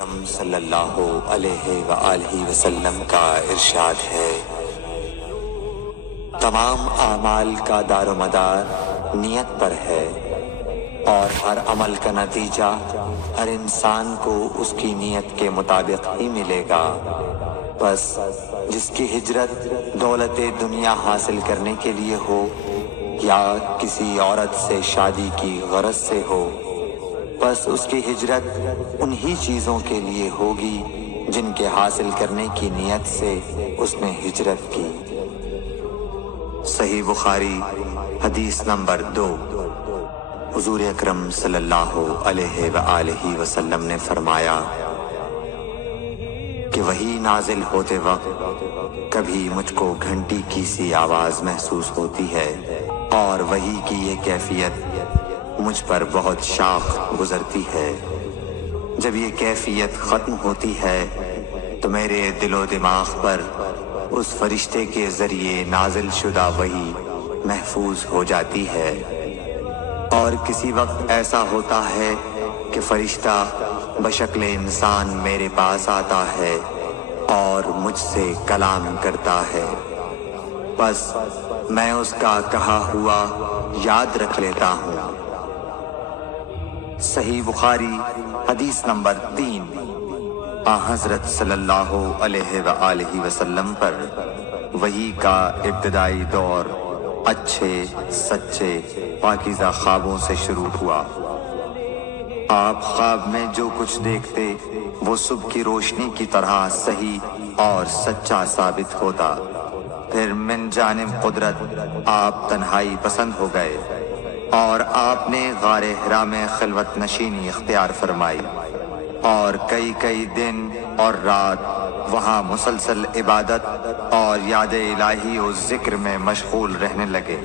صلی اللہ علیہ وآلہ وسلم کا ارشاد ہے، تمام اعمال کا دار و مدار نیت پر ہے اور ہر عمل کا نتیجہ ہر انسان کو اس کی نیت کے مطابق ہی ملے گا۔ بس جس کی ہجرت دولت دنیا حاصل کرنے کے لیے ہو یا کسی عورت سے شادی کی غرض سے ہو، بس اس کی ہجرت انہی چیزوں کے لیے ہوگی جن کے حاصل کرنے کی نیت سے اس نے ہجرت کی۔ صحیح بخاری حدیث نمبر 2۔ حضور اکرم صلی اللہ علیہ وآلہ وسلم نے فرمایا کہ وحی نازل ہوتے وقت کبھی مجھ کو گھنٹی کی سی آواز محسوس ہوتی ہے اور وحی کی یہ کیفیت مجھ پر بہت شاخ گزرتی ہے۔ جب یہ کیفیت ختم ہوتی ہے تو میرے دل و دماغ پر اس فرشتے کے ذریعے نازل شدہ وحی محفوظ ہو جاتی ہے، اور کسی وقت ایسا ہوتا ہے کہ فرشتہ بشکل انسان میرے پاس آتا ہے اور مجھ سے کلام کرتا ہے، بس میں اس کا کہا ہوا یاد رکھ لیتا ہوں۔ صحیح بخاری حدیث نمبر 3۔ حضرت صلی اللہ علیہ وآلہ وسلم پر وحی کا ابتدائی دور اچھے سچے پاکیزہ خوابوں سے شروع ہوا۔ آپ خواب میں جو کچھ دیکھتے وہ صبح کی روشنی کی طرح صحیح اور سچا ثابت ہوتا۔ پھر من جانب قدرت آپ تنہائی پسند ہو گئے اور آپ نے غار حرا میں خلوت نشینی اختیار فرمائی اور کئی دن اور رات وہاں مسلسل عبادت اور یاد الہی و ذکر میں مشغول رہنے لگے۔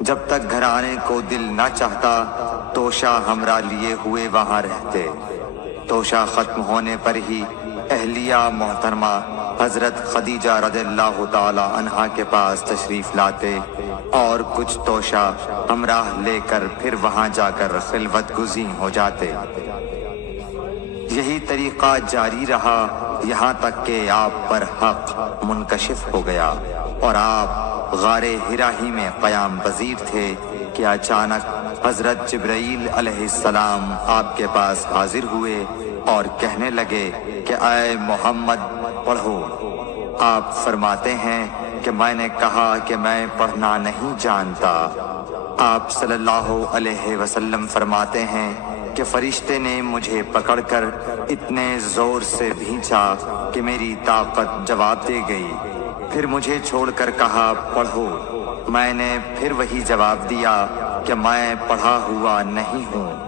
جب تک گھر آنے کو دل نہ چاہتا توشہ ہمراہ لیے ہوئے وہاں رہتے۔ توشہ ختم ہونے پر ہی اہلیہ محترمہ حضرت خدیجہ رضی اللہ تعالی عنہا کے پاس تشریف لاتے اور کچھ توشہ ہمراہ لے کر پھر وہاں جا کر خلوت گزین ہو جاتے۔ یہی طریقہ جاری رہا یہاں تک کہ آپ پر حق منکشف ہو گیا اور آپ غار حرا ہی میں قیام پذیر تھے کہ اچانک حضرت جبرائیل علیہ السلام آپ کے پاس حاضر ہوئے اور کہنے لگے کہ اے محمد پڑھو۔ آپ فرماتے ہیں کہ میں نے کہا کہ میں پڑھنا نہیں جانتا۔ آپ صلی اللہ علیہ وسلم فرماتے ہیں کہ فرشتے نے مجھے پکڑ کر اتنے زور سے بھینچا کہ میری طاقت جواب دے گئی، پھر مجھے چھوڑ کر کہا پڑھو۔ میں نے پھر وہی جواب دیا کہ میں پڑھا ہوا نہیں ہوں۔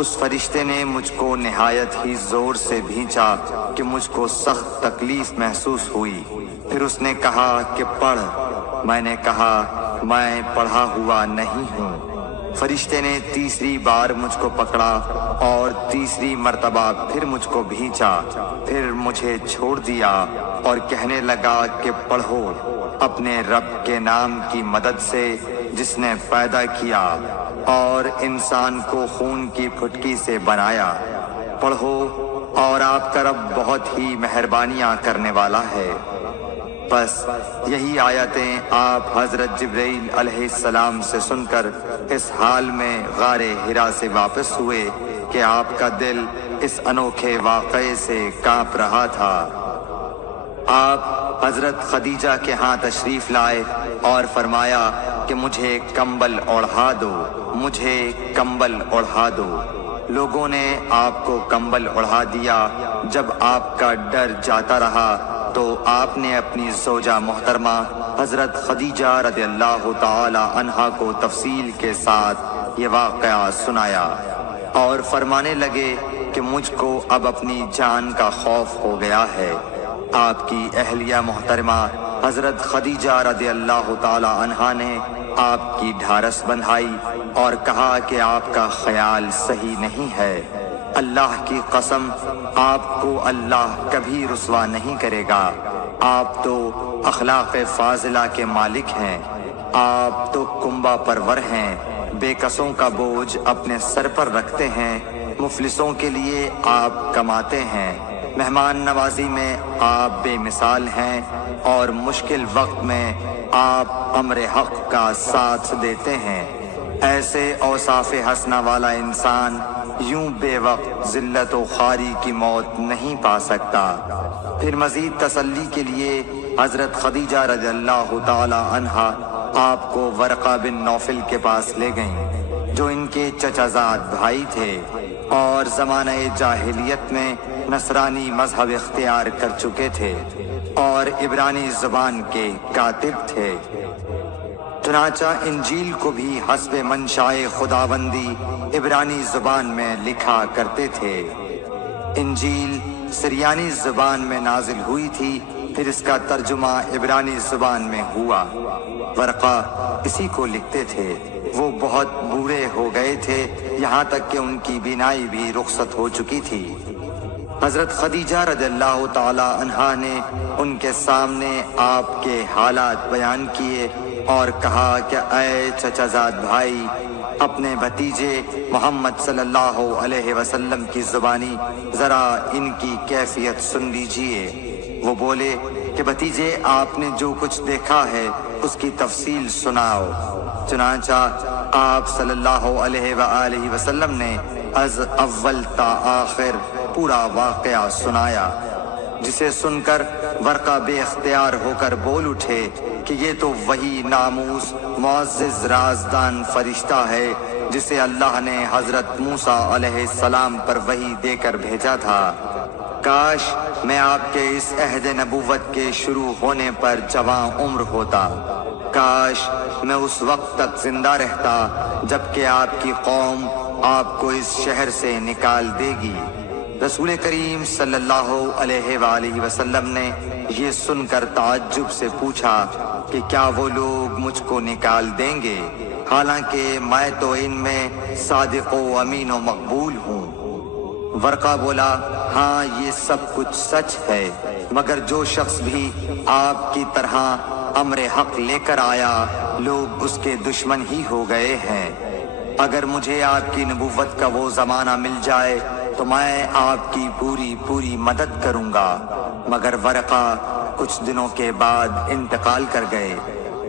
اس فرشتے نے مجھ کو نہایت ہی زور سے بھینچا کہ مجھ کو سخت تکلیف محسوس ہوئی، پھر اس نے کہا کہ پڑھ۔ میں نے کہا میں پڑھا ہوا نہیں ہوں۔ فرشتے نے تیسری بار مجھ کو پکڑا اور تیسری مرتبہ پھر مجھ کو بھینچا، پھر مجھے چھوڑ دیا اور کہنے لگا کہ پڑھو اپنے رب کے نام کی مدد سے جس نے پیدا کیا اور انسان کو خون کی پھٹکی سے بنایا۔ پڑھو اور آپ کا رب بہت ہی مہربانیاں کرنے والا ہے۔ بس یہی آیتیں آپ حضرت جبرائیل علیہ السلام سے سن کر اس حال میں غار حرا سے واپس ہوئے کہ آپ کا دل اس انوکھے واقعے سے کانپ رہا تھا۔ آپ حضرت خدیجہ کے ہاں تشریف لائے اور فرمایا کہ مجھے کمبل اوڑھا دو، مجھے کمبل اوڑھا دو۔ لوگوں نے آپ کو کمبل اوڑھا دیا۔ جب آپ کا ڈر جاتا رہا تو آپ نے اپنی زوجہ محترمہ حضرت خدیجہ رضی اللہ تعالی عنہا کو تفصیل کے ساتھ یہ واقعہ سنایا اور فرمانے لگے کہ مجھ کو اب اپنی جان کا خوف ہو گیا ہے۔ آپ کی اہلیہ محترمہ حضرت خدیجہ رضی اللہ تعالی عنہا نے آپ کی ڈھارس بندھائی اور کہا کہ آپ کا خیال صحیح نہیں ہے۔ اللہ کی قسم آپ کو اللہ کبھی رسوا نہیں کرے گا۔ آپ تو اخلاق فاضلہ کے مالک ہیں، آپ تو کنبہ پرور ہیں، بے کسوں کا بوجھ اپنے سر پر رکھتے ہیں، مفلسوں کے لیے آپ کماتے ہیں، مہمان نوازی میں آپ بے مثال ہیں، اور مشکل وقت میں آپ امر حق کا ساتھ دیتے ہیں۔ ایسے اوصاف حسنہ والا انسان یوں بے وقت ذلت و خواری کی موت نہیں پا سکتا۔ پھر مزید تسلی کے لیے حضرت خدیجہ رضی اللہ تعالی عنہا آپ کو ورقہ بن نوفل کے پاس لے گئیں، جو ان کے چچا زاد بھائی تھے اور زمانہ جاہلیت میں نصرانی مذہب اختیار کر چکے تھے اور عبرانی زبان کے کاتب تھے۔ چنانچہ انجیل کو بھی حسب منشائے خداوندی عبرانی زبان میں لکھا کرتے تھے۔ انجیل سریانی زبان میں نازل ہوئی تھی، پھر اس کا ترجمہ عبرانی زبان میں ہوا۔ ورقہ اسی کو لکھتے تھے۔ وہ بہت بوڑھے ہو گئے تھے، یہاں تک کہ ان کی بینائی بھی رخصت ہو چکی تھی۔ حضرت خدیجہ رضی اللہ تعالی عنہا نے ان کے سامنے آپ کے حالات بیان کیے اور کہا کہ اے چچا زاد بھائی، اپنے بھتیجے محمد صلی اللہ علیہ وسلم کی زبانی ذرا ان کی کیفیت سن لیجئے۔ وہ بولے کہ بھتیجے، آپ نے جو کچھ دیکھا ہے اس کی تفصیل سناؤ۔ چنانچہ آپ صلی اللہ علیہ وآلہ وسلم نے از اول تا آخر پورا واقعہ سنایا، جسے سن کر ورقہ بے اختیار ہو کر بول اٹھے کہ یہ تو وہی ناموس معزز رازدان فرشتہ ہے جسے اللہ نے حضرت موسیٰ علیہ السلام پر وحی دے کر بھیجا تھا۔ کاش میں آپ کے اس عہد نبوت کے شروع ہونے پر جواں عمر ہوتا، کاش میں اس وقت تک زندہ رہتا جبکہ آپ کی قوم آپ کو اس شہر سے نکال دے گی۔ رسول کریم صلی اللہ علیہ وآلہ وسلم نے یہ سن کر تعجب سے پوچھا کہ کیا وہ لوگ مجھ کو نکال دیں گے، حالانکہ میں تو ان میں صادق و امین و مقبول ہوں۔ ورقہ بولا، ہاں یہ سب کچھ سچ ہے، مگر جو شخص بھی آپ کی طرح امر حق لے کر آیا لوگ اس کے دشمن ہی ہو گئے ہیں۔ اگر مجھے آپ کی نبوت کا وہ زمانہ مل جائے تو میں آپ کی پوری مدد کروں گا۔ مگر ورقہ کچھ دنوں کے بعد انتقال کر گئے،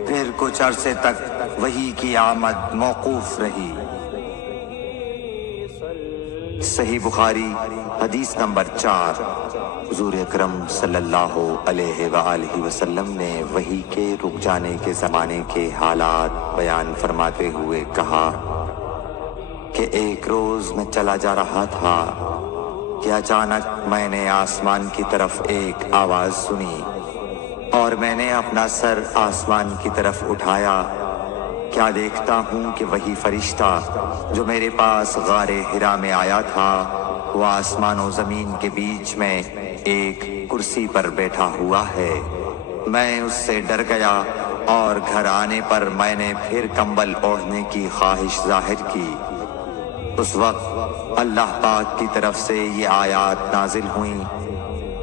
پھر کچھ عرصے تک وحی کی آمد موقوف رہی۔ صحیح بخاری حدیث نمبر 4۔ حضور اکرم صلی اللہ علیہ وآلہ وسلم نے وحی کے رک جانے کے زمانے کے حالات بیان فرماتے ہوئے کہا کہ ایک روز میں چلا جا رہا تھا کہ اچانک میں نے آسمان کی طرف ایک آواز سنی اور میں نے اپنا سر آسمان کی طرف اٹھایا۔ کیا دیکھتا ہوں کہ وہی فرشتہ جو میرے پاس غار حرا میں آیا تھا وہ آسمان و زمین کے بیچ میں ایک کرسی پر بیٹھا ہوا ہے۔ میں اس سے ڈر گیا اور گھر آنے پر میں نے پھر کمبل اوڑھنے کی خواہش ظاہر کی۔ اس وقت اللہ پاک کی طرف سے یہ آیات نازل ہوئیں،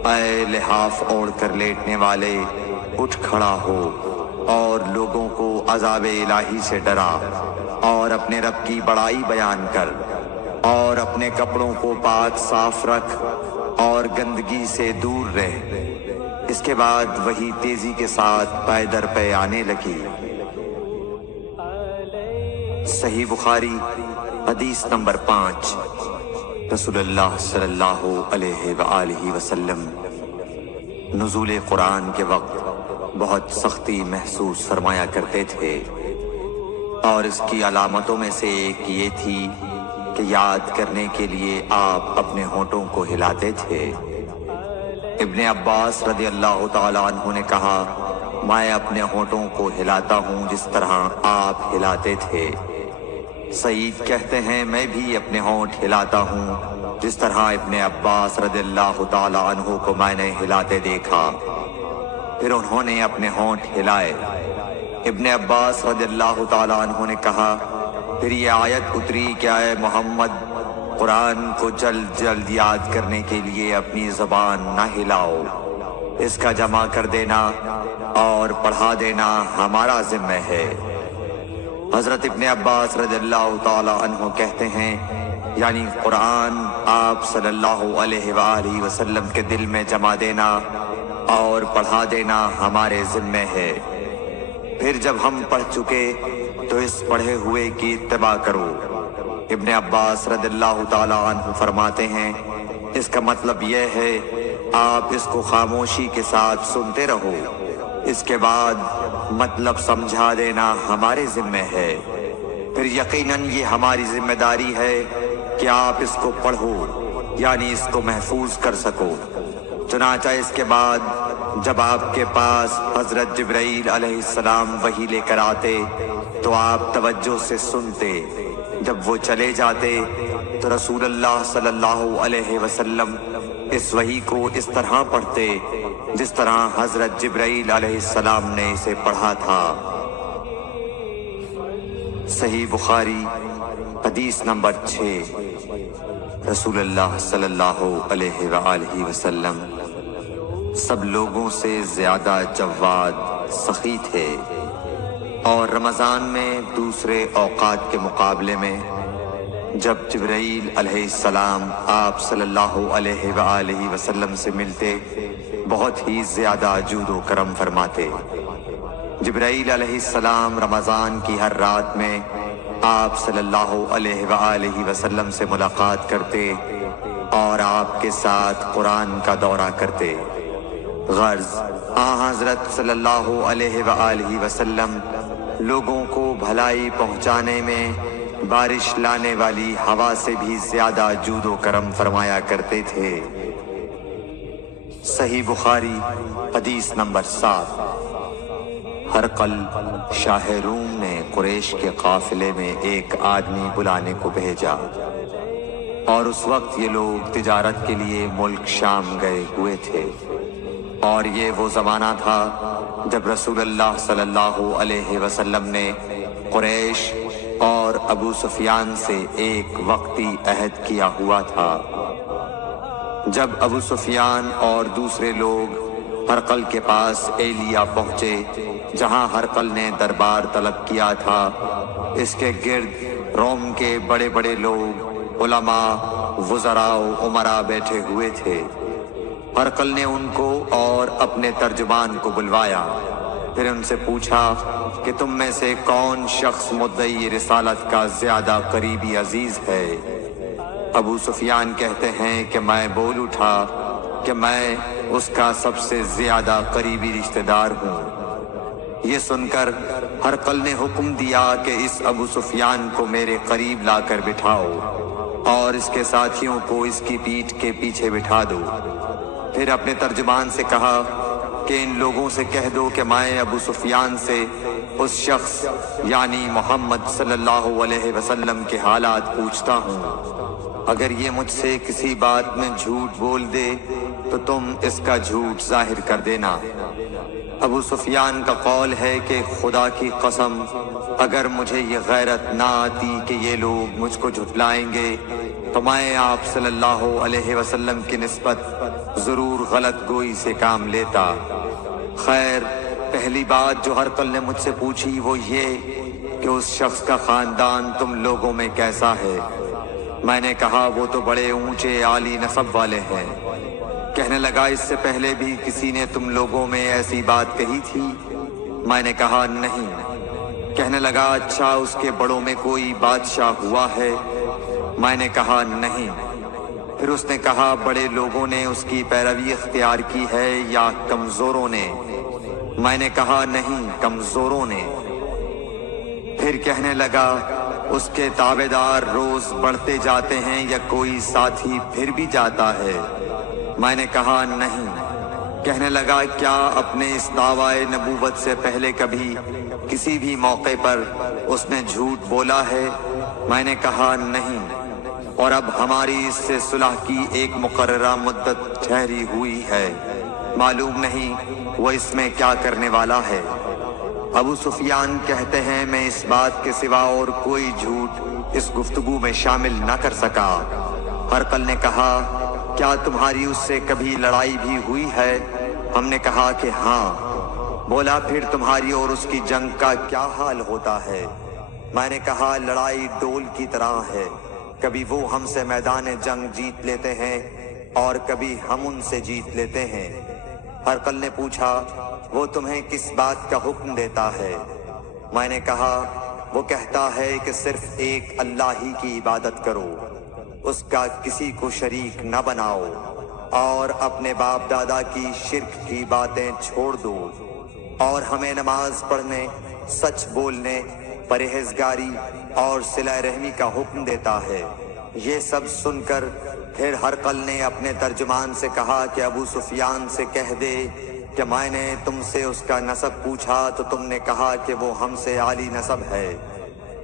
اے لحاف اوڑھ کر لیٹنے والے، اٹھ کھڑا ہو اور لوگوں کو عذاب الہی سے ڈرا، اور اپنے رب کی بڑائی بیان کر، اور اپنے کپڑوں کو پاک صاف رکھ اور گندگی سے دور رہ۔ اس کے بعد وہی تیزی کے ساتھ پے در پے آنے لگی۔ صحیح بخاری حدیث نمبر 5۔ رسول اللہ صلی اللہ علیہ وآلہ وسلم نزول قرآن کے وقت بہت سختی محسوس فرمایا کرتے تھے، اور اس کی علامتوں میں سے ایک یہ تھی کہ یاد کرنے کے لیے آپ اپنے ہونٹوں کو ہلاتے تھے۔ ابن عباس رضی اللہ تعالیٰ عنہ نے کہا، میں اپنے ہونٹوں کو ہلاتا ہوں جس طرح آپ ہلاتے تھے۔ سعید کہتے ہیں، میں بھی اپنے ہونٹ ہلاتا ہوں جس طرح ابن عباس رضی اللہ تعالیٰ عنہ کو میں نے ہلاتے دیکھا۔ پھر انہوں نے اپنے ہونٹ ہلائے۔ ابن عباس رضی اللہ تعالیٰ عنہ نے کہا، پھر یہ آیت اتری کہ اے محمد، قرآن کو جلد جلد یاد کرنے کے لیے اپنی زبان نہ ہلاؤ، اس کا جمع کر دینا اور پڑھا دینا ہمارا ذمہ ہے۔ حضرت ابن عباس رضی اللہ تعالیٰ عنہ کہتے ہیں، یعنی قرآن آپ صلی اللہ علیہ وآلہ وسلم کے دل میں جما دینا اور پڑھا دینا ہمارے ذمے ہے۔ پھر جب ہم پڑھ چکے تو اس پڑھے ہوئے کی اتباع کرو۔ ابن عباس رضی اللہ تعالی عنہ فرماتے ہیں اس کا مطلب یہ ہے آپ اس کو خاموشی کے ساتھ سنتے رہو، اس کے بعد مطلب سمجھا دینا ہمارے ذمے ہے۔ پھر یقیناً یہ ہماری ذمہ داری ہے کہ آپ اس کو پڑھو، یعنی اس کو محفوظ کر سکو۔ چنانچہ اس کے بعد جب آپ کے پاس حضرت جبرائیل علیہ السلام وحی لے کر آتے تو آپ توجہ سے سنتے، جب وہ چلے جاتے تو رسول اللہ صلی اللہ علیہ وسلم اس وحی کو اس طرح پڑھتے جس طرح حضرت جبرائیل علیہ السلام نے اسے پڑھا تھا۔ صحیح بخاری حدیث نمبر 6۔ رسول اللہ صلی اللہ علیہ وآلہ وسلم سب لوگوں سے زیادہ جواد سخی تھے، اور رمضان میں دوسرے اوقات کے مقابلے میں جب جبرائیل علیہ السلام آپ صلی اللہ علیہ وآلہ وسلم سے ملتے بہت ہی زیادہ جود و کرم فرماتے۔ جبرائیل علیہ السلام رمضان کی ہر رات میں آپ صلی اللہ علیہ وآلہ وسلم سے ملاقات کرتے اور آپ کے ساتھ قرآن کا دورہ کرتے۔ غرض حضرت صلی اللہ علیہ وآلہ وسلم لوگوں کو بھلائی پہنچانے میں بارش لانے والی ہوا سے بھی زیادہ جود و کرم فرمایا کرتے تھے۔ صحیح بخاری حدیث نمبر 7۔ ہرقل شاہ روم نے قریش کے قافلے میں ایک آدمی بلانے کو بھیجا، اور اس وقت یہ لوگ تجارت کے لیے ملک شام گئے ہوئے تھے، اور یہ وہ زمانہ تھا جب رسول اللہ صلی اللہ علیہ وسلم نے قریش اور ابو سفیان سے ایک وقتی عہد کیا ہوا تھا۔ جب ابو سفیان اور دوسرے لوگ ہرقل کے پاس ایلیا پہنچے جہاں ہرقل نے دربار طلب کیا تھا، اس کے گرد روم کے بڑے بڑے لوگ، علماء، وزراء و امراء بیٹھے ہوئے تھے۔ ہرقل نے ان کو اور اپنے ترجمان کو بلوایا، پھر ان سے پوچھا کہ تم میں سے کون شخص مدعی رسالت کا زیادہ قریبی عزیز ہے؟ ابو سفیان کہتے ہیں کہ میں بول اٹھا کہ میں اس کا سب سے زیادہ قریبی رشتہ دار ہوں۔ یہ سن کر ہرقل نے حکم دیا کہ اس ابو سفیان کو میرے قریب لا کر بٹھاؤ اور اس کے ساتھیوں کو اس کی پیٹھ کے پیچھے بٹھا دو۔ پھر اپنے ترجمان سے کہا کہ ان لوگوں سے کہہ دو کہ میں ابو سفیان سے اس شخص یعنی محمد صلی اللہ علیہ وسلم کے حالات پوچھتا ہوں، اگر یہ مجھ سے کسی بات میں جھوٹ بول دے تو تم اس کا جھوٹ ظاہر کر دینا۔ ابو سفیان کا قول ہے کہ خدا کی قسم اگر مجھے یہ غیرت نہ آتی کہ یہ لوگ مجھ کو جھٹلائیں گے تو میں آپ صلی اللہ علیہ وسلم کی نسبت ضرور غلط گوئی سے کام لیتا۔ خیر، پہلی بات جو ہرقل نے مجھ سے پوچھی وہ یہ کہ اس شخص کا خاندان تم لوگوں میں کیسا ہے؟ میں نے کہا وہ تو بڑے اونچے عالی نسب والے ہیں۔ کہنے لگا اس سے پہلے بھی کسی نے تم لوگوں میں ایسی بات کہی تھی؟ میں نے کہا نہیں۔ کہنے لگا اچھا اس کے بڑوں میں کوئی بادشاہ ہوا ہے؟ میں نے کہا نہیں۔ پھر اس نے کہا بڑے لوگوں نے اس کی پیروی اختیار کی ہے یا کمزوروں نے؟ میں نے کہا نہیں، کمزوروں نے۔ پھر کہنے لگا اس کے تابعدار روز بڑھتے جاتے ہیں یا کوئی ساتھی پھر بھی جاتا ہے؟ میں نے کہا نہیں۔ کہنے لگا کیا اپنے اس دعوی نبوت سے پہلے کبھی کسی بھی موقع پر اس نے جھوٹ بولا ہے؟ میں نے کہا نہیں، اور اب ہماری اس سے صلح کی ایک مقررہ مدت ٹھہری ہوئی ہے، معلوم نہیں وہ اس میں کیا کرنے والا ہے۔ ابو سفیان کہتے ہیں میں اس بات کے سوا اور کوئی جھوٹ اس گفتگو میں شامل نہ کر سکا۔ ہرقل نے کہا کیا تمہاری اس سے کبھی لڑائی بھی ہوئی ہے؟ ہم نے کہا کہ ہاں۔ بولا پھر تمہاری اور اس کی جنگ کا کیا حال ہوتا ہے؟ میں نے کہا لڑائی ڈول کی طرح ہے، کبھی وہ ہم سے میدان جنگ جیت لیتے ہیں اور کبھی ہم ان سے جیت لیتے ہیں۔ ہرقل نے پوچھا، وہ تمہیں کس بات کا حکم دیتا ہے؟ میں نے کہا، وہ کہتا ہے کہ صرف ایک اللہ ہی کی عبادت کرو، اس کا کسی کو شریک نہ بناؤ، اور اپنے باپ دادا کی شرک کی باتیں چھوڑ دو، اور ہمیں نماز پڑھنے، سچ بولنے، پرہیزگاری اور صلہ رحمی کا حکم دیتا ہے۔ یہ سب سن کر پھر ہرقل نے اپنے ترجمان سے کہا کہ ابو سفیان سے کہہ دے کہ میں نے تم سے اس کا نسب پوچھا تو تم نے کہا کہ وہ ہم سے عالی نسب ہے،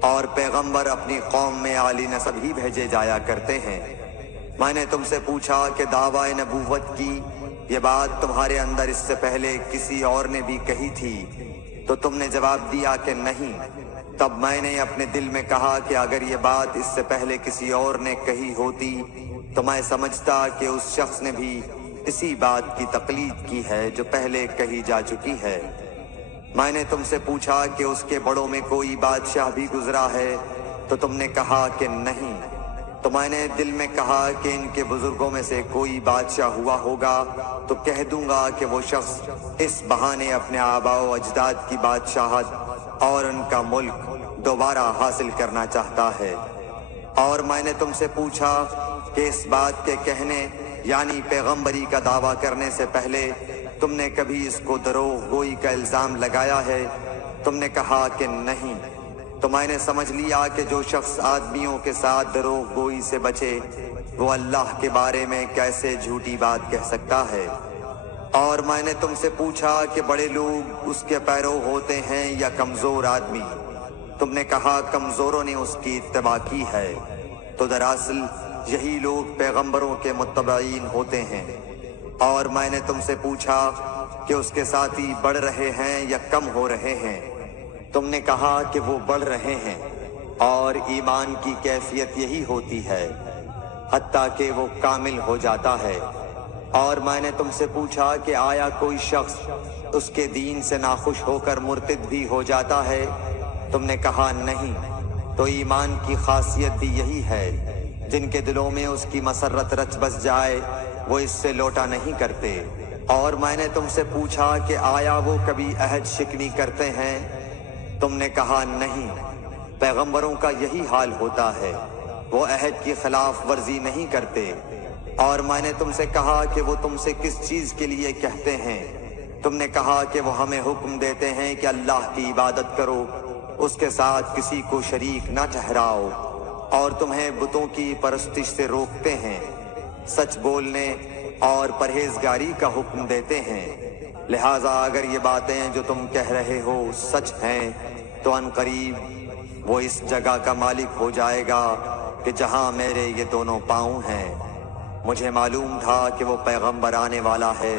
اور پیغمبر اپنی قوم میں عالی نسب ہی بھیجے جایا کرتے ہیں۔ میں نے تم سے پوچھا کہ دعویٰ نبوت کی یہ بات تمہارے اندر اس سے پہلے کسی اور نے بھی کہی تھی؟ تو تم نے جواب دیا کہ نہیں۔ تب میں نے اپنے دل میں کہا کہ اگر یہ بات اس سے پہلے کسی اور نے کہی ہوتی تو میں سمجھتا کہ اس شخص نے بھی اسی بات کی تقلید کی ہے جو پہلے کہی جا چکی ہے۔ میں نے تم سے پوچھا کہ اس کے بڑوں میں کوئی بادشاہ بھی گزرا ہے تو تم نے کہا کہ نہیں۔ تو میں نے دل میں کہا کہ ان کے بزرگوں میں سے کوئی بادشاہ ہوا ہوگا تو کہہ دوں گا کہ وہ شخص اس بہانے اپنے آباء و اجداد کی بادشاہت اور ان کا ملک دوبارہ حاصل کرنا چاہتا ہے۔ اور میں نے تم سے پوچھا کہ اس بات کے کہنے یعنی پیغمبری کا دعویٰ کرنے سے پہلے تم نے کبھی اس کو دروغ گوئی کا الزام لگایا ہے؟ تم نے کہا کہ نہیں۔ تو میں نے سمجھ لیا کہ جو شخص آدمیوں کے ساتھ دروغ گوئی سے بچے وہ اللہ کے بارے میں کیسے جھوٹی بات کہہ سکتا ہے؟ اور میں نے تم سے پوچھا کہ بڑے لوگ اس کے پیرو ہوتے ہیں یا کمزور آدمی؟ تم نے کہا کمزوروں نے اس کی اتباع کی ہے۔ تو دراصل یہی لوگ پیغمبروں کے متبعین ہوتے ہیں۔ اور میں نے تم سے پوچھا کہ اس کے ساتھی بڑھ رہے ہیں یا کم ہو رہے ہیں؟ تم نے کہا کہ وہ بڑھ رہے ہیں، اور ایمان کی کیفیت یہی ہوتی ہے حتیٰ کہ وہ کامل ہو جاتا ہے۔ اور میں نے تم سے پوچھا کہ آیا کوئی شخص اس کے دین سے ناخوش ہو کر مرتد بھی ہو جاتا ہے؟ تم نے کہا نہیں۔ تو ایمان کی خاصیت بھی یہی ہے، جن کے دلوں میں اس کی مسرت رچ بس جائے وہ اس سے لوٹا نہیں کرتے۔ اور میں نے تم سے پوچھا کہ آیا وہ کبھی عہد شکنی کرتے ہیں؟ تم نے کہا نہیں۔ پیغمبروں کا یہی حال ہوتا ہے، وہ عہد کی خلاف ورزی نہیں کرتے۔ اور میں نے تم سے کہا کہ وہ تم سے کس چیز کے لیے کہتے ہیں؟ تم نے کہا کہ وہ ہمیں حکم دیتے ہیں کہ اللہ کی عبادت کرو، اس کے ساتھ کسی کو شریک نہ ٹھہراؤ، اور تمہیں بتوں کی پرستش سے روکتے ہیں، سچ بولنے اور پرہیزگاری کا حکم دیتے ہیں۔ لہٰذا اگر یہ باتیں جو تم کہہ رہے ہو سچ ہیں تو ان قریب وہ اس جگہ کا مالک ہو جائے گا کہ جہاں میرے یہ دونوں پاؤں ہیں۔ مجھے معلوم تھا کہ وہ پیغمبر آنے والا ہے،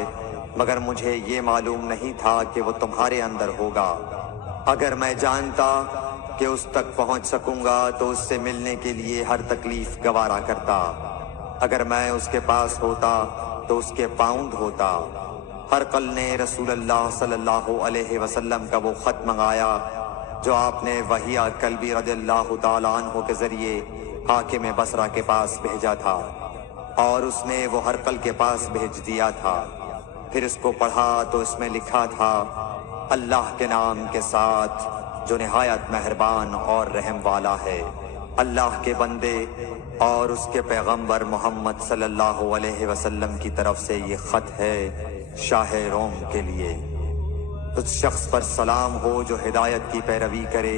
مگر مجھے یہ معلوم نہیں تھا کہ وہ تمہارے اندر ہوگا۔ اگر میں جانتا کہ اس تک پہنچ سکوں گا تو اس سے ملنے کے لیے ہر تکلیف گوارا کرتا۔ اگر میں اس کے پاس ہوتا تو اس کے پاؤں دھوتا۔ ہرقل نے رسول اللہ صلی اللہ علیہ وسلم کا وہ خط منگایا جو آپ نے وحیہ کلبی رضی اللہ تعالیٰ عنہ کے ذریعے حاکم بصرہ کے پاس بھیجا تھا، اور اس نے وہ ہرقل کے پاس بھیج دیا تھا۔ پھر اس کو پڑھا تو اس میں لکھا تھا، اللہ کے نام کے ساتھ جو نہایت مہربان اور رحم والا ہے۔ اللہ کے بندے اور اس کے پیغمبر محمد صلی اللہ علیہ وسلم کی طرف سے یہ خط ہے شاہ روم کے لیے۔ اس شخص پر سلام ہو جو ہدایت کی پیروی کرے۔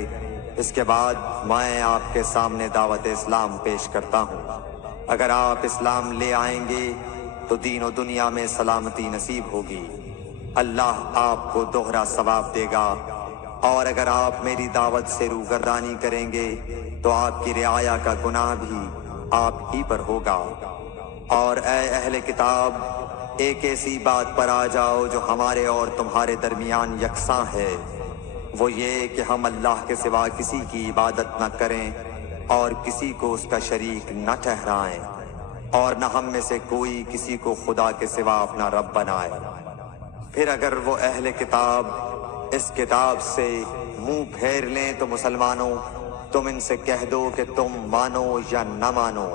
اس کے بعد میں آپ کے سامنے دعوت اسلام پیش کرتا ہوں۔ اگر آپ اسلام لے آئیں گے تو دین و دنیا میں سلامتی نصیب ہوگی، اللہ آپ کو دوہرا ثواب دے گا، اور اگر آپ میری دعوت سے روگردانی کریں گے تو آپ کی رعایا کا گناہ بھی آپ ہی پر ہوگا۔ اور اے اہل کتاب، ایک ایسی بات پر آ جاؤ جو ہمارے اور تمہارے درمیان یکساں ہے، وہ یہ کہ ہم اللہ کے سوا کسی کی عبادت نہ کریں اور کسی کو اس کا شریک نہ ٹھہرائیں، اور نہ ہم میں سے کوئی کسی کو خدا کے سوا اپنا رب بنائے۔ پھر اگر وہ اہل کتاب اس کتاب سے منہ پھیر لیں تو مسلمانوں، تم ان سے کہہ دو کہ تم مانو یا نہ مانو،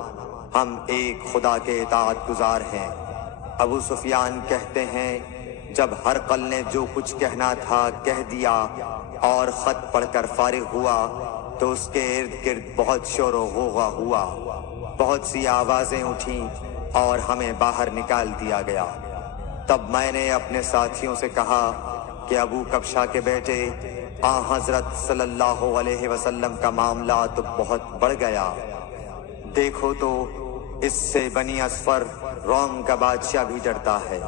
ہم ایک خدا کے اطاعت گزار ہیں۔ ابو سفیان کہتے ہیں جب ہرقل نے جو کچھ کہنا تھا کہہ دیا اور خط پڑھ کر فارغ ہوا تو اس کے ارد گرد بہت شور و غوغا ہوا، بہت سی آوازیں اٹھیں اور ہمیں باہر نکال دیا گیا۔ تب میں نے اپنے ساتھیوں سے کہا کہ ابو کبشہ کے بیٹے آن حضرت صلی اللہ علیہ وسلم کا معاملہ تو بہت بڑھ گیا، دیکھو تو اس سے بنی اصفر روم کا بادشاہ بھی ڈرتا ہے۔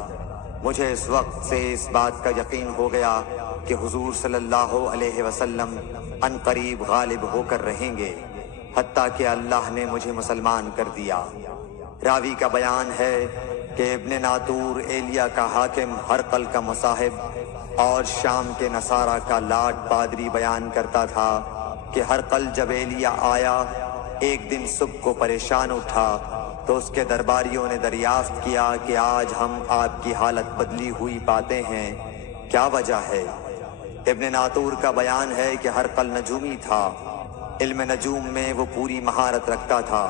مجھے اس وقت سے اس بات کا یقین ہو گیا کہ حضور صلی اللہ علیہ وسلم ان قریب غالب ہو کر رہیں گے، حتیٰ کہ اللہ نے مجھے مسلمان کر دیا۔ راوی کا بیان ہے کہ ابن ناطور ایلیا کا حاکم ہرقل کا مصاحب اور شام کے نصارہ کا لاٹ پادری بیان کرتا تھا کہ ہرقل جب ایلیا آیا ایک دن صبح کو پریشان اٹھا تو اس کے درباریوں نے دریافت کیا کہ آج ہم آپ کی حالت بدلی ہوئی پاتے ہیں، کیا وجہ ہے؟ ابن ناطور کا بیان ہے کہ ہرقل نجومی تھا، علم نجوم میں وہ پوری مہارت رکھتا تھا۔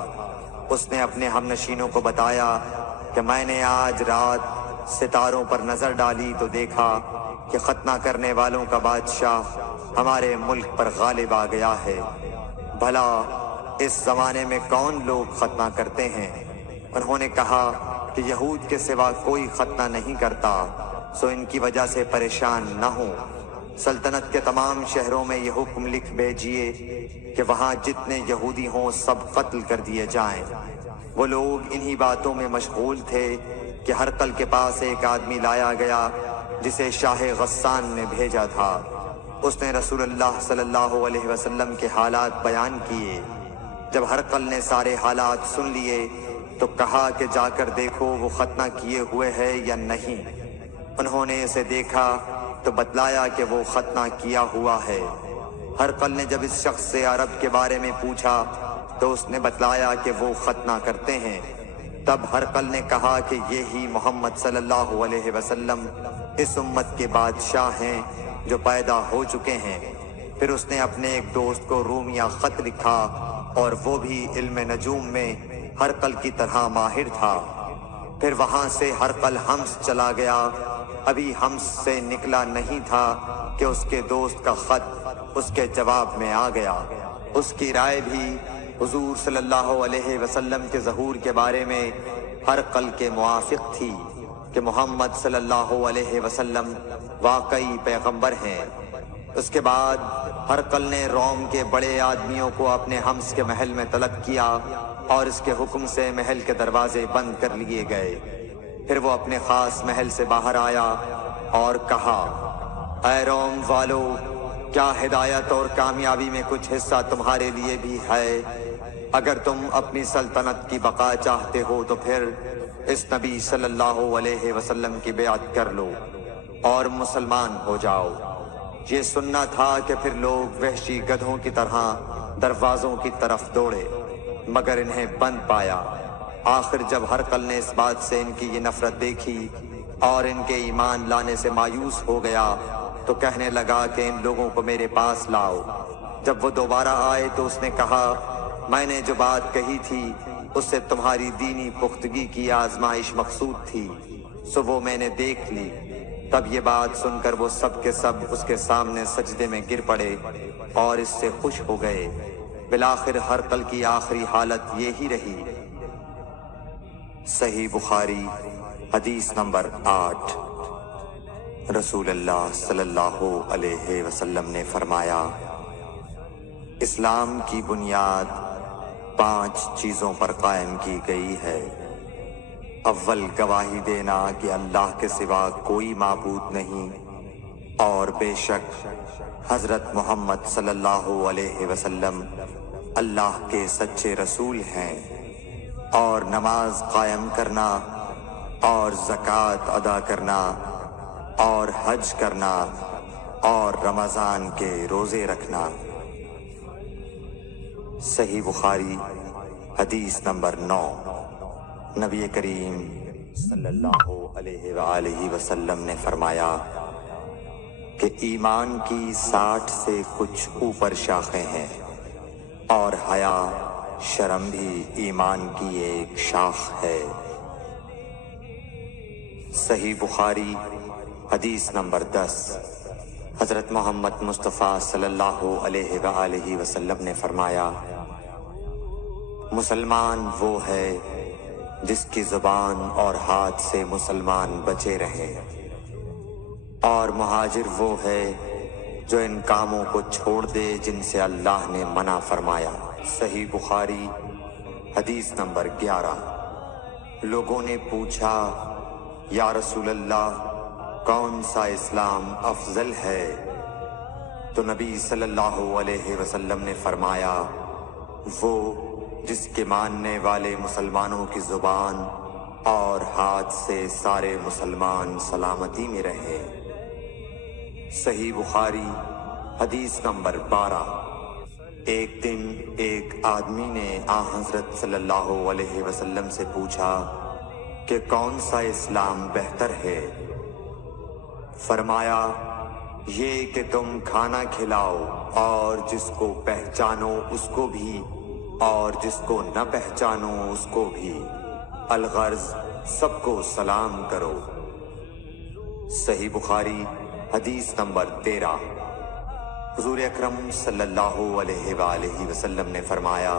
اس نے اپنے ہم نشینوں کو بتایا کہ میں نے آج رات ستاروں پر نظر ڈالی تو دیکھا کہ ختنہ کرنے والوں کا بادشاہ ہمارے ملک پر غالب آ گیا ہے۔ بھلا اس زمانے میں کون لوگ ختنہ کرتے ہیں؟ انہوں نے کہا کہ یہود کے سوا کوئی ختنہ نہیں کرتا، سو ان کی وجہ سے پریشان نہ ہوں۔ سلطنت کے تمام شہروں میں یہ حکم لکھ بھیجیے کہ وہاں جتنے یہودی ہوں سب قتل کر دیے جائیں۔ وہ لوگ انہی باتوں میں مشغول تھے کہ ہرقل کے پاس ایک آدمی لایا گیا جسے شاہ غسان نے بھیجا تھا۔ اس نے رسول اللہ صلی اللہ علیہ وسلم کے حالات بیان کیے۔ جب ہرقل نے سارے حالات سن لیے تو کہا کہ جا کر دیکھو وہ ختنہ کیے ہوئے ہے یا نہیں۔ انہوں نے اسے دیکھا تو بتلایا کہ وہ ختنہ کیا ہوا ہے۔ ہرقل نے جب اس شخص سے عرب کے بارے میں پوچھا تو اس نے بتلایا کہ وہ ختنہ کرتے ہیں۔ تب ہرقل نے کہا کہ یہی محمد صلی اللہ علیہ وسلم اس امت کے بادشاہ ہیں جو پیدا ہو چکے ہیں۔ پھر اس نے اپنے ایک دوست کو رومیہ خط لکھا اور وہ بھی علم نجوم میں ہرقل کی طرح ماہر تھا۔ پھر وہاں سے ہرقل حمص چلا گیا، ابھی حمص سے نکلا نہیں تھا کہ اس کے دوست کا خط اس کے جواب میں آ گیا۔ اس کی رائے بھی حضور صلی اللہ علیہ وسلم کے ظہور کے بارے میں ہرقل کے موافق تھی کہ محمد صلی اللہ علیہ وسلم واقعی پیغمبر ہیں۔ اس کے بعد ہرقل نے روم کے بڑے آدمیوں کو اپنے حمص کے محل میں طلب کیا اور اس کے حکم سے محل کے دروازے بند کر لیے گئے۔ پھر وہ اپنے خاص محل سے باہر آیا اور کہا، اے روم والو، کیا ہدایت اور کامیابی میں کچھ حصہ تمہارے لیے بھی ہے؟ اگر تم اپنی سلطنت کی بقا چاہتے ہو تو پھر اس نبی صلی اللہ علیہ وسلم کی بیعت کر لو اور مسلمان ہو جاؤ۔ یہ سننا تھا کہ پھر لوگ وحشی گدھوں کی طرح دروازوں کی طرف دوڑے، مگر انہیں بند پایا۔ آخر جب ہرقل نے اس بات سے ان کی یہ نفرت دیکھی اور ان کے ایمان لانے سے مایوس ہو گیا تو کہنے لگا کہ ان لوگوں کو میرے پاس لاؤ۔ جب وہ دوبارہ آئے تو اس نے کہا، میں نے جو بات کہی تھی اس سے تمہاری دینی پختگی کی آزمائش مقصود تھی، سو وہ میں نے دیکھ لی۔ تب یہ بات سن کر وہ سب کے سب اس کے سامنے سجدے میں گر پڑے اور اس سے خوش ہو گئے۔ بالآخر ہرقل کی آخری حالت یہی رہی۔ صحیح بخاری حدیث نمبر 8۔ رسول اللہ صلی اللہ علیہ وسلم نے فرمایا، اسلام کی بنیاد 5 چیزوں پر قائم کی گئی ہے۔ اول گواہی دینا کہ اللہ کے سوا کوئی معبود نہیں اور بے شک حضرت محمد صلی اللہ علیہ وسلم اللہ کے سچے رسول ہیں، اور نماز قائم کرنا اور زکوٰۃ ادا کرنا اور حج کرنا اور رمضان کے روزے رکھنا۔ صحیح بخاری حدیث نمبر 9۔ نبی کریم صلی اللہ علیہ وآلہ وسلم نے فرمایا کہ ایمان کی 60 سے کچھ اوپر شاخیں ہیں۔ اور حیا شرم بھی ایمان کی ایک شاخ ہے۔ صحیح بخاری حدیث نمبر 10۔ حضرت محمد مصطفیٰ صلی اللہ علیہ وآلہ وسلم نے فرمایا، مسلمان وہ ہے جس کی زبان اور ہاتھ سے مسلمان بچے رہیں، اور مہاجر وہ ہے جو ان کاموں کو چھوڑ دے جن سے اللہ نے منع فرمایا۔ صحیح بخاری حدیث نمبر 11۔ لوگوں نے پوچھا، یا رسول اللہ، کون سا اسلام افضل ہے؟ تو نبی صلی اللہ علیہ وسلم نے فرمایا، وہ جس کے ماننے والے مسلمانوں کی زبان اور ہاتھ سے سارے مسلمان سلامتی میں رہے۔ صحیح بخاری حدیث نمبر 12۔ ایک دن ایک آدمی نے حضرت صلی اللہ علیہ وسلم سے پوچھا کہ کون سا اسلام بہتر ہے؟ فرمایا، یہ کہ تم کھانا کھلاؤ اور جس کو پہچانو اس کو بھی اور جس کو نہ پہچانو اس کو بھی، الغرض سب کو سلام کرو۔ صحیح بخاری حدیث نمبر 13۔ حضور اکرم صلی اللہ علیہ وآلہ وسلم نے فرمایا،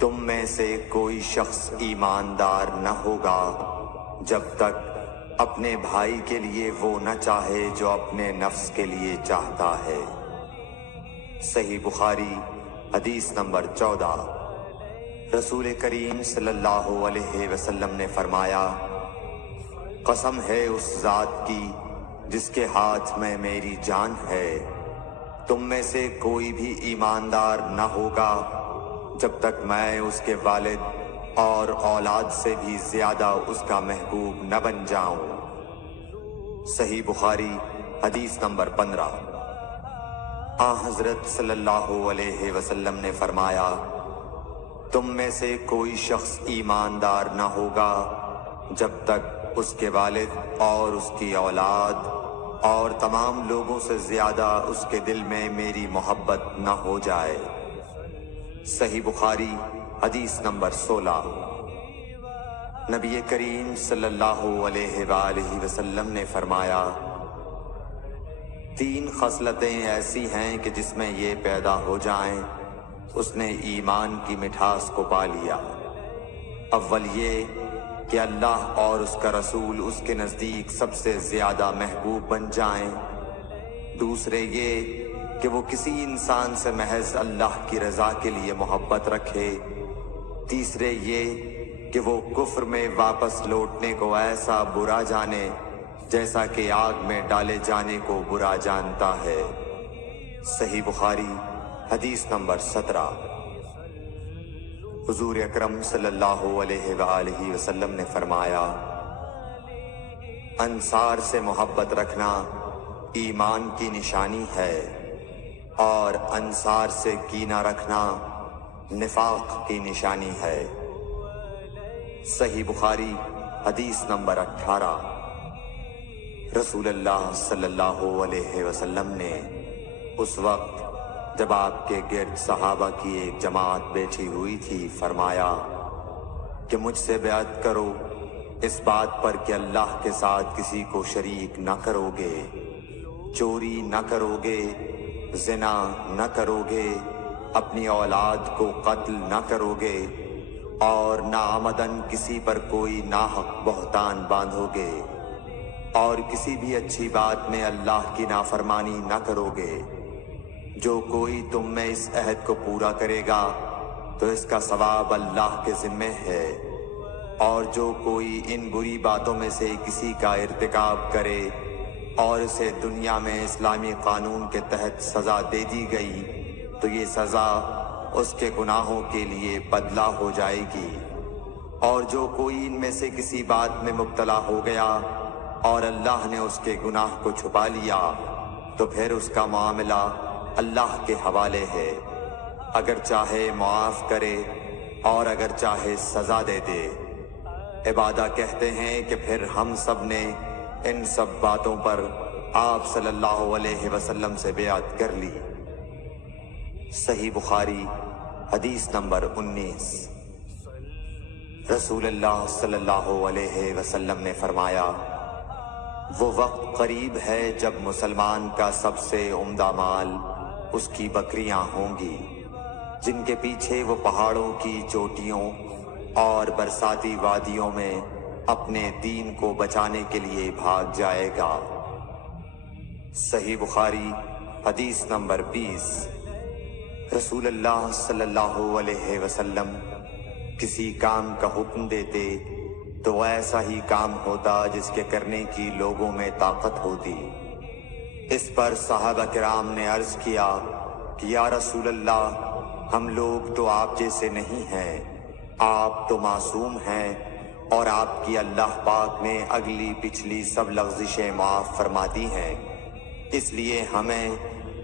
تم میں سے کوئی شخص ایماندار نہ ہوگا جب تک اپنے بھائی کے لیے وہ نہ چاہے جو اپنے نفس کے لیے چاہتا ہے۔ صحیح بخاری حدیث نمبر 14۔ رسول کریم صلی اللہ علیہ وسلم نے فرمایا، قسم ہے اس ذات کی جس کے ہاتھ میں میری جان ہے، تم میں سے کوئی بھی ایماندار نہ ہوگا جب تک میں اس کے والد اور اولاد سے بھی زیادہ اس کا محبوب نہ بن جاؤں۔ صحیح بخاری حدیث نمبر 15۔ حضرت صلی اللہ علیہ وسلم نے فرمایا، تم میں سے کوئی شخص ایماندار نہ ہوگا جب تک اس کے والد اور اس کی اولاد اور تمام لوگوں سے زیادہ اس کے دل میں میری محبت نہ ہو جائے۔ صحیح بخاری حدیث نمبر 16۔ نبی کریم صلی اللہ علیہ وآلہ وسلم نے فرمایا، 3 خصلتیں ایسی ہیں کہ جس میں یہ پیدا ہو جائیں اس نے ایمان کی مٹھاس کو پا لیا۔ اول یہ کہ اللہ اور اس کا رسول اس کے نزدیک سب سے زیادہ محبوب بن جائیں۔ دوسرے یہ کہ وہ کسی انسان سے محض اللہ کی رضا کے لیے محبت رکھے۔ تیسرے یہ کہ وہ کفر میں واپس لوٹنے کو ایسا برا جانے جیسا کہ آگ میں ڈالے جانے کو برا جانتا ہے۔ صحیح بخاری حدیث نمبر 17۔ حضور اکرم صلی اللہ علیہ وآلہ وسلم نے فرمایا، انصار سے محبت رکھنا ایمان کی نشانی ہے، اور انصار سے کینہ رکھنا نفاق کی نشانی ہے۔ صحیح بخاری حدیث نمبر 18۔ رسول اللہ صلی اللہ علیہ وسلم نے اس وقت جب آپ کے گرد صحابہ کی ایک جماعت بیٹھی ہوئی تھی فرمایا کہ مجھ سے بیعت کرو اس بات پر کہ اللہ کے ساتھ کسی کو شریک نہ کرو گے، چوری نہ کرو گے، زنا نہ کرو گے، اپنی اولاد کو قتل نہ کرو گے، اور ناعمدن کسی پر کوئی ناحق بہتان باندھو گے، اور کسی بھی اچھی بات میں اللہ کی نافرمانی نہ کرو گے۔ جو کوئی تم میں اس عہد کو پورا کرے گا تو اس کا ثواب اللہ کے ذمے ہے، اور جو کوئی ان بری باتوں میں سے کسی کا ارتکاب کرے اور اسے دنیا میں اسلامی قانون کے تحت سزا دے دی گئی تو یہ سزا اس کے گناہوں کے لیے بدلہ ہو جائے گی، اور جو کوئی ان میں سے کسی بات میں مبتلا ہو گیا اور اللہ نے اس کے گناہ کو چھپا لیا تو پھر اس کا معاملہ اللہ کے حوالے ہے، اگر چاہے معاف کرے اور اگر چاہے سزا دے دے۔ عبادہ کہتے ہیں کہ پھر ہم سب نے ان سب باتوں پر آپ صلی اللہ علیہ وسلم سے بیعت کر لی۔ صحیح بخاری حدیث نمبر 19۔ رسول اللہ صلی اللہ علیہ وسلم نے فرمایا، وہ وقت قریب ہے جب مسلمان کا سب سے عمدہ مال اس کی بکریاں ہوں گی، جن کے پیچھے وہ پہاڑوں کی چوٹیوں اور برساتی وادیوں میں اپنے دین کو بچانے کے لیے بھاگ جائے گا۔ صحیح بخاری حدیث نمبر 20۔ رسول اللہ صلی اللہ علیہ وسلم کسی کام کا حکم دیتے تو ایسا ہی کام ہوتا جس کے کرنے کی لوگوں میں طاقت ہوتی۔ اس پر صحابہ کرام نے عرض کیا کہ یا رسول اللہ، ہم لوگ تو آپ جیسے نہیں ہیں، آپ تو معصوم ہیں اور آپ کی اللہ پاک نے اگلی پچھلی سب لغزشیں معاف فرما دی ہیں، اس لیے ہمیں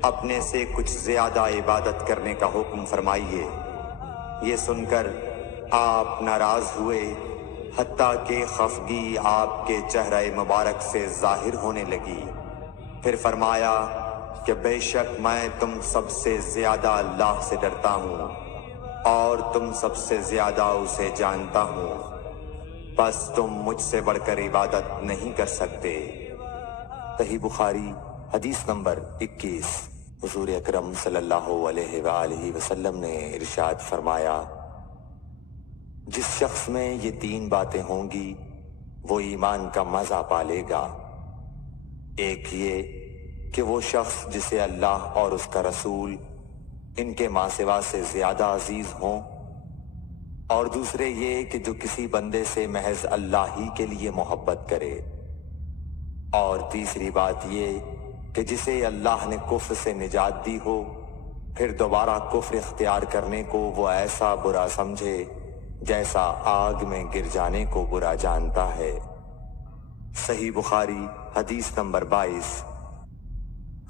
اپنے سے کچھ زیادہ عبادت کرنے کا حکم فرمائیے۔ یہ سن کر آپ ناراض ہوئے، حتیٰ کہ خفگی آپ کے چہرہ مبارک سے ظاہر ہونے لگی۔ پھر فرمایا کہ بے شک میں تم سب سے زیادہ اللہ سے ڈرتا ہوں اور تم سب سے زیادہ اسے جانتا ہوں، بس تم مجھ سے بڑھ کر عبادت نہیں کر سکتے۔ صحیح بخاری حدیث نمبر 21۔ حضور اکرم صلی اللہ علیہ وآلہ وسلم نے ارشاد فرمایا، جس شخص میں یہ 3 باتیں ہوں گی وہ ایمان کا مزہ پالے گا۔ ایک یہ کہ وہ شخص جسے اللہ اور اس کا رسول ان کے ماں سوا سے زیادہ عزیز ہوں، اور دوسرے یہ کہ جو کسی بندے سے محض اللہ ہی کے لیے محبت کرے، اور تیسری بات یہ کہ جسے اللہ نے کفر سے نجات دی ہو، پھر دوبارہ کفر اختیار کرنے کو وہ ایسا برا سمجھے جیسا آگ میں گر جانے کو برا جانتا ہے۔ صحیح بخاری حدیث نمبر 22۔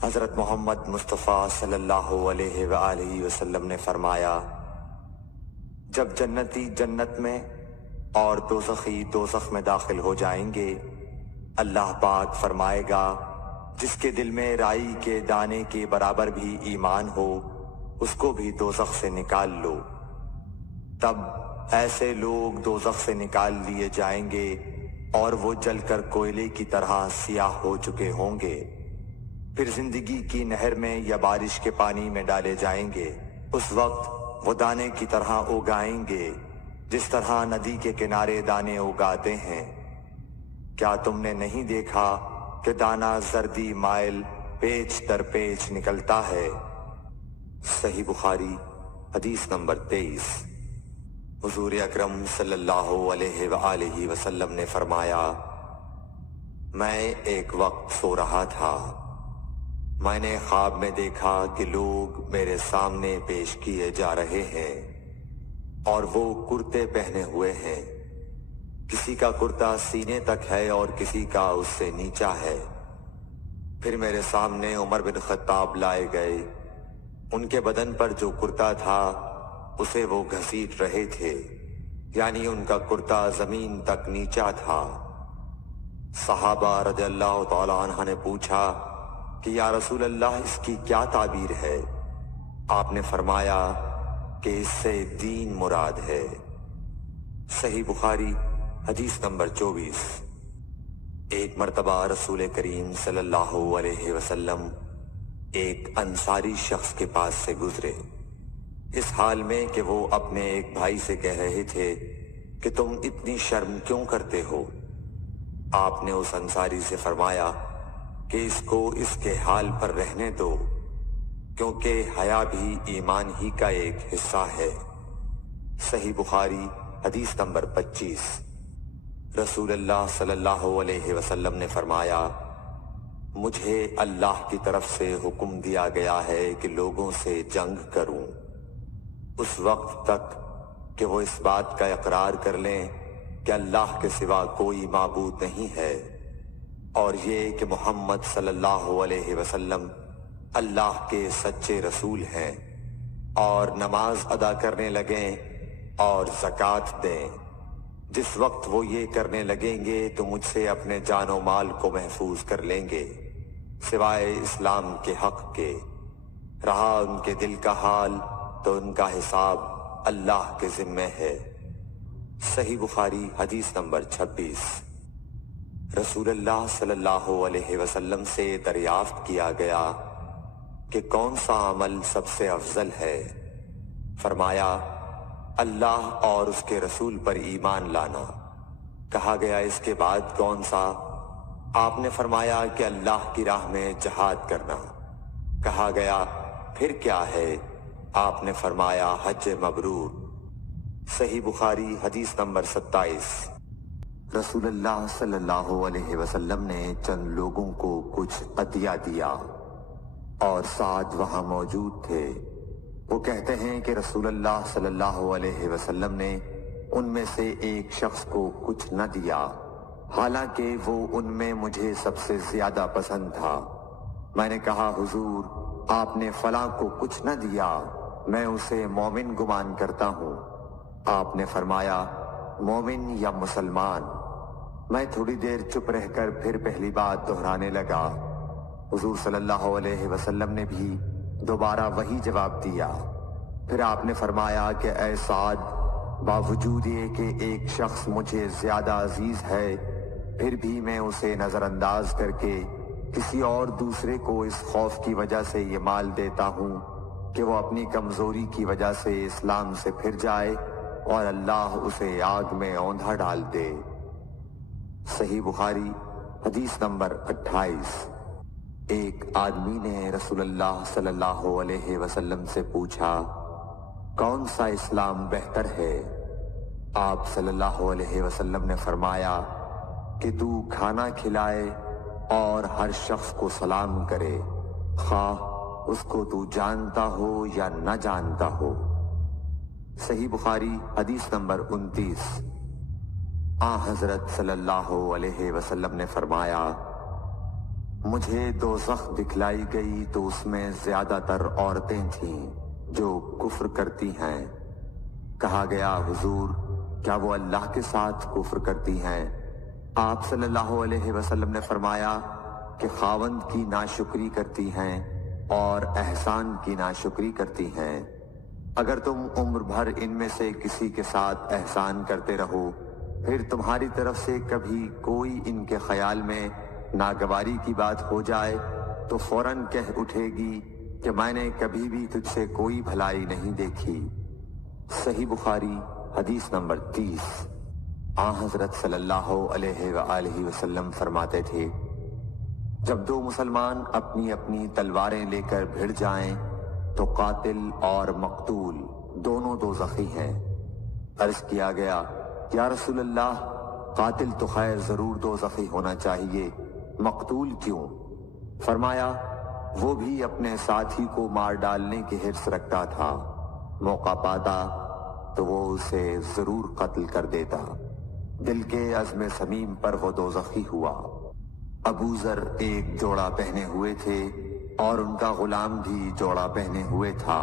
حضرت محمد مصطفیٰ صلی اللہ علیہ وآلہ وسلم نے فرمایا، جب جنتی جنت میں اور دوزخی دوزخ میں داخل ہو جائیں گے، اللہ پاک فرمائے گا، جس کے دل میں رائی کے دانے کے برابر بھی ایمان ہو، اس کو بھی دوزخ سے نکال لو۔ تب ایسے لوگ دوزخ سے نکال لیے جائیں گے اور وہ جل کر کوئلے کی طرح سیاہ ہو چکے ہوں گے، پھر زندگی کی نہر میں یا بارش کے پانی میں ڈالے جائیں گے۔ اس وقت وہ دانے کی طرح اگائیں گے جس طرح ندی کے کنارے دانے اگاتے ہیں۔ کیا تم نے نہیں دیکھا کہ دانہ زردی مائل پیچ در پیچ نکلتا ہے؟ صحیح بخاری حدیث نمبر 23۔ حضور اکرم صلی اللہ علیہ وآلہ وسلم نے فرمایا، میں ایک وقت سو رہا تھا، میں نے خواب میں دیکھا کہ لوگ میرے سامنے پیش کیے جا رہے ہیں اور وہ کرتے پہنے ہوئے ہیں، کسی کا کرتا سینے تک ہے اور کسی کا اس سے نیچا ہے۔ پھر میرے سامنے عمر بن خطاب لائے گئے، ان کے بدن پر جو کرتا تھا اسے وہ گھسیٹ رہے تھے، یعنی ان کا کرتا زمین تک نیچا تھا۔ صحابہ رضی اللہ تعالی عنہ نے پوچھا کہ یا رسول اللہ، اس کی کیا تعبیر ہے؟ آپ نے فرمایا کہ اس سے دین مراد ہے۔ صحیح بخاری حدیث نمبر 24۔ ایک مرتبہ رسول کریم صلی اللہ علیہ وسلم ایک انصاری شخص کے پاس سے گزرے، اس حال میں کہ وہ اپنے ایک بھائی سے کہہ رہے تھے کہ تم اتنی شرم کیوں کرتے ہو؟ آپ نے اس انصاری سے فرمایا کہ اس کو اس کے حال پر رہنے دو، کیونکہ حیا بھی ایمان ہی کا ایک حصہ ہے۔ صحیح بخاری حدیث نمبر 25۔ رسول اللہ صلی اللہ علیہ وسلم نے فرمایا، مجھے اللہ کی طرف سے حکم دیا گیا ہے کہ لوگوں سے جنگ کروں اس وقت تک کہ وہ اس بات کا اقرار کر لیں کہ اللہ کے سوا کوئی معبود نہیں ہے، اور یہ کہ محمد صلی اللہ علیہ وسلم اللہ کے سچے رسول ہیں، اور نماز ادا کرنے لگیں اور زکوٰۃ دیں۔ جس وقت وہ یہ کرنے لگیں گے تو مجھ سے اپنے جان و مال کو محفوظ کر لیں گے، سوائے اسلام کے حق کے، رہا ان کے دل کا حال تو ان کا حساب اللہ کے ذمے ہے۔ صحیح بخاری حدیث نمبر 26۔ رسول اللہ صلی اللہ علیہ وسلم سے دریافت کیا گیا کہ کون سا عمل سب سے افضل ہے؟ فرمایا اللہ اور اس کے رسول پر ایمان لانا۔ کہا گیا اس کے بعد کون سا؟ آپ نے فرمایا کہ اللہ کی راہ میں جہاد کرنا۔ کہا گیا پھر کیا ہے؟ آپ نے فرمایا حج مبرور۔ صحیح بخاری حدیث نمبر 27۔ رسول اللہ صلی اللہ علیہ وسلم نے چند لوگوں کو کچھ عطیہ دیا اور سعد وہاں موجود تھے۔ وہ کہتے ہیں کہ رسول اللہ صلی اللہ علیہ وسلم نے ان میں سے ایک شخص کو کچھ نہ دیا، حالانکہ وہ ان میں مجھے سب سے زیادہ پسند تھا۔ میں نے کہا حضور آپ نے فلاں کو کچھ نہ دیا، میں اسے مومن گمان کرتا ہوں۔ آپ نے فرمایا مومن یا مسلمان؟ میں تھوڑی دیر چپ رہ کر پھر پہلی بات دہرانے لگا۔ حضور صلی اللہ علیہ وسلم نے بھی دوبارہ وہی جواب دیا۔ پھر آپ نے فرمایا کہ اے سعد، باوجود یہ کہ ایک شخص مجھے زیادہ عزیز ہے، پھر بھی میں اسے نظر انداز کر کے کسی اور دوسرے کو اس خوف کی وجہ سے یہ مال دیتا ہوں کہ وہ اپنی کمزوری کی وجہ سے اسلام سے پھر جائے اور اللہ اسے آگ میں اوندھا ڈال دے۔ صحیح بخاری حدیث نمبر 28۔ ایک آدمی نے رسول اللہ صلی اللہ علیہ وسلم سے پوچھا کون سا اسلام بہتر ہے؟ آپ صلی اللہ علیہ وسلم نے فرمایا کہ تو کھانا کھلائے اور ہر شخص کو سلام کرے، خواہ اس کو تو جانتا ہو یا نہ جانتا ہو۔ صحیح بخاری حدیث نمبر 29۔ حضرت صلی اللہ علیہ وسلم نے فرمایا مجھے دوزخ دکھلائی گئی تو اس میں زیادہ تر عورتیں تھیں جو کفر کرتی ہیں۔ کہا گیا حضور کیا وہ اللہ کے ساتھ کفر کرتی ہیں؟ آپ صلی اللہ علیہ وسلم نے فرمایا کہ خاوند کی ناشکری کرتی ہیں اور احسان کی ناشکری کرتی ہیں۔ اگر تم عمر بھر ان میں سے کسی کے ساتھ احسان کرتے رہو، پھر تمہاری طرف سے کبھی کوئی ان کے خیال میں ناگواری کی بات ہو جائے تو فوراً کہہ اٹھے گی کہ میں نے کبھی بھی تجھ سے کوئی بھلائی نہیں دیکھی۔ صحیح بخاری حدیث نمبر 30۔ حضرت صلی اللہ علیہ وآلہ وسلم فرماتے تھے جب دو مسلمان اپنی اپنی تلواریں لے کر بھڑ جائیں تو قاتل اور مقتول دونوں دوزخی ہیں۔ عرض کیا گیا یا رسول اللہ قاتل تو خیر ضرور دوزخی ہونا چاہیے، مقتول کیوں؟ فرمایا وہ بھی اپنے ساتھی کو مار ڈالنے کی حرص رکھتا تھا، موقع پاتا تو وہ اسے ضرور قتل کر دیتا۔ دل کے عزم صمیم پر وہ دوزخی ہوا۔ ابو ذر ایک جوڑا پہنے ہوئے تھے اور ان کا غلام بھی جوڑا پہنے ہوئے تھا۔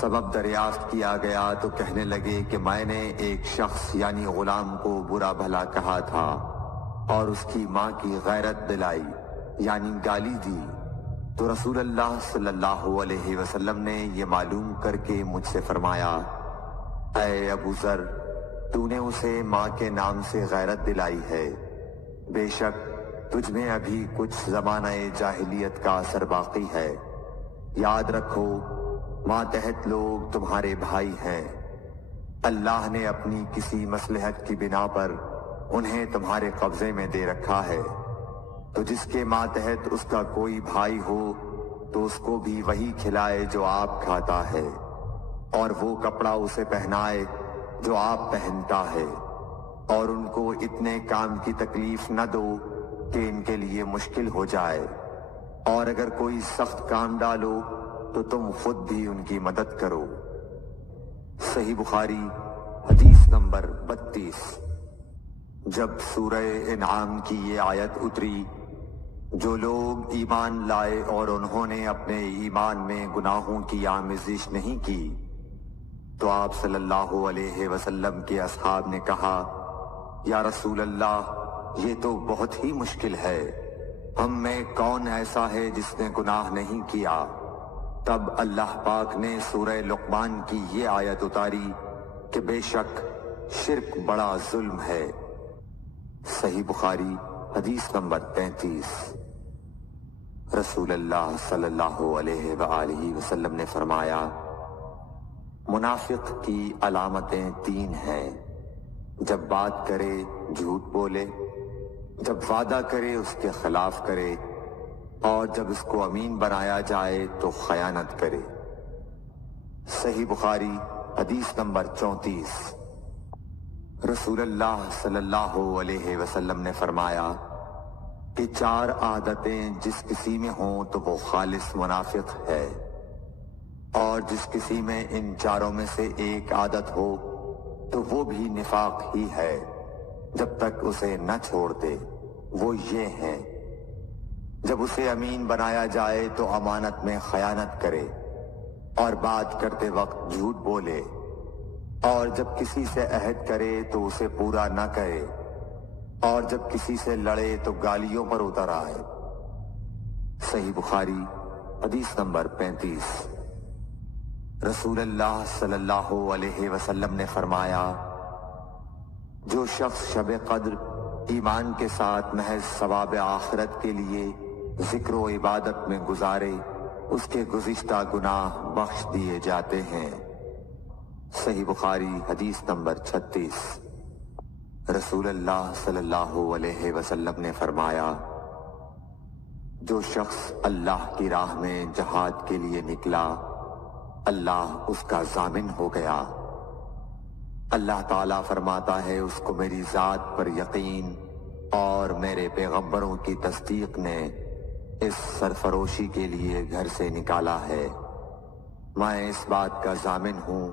سبب دریافت کیا گیا تو کہنے لگے کہ میں نے ایک شخص یعنی غلام کو برا بھلا کہا تھا اور اس کی ماں کی غیرت دلائی یعنی گالی دی، تو رسول اللہ صلی اللہ علیہ وسلم نے یہ معلوم کر کے مجھ سے فرمایا اے ابو ذر تو نے اسے ماں کے نام سے غیرت دلائی ہے، بے شک تجھ میں ابھی کچھ زمانہ جاہلیت کا اثر باقی ہے۔ یاد رکھو ماتحت لوگ تمہارے بھائی ہیں، اللہ نے اپنی کسی مصلحت کی بنا پر انہیں تمہارے قبضے میں دے رکھا ہے، تو جس کے ماتحت اس کا کوئی بھائی ہو تو اس کو بھی وہی کھلائے جو آپ کھاتا ہے، اور وہ کپڑا اسے پہنائے جو آپ پہنتا ہے، اور ان کو اتنے کام کی تکلیف نہ دو کہ ان کے لیے مشکل ہو جائے، اور اگر کوئی سخت کام ڈالو تو تم خود بھی ان کی مدد کرو۔ صحیح بخاری حدیث نمبر 32۔ جب سورہ انعام کی یہ آیت اتری جو لوگ ایمان لائے اور انہوں نے اپنے ایمان میں گناہوں کی آمیزش نہیں کی، تو آپ صلی اللہ علیہ وسلم کے اصحاب نے کہا یا رسول اللہ یہ تو بہت ہی مشکل ہے، ہم میں کون ایسا ہے جس نے گناہ نہیں کیا؟ تب اللہ پاک نے سورہ لقمان کی یہ آیت اتاری کہ بے شک شرک بڑا ظلم ہے۔ صحیح بخاری حدیث نمبر 33۔ رسول اللہ صلی اللہ علیہ وآلہ وسلم نے فرمایا، منافق کی علامتیں 3 ہیں: جب بات کرے جھوٹ بولے، جب وعدہ کرے اس کے خلاف کرے، اور جب اس کو امین بنایا جائے تو خیانت کرے۔ صحیح بخاری حدیث نمبر 34۔ رسول اللہ صلی اللہ علیہ وسلم نے فرمایا کہ 4 عادتیں جس کسی میں ہوں تو وہ خالص منافق ہے، اور جس کسی میں ان 4 میں سے ایک عادت ہو تو وہ بھی نفاق ہی ہے جب تک اسے نہ چھوڑ دے۔ وہ یہ ہیں: جب اسے امین بنایا جائے تو امانت میں خیانت کرے، اور بات کرتے وقت جھوٹ بولے، اور جب کسی سے عہد کرے تو اسے پورا نہ کرے، اور جب کسی سے لڑے تو گالیوں پر اتر آئے۔ صحیح بخاری حدیث نمبر 35۔ رسول اللہ صلی اللہ علیہ وسلم نے فرمایا، جو شخص شب قدر ایمان کے ساتھ محض ثواب آخرت کے لیے ذکر و عبادت میں گزارے، اس کے گزشتہ گناہ بخش دیے جاتے ہیں۔ صحیح بخاری حدیث نمبر 36۔ رسول اللہ صلی اللہ علیہ وسلم نے فرمایا، جو شخص اللہ کی راہ میں جہاد کے لیے نکلا، اللہ اس کا ضامن ہو گیا۔ اللہ تعالیٰ فرماتا ہے، اس کو میری ذات پر یقین اور میرے پیغمبروں کی تصدیق نے اس سرفروشی کے لیے گھر سے نکالا ہے۔ میں اس بات کا ضامن ہوں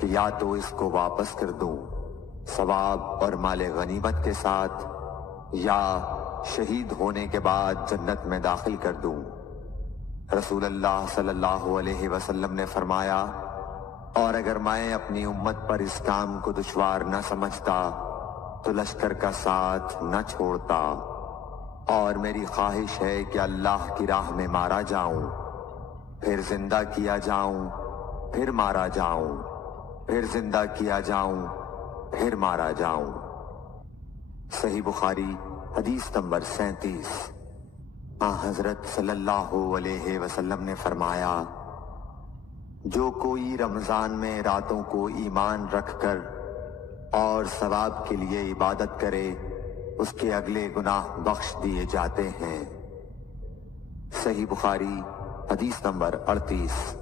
کہ یا تو اس کو واپس کر دوں ثواب اور مال غنیمت کے ساتھ، یا شہید ہونے کے بعد جنت میں داخل کر دوں۔ رسول اللہ صلی اللہ علیہ وسلم نے فرمایا، اور اگر میں اپنی امت پر اس کام کو دشوار نہ سمجھتا تو لشکر کا ساتھ نہ چھوڑتا، اور میری خواہش ہے کہ اللہ کی راہ میں مارا جاؤں، پھر زندہ کیا جاؤں، پھر مارا جاؤں، پھر زندہ کیا جاؤں، پھر مارا جاؤں۔ صحیح بخاری حدیث نمبر 37۔ حضرت صلی اللہ علیہ وسلم نے فرمایا، جو کوئی رمضان میں راتوں کو ایمان رکھ کر اور ثواب کے لیے عبادت کرے، اس کے اگلے گناہ بخش دیے جاتے ہیں۔ صحیح بخاری حدیث نمبر 38۔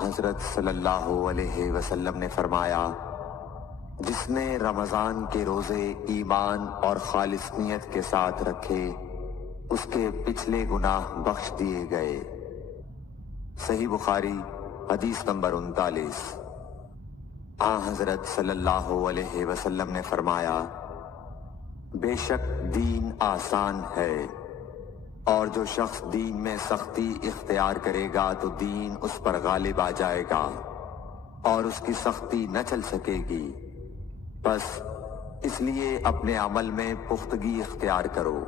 حضرت صلی اللہ علیہ وسلم نے فرمایا، جس نے رمضان کے روزے ایمان اور خالص نیت کے ساتھ رکھے، اس کے پچھلے گناہ بخش دیے گئے۔ صحیح بخاری حدیث نمبر 39۔ حضرت صلی اللہ علیہ وسلم نے فرمایا، بے شک دین آسان ہے، اور جو شخص دین میں سختی اختیار کرے گا تو دین اس پر غالب آ جائے گا اور اس کی سختی نہ چل سکے گی۔ بس اس لیے اپنے عمل میں پختگی اختیار کرو،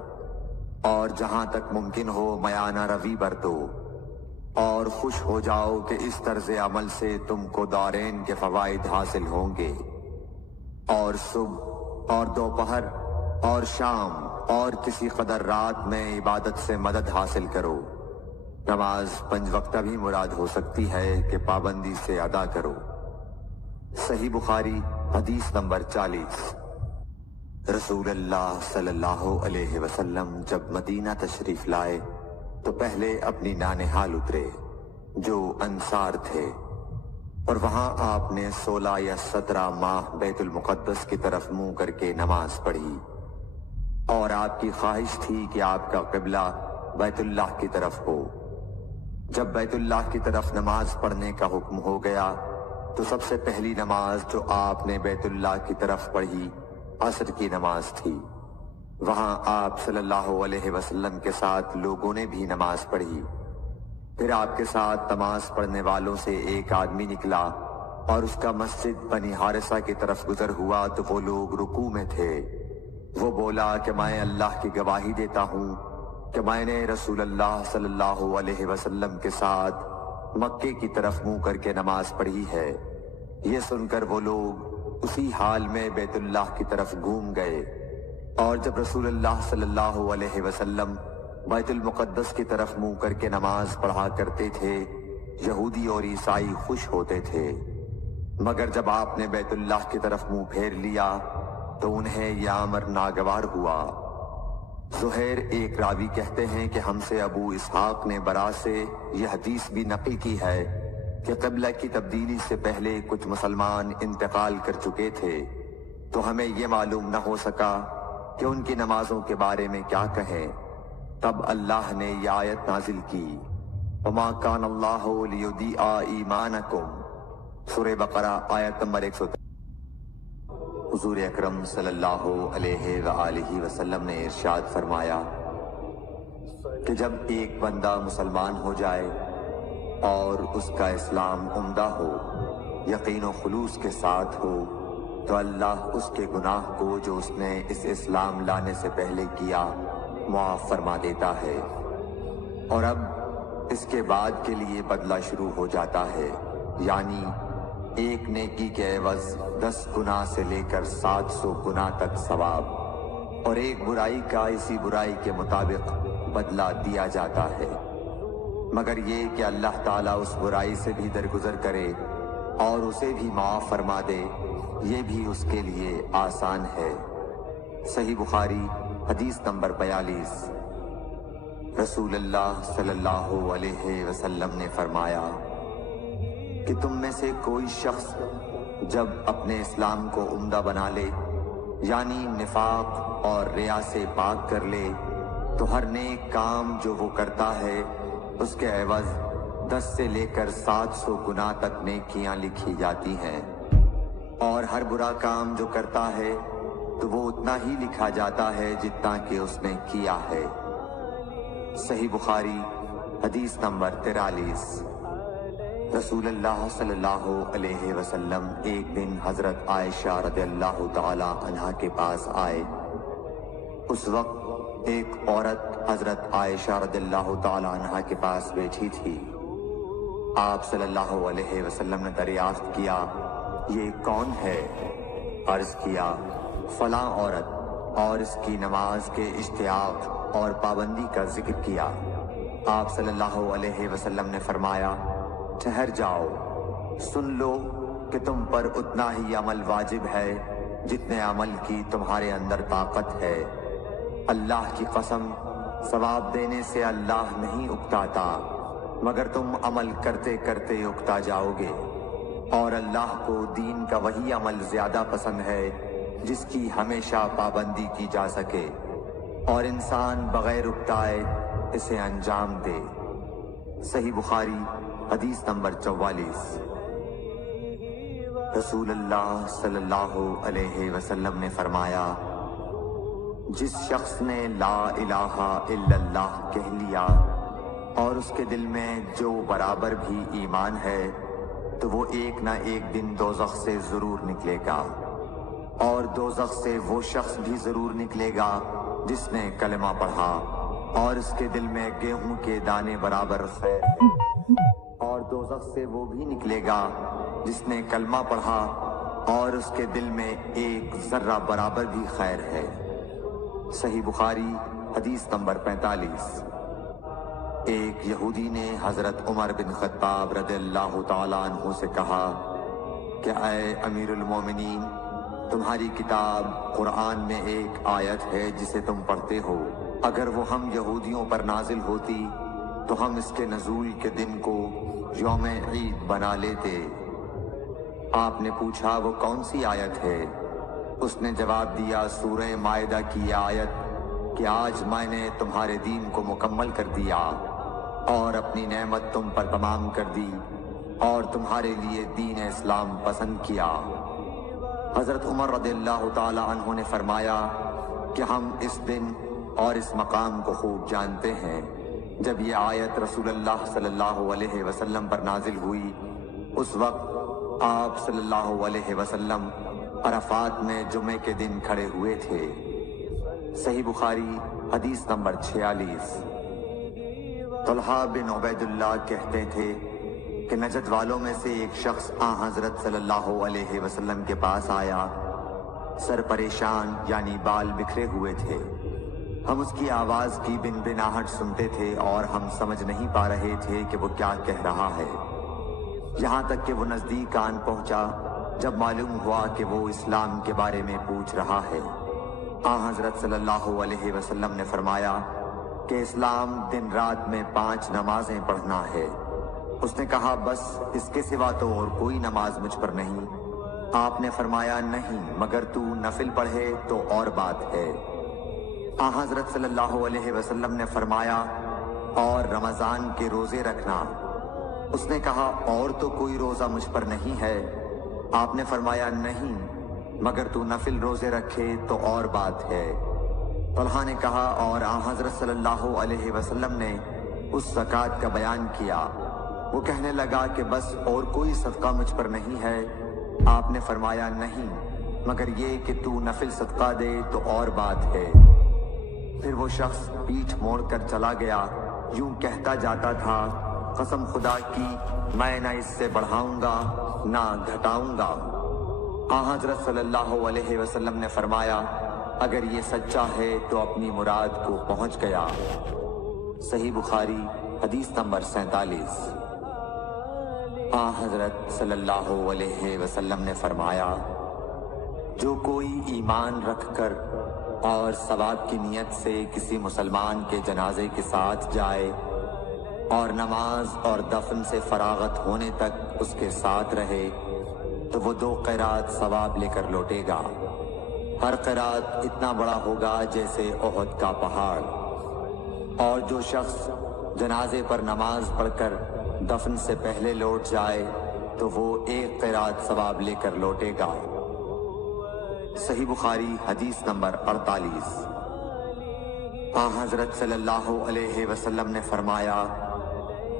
اور جہاں تک ممکن ہو میانہ روی برتو، اور خوش ہو جاؤ کہ اس طرز عمل سے تم کو دارین کے فوائد حاصل ہوں گے، اور صبح اور دوپہر اور شام اور کسی قدر رات میں عبادت سے مدد حاصل کرو۔ نماز 5 وقتہ بھی مراد ہو سکتی ہے کہ پابندی سے ادا کرو۔ صحیح بخاری حدیث نمبر 40۔ رسول اللہ صلی اللہ علیہ وسلم جب مدینہ تشریف لائے تو پہلے اپنی نانہال اترے جو انصار تھے، اور وہاں آپ نے 16 یا 17 ماہ بیت المقدس کی طرف منہ کر کے نماز پڑھی، اور آپ کی خواہش تھی کہ آپ کا قبلہ بیت اللہ کی طرف ہو۔ جب بیت اللہ کی طرف نماز پڑھنے کا حکم ہو گیا تو سب سے پہلی نماز جو آپ نے بیت اللہ کی طرف پڑھی عصر کی نماز تھی۔ وہاں آپ صلی اللہ علیہ وسلم کے ساتھ لوگوں نے بھی نماز پڑھی۔ پھر آپ کے ساتھ نماز پڑھنے والوں سے ایک آدمی نکلا اور اس کا مسجد بنی حارثہ کی طرف گزر ہوا تو وہ لوگ رکوع میں تھے۔ وہ بولا کہ میں اللہ کی گواہی دیتا ہوں کہ میں نے رسول اللہ صلی اللہ علیہ وسلم کے ساتھ مکے کی طرف منہ کر کے نماز پڑھی ہے۔ یہ سن کر وہ لوگ اسی حال میں بیت اللہ کی طرف گھوم گئے، اور جب رسول اللہ صلی اللہ علیہ وسلم بیت المقدس کی طرف منہ کر کے نماز پڑھا کرتے تھے، یہودی اور عیسائی خوش ہوتے تھے، مگر جب آپ نے بیت اللہ کی طرف منہ پھیر لیا تو انہیں یہ امر ناگوار ہوا۔ زہیر ایک راوی کہتے ہیں کہ ہم سے ابو اسحاق نے برا سے یہ حدیث بھی نقل کی ہے کہ قبلہ کی تبدیلی سے پہلے کچھ مسلمان انتقال کر چکے تھے، تو ہمیں یہ معلوم نہ ہو سکا کہ ان کی نمازوں کے بارے میں کیا کہیں۔ تب اللہ نے یہ آیت نازل کی، وَمَا كَانَ اللَّهُ لِيُضِيعَ إِيمَانَكُمْ، سورہ بقرہ آیت نمبر 103۔ حضور اکرم صلی اللہ علیہ وآلہ وسلم نے ارشاد فرمایا کہ جب ایک بندہ مسلمان ہو جائے اور اس کا اسلام عمدہ ہو، یقین و خلوص کے ساتھ ہو، تو اللہ اس کے گناہ کو جو اس نے اس اسلام لانے سے پہلے کیا معاف فرما دیتا ہے، اور اب اس کے بعد کے لیے بدلہ شروع ہو جاتا ہے، یعنی ایک نیکی کے عوض 10 گناہ سے لے کر 700 گناہ تک ثواب، اور ایک برائی کا اسی برائی کے مطابق بدلہ دیا جاتا ہے، مگر یہ کہ اللہ تعالیٰ اس برائی سے بھی درگزر کرے اور اسے بھی معاف فرما دے، یہ بھی اس کے لیے آسان ہے۔ صحیح بخاری حدیث نمبر 42۔ رسول اللہ صلی اللہ علیہ وسلم نے فرمایا کہ تم میں سے کوئی شخص جب اپنے اسلام کو عمدہ بنا لے، یعنی نفاق اور ریا سے پاک کر لے، تو ہر نیک کام جو وہ کرتا ہے اس کے عوض 10 سے لے کر 700 گناہ تک نیکیاں لکھی جاتی ہیں، اور ہر برا کام جو کرتا ہے تو وہ اتنا ہی لکھا جاتا ہے جتنا کہ اس نے کیا ہے۔ صحیح بخاری حدیث نمبر 43۔ رسول اللہ صلی اللہ علیہ وسلم ایک دن حضرت عائشہ رضی اللہ تعالی عنہا کے پاس آئے۔ اس وقت ایک عورت حضرت عائشہ رضی اللہ تعالی عنہا کے پاس بیٹھی تھی۔ آپ صلی اللہ علیہ وسلم نے دریافت کیا، یہ کون ہے؟ عرض کیا، فلاں عورت، اور اس کی نماز کے اشتیاق اور پابندی کا ذکر کیا۔ آپ صلی اللہ علیہ وسلم نے فرمایا، ٹھہر جاؤ، سن لو کہ تم پر اتنا ہی عمل واجب ہے جتنے عمل کی تمہارے اندر طاقت ہے۔ اللہ کی قسم، ثواب دینے سے اللہ نہیں اکتاتا، مگر تم عمل کرتے کرتے اکتا جاؤ گے، اور اللہ کو دین کا وہی عمل زیادہ پسند ہے جس کی ہمیشہ پابندی کی جا سکے، اور انسان بغیر اکتائے اسے انجام دے۔ صحیح بخاری حدیث نمبر 44۔ رسول اللہ صلی اللہ علیہ وسلم نے فرمایا، جس شخص نے لا الہ الا اللہ کہہ لیا اور اس کے دل میں جو برابر بھی ایمان ہے، تو وہ ایک نہ ایک دن دوزخ سے ضرور نکلے گا، اور دوزخ سے وہ شخص بھی ضرور نکلے گا جس نے کلمہ پڑھا اور اس کے دل میں گیہوں کے دانے برابر خیر ہے، اور دوزخ سے وہ بھی نکلے گا جس نے کلمہ پڑھا اور اس کے دل میں ایک ذرہ برابر بھی خیر ہے۔ صحیح بخاری حدیث نمبر 45۔ ایک یہودی نے حضرت عمر بن خطاب رضی اللہ تعالیٰ عنہ سے کہا کہ اے امیر المومنین، تمہاری کتاب قرآن میں ایک آیت ہے جسے تم پڑھتے ہو، اگر وہ ہم یہودیوں پر نازل ہوتی تو ہم اس کے نزول کے دن کو یوم عید بنا لیتے۔ آپ نے پوچھا، وہ کون سی آیت ہے؟ اس نے جواب دیا، سورہ مائدہ کی یہ آیت کہ آج میں نے تمہارے دین کو مکمل کر دیا اور اپنی نعمت تم پر تمام کر دی اور تمہارے لیے دین اسلام پسند کیا۔ حضرت عمر رضی اللہ تعالی عنہ نے فرمایا کہ ہم اس دن اور اس مقام کو خوب جانتے ہیں۔ جب یہ آیت رسول اللہ صلی اللہ علیہ وسلم پر نازل ہوئی، اس وقت آپ صلی اللہ علیہ وسلم عرفات میں جمعے کے دن کھڑے ہوئے تھے۔ صحیح بخاری حدیث نمبر 46۔ طلحہ بن عبیداللہ کہتے تھے کہ نجد والوں میں سے ایک شخص حضرت صلی اللہ علیہ وسلم کے پاس آیا، سر پریشان یعنی بال بکھرے ہوئے تھے۔ ہم اس کی آواز کی بن بناہٹ سنتے تھے اور ہم سمجھ نہیں پا رہے تھے کہ وہ کیا کہہ رہا ہے، یہاں تک کہ وہ نزدیک آن پہنچا جب معلوم ہوا کہ وہ اسلام کے بارے میں پوچھ رہا ہے۔ حضرت صلی اللہ علیہ وسلم نے فرمایا کہ اسلام دن رات میں 5 نمازیں پڑھنا ہے۔ اس نے کہا بس اس کے سوا تو اور کوئی نماز مجھ پر نہیں۔ آپ نے فرمایا نہیں، مگر تو نفل پڑھے تو اور بات ہے۔ حضرت صلی اللہ علیہ وسلم نے فرمایا اور رمضان کے روزے رکھنا۔ اس نے کہا اور تو کوئی روزہ مجھ پر نہیں ہے۔ آپ نے فرمایا نہیں، مگر تو نفل روزے رکھے تو اور بات ہے۔ طلحہ نے کہا اور حضرت صلی اللہ علیہ وسلم نے اس زکوٰۃ کا بیان کیا۔ وہ کہنے لگا کہ بس اور کوئی صدقہ مجھ پر نہیں ہے۔ آپ نے فرمایا نہیں، مگر یہ کہ تو نفل صدقہ دے تو اور بات ہے۔ پھر وہ شخص پیٹھ موڑ کر چلا گیا، یوں کہتا جاتا تھا قسم خدا کی میں نہ اس سے بڑھاؤں گا نہ گھٹاؤں گا۔ حضرت صلی اللہ علیہ وسلم نے فرمایا اگر یہ سچا ہے تو اپنی مراد کو پہنچ گیا۔ صحیح بخاری حدیث نمبر 47۔ حضرت صلی اللہ علیہ وسلم نے فرمایا جو کوئی ایمان رکھ کر اور ثواب کی نیت سے کسی مسلمان کے جنازے کے ساتھ جائے اور نماز اور دفن سے فراغت ہونے تک اس کے ساتھ رہے تو وہ 2 قیرات ثواب لے کر لوٹے گا۔ ہر قیرات اتنا بڑا ہوگا جیسے احد کا پہاڑ۔ اور جو شخص جنازے پر نماز پڑھ کر دفن سے پہلے لوٹ جائے تو وہ 1 قیرات ثواب لے کر لوٹے گا۔ صحیح بخاری حدیث نمبر 48۔ حضرت صلی اللہ علیہ وسلم نے فرمایا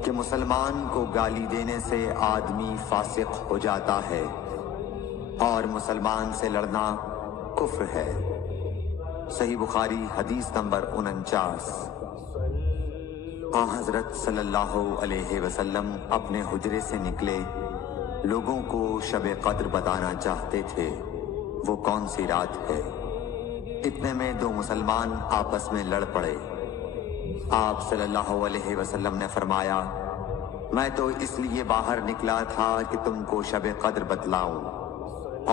کہ مسلمان کو گالی دینے سے آدمی فاسق ہو جاتا ہے اور مسلمان سے لڑنا کفر ہے۔ صحیح بخاری حدیث نمبر 49۔ حضرت صلی اللہ علیہ وسلم اپنے حجرے سے نکلے، لوگوں کو شب قدر بتانا چاہتے تھے وہ کون سی رات ہے۔ اتنے میں 2 مسلمان آپس میں لڑ پڑے۔ آپ صلی اللہ علیہ وسلم نے فرمایا میں تو اس لیے باہر نکلا تھا کہ تم کو شب قدر بتلاؤں،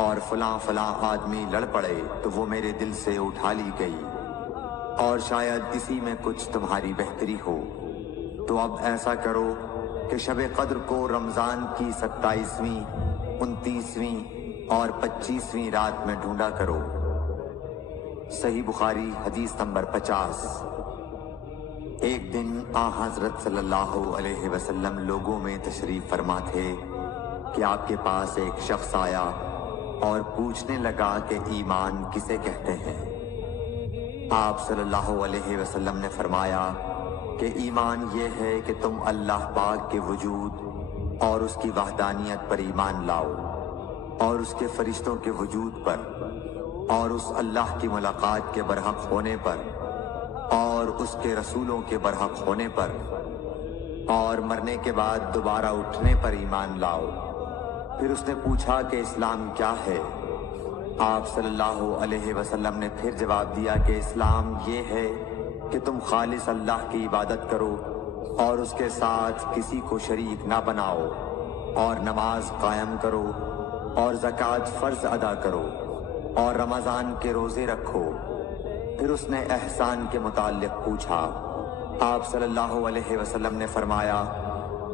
اور فلاں فلاں آدمی لڑ پڑے تو وہ میرے دل سے اٹھا لی گئی، اور شاید اسی میں کچھ تمہاری بہتری ہو، تو اب ایسا کرو کہ شب قدر کو رمضان کی 27ویں، 29ویں اور 25ویں رات میں ڈھونڈا کرو۔ صحیح بخاری حدیث نمبر 50۔ ایک دن حضرت صلی اللہ علیہ وسلم لوگوں میں تشریف فرما تھے کہ آپ کے پاس ایک شخص آیا اور پوچھنے لگا کہ ایمان کسے کہتے ہیں۔ آپ صلی اللہ علیہ وسلم نے فرمایا کہ ایمان یہ ہے کہ تم اللہ پاک کے وجود اور اس کی وحدانیت پر ایمان لاؤ، اور اس کے فرشتوں کے وجود پر، اور اس اللہ کی ملاقات کے برحق ہونے پر، اور اس کے رسولوں کے برحق ہونے پر، اور مرنے کے بعد دوبارہ اٹھنے پر ایمان لاؤ۔ پھر اس نے پوچھا کہ اسلام کیا ہے؟ آپ صلی اللہ علیہ وسلم نے پھر جواب دیا کہ اسلام یہ ہے کہ تم خالص اللہ کی عبادت کرو اور اس کے ساتھ کسی کو شریک نہ بناؤ، اور نماز قائم کرو، اور زکوٰۃ فرض ادا کرو، اور رمضان کے روزے رکھو۔ پھر اس نے احسان کے متعلق پوچھا۔ آپ صلی اللہ علیہ وسلم نے فرمایا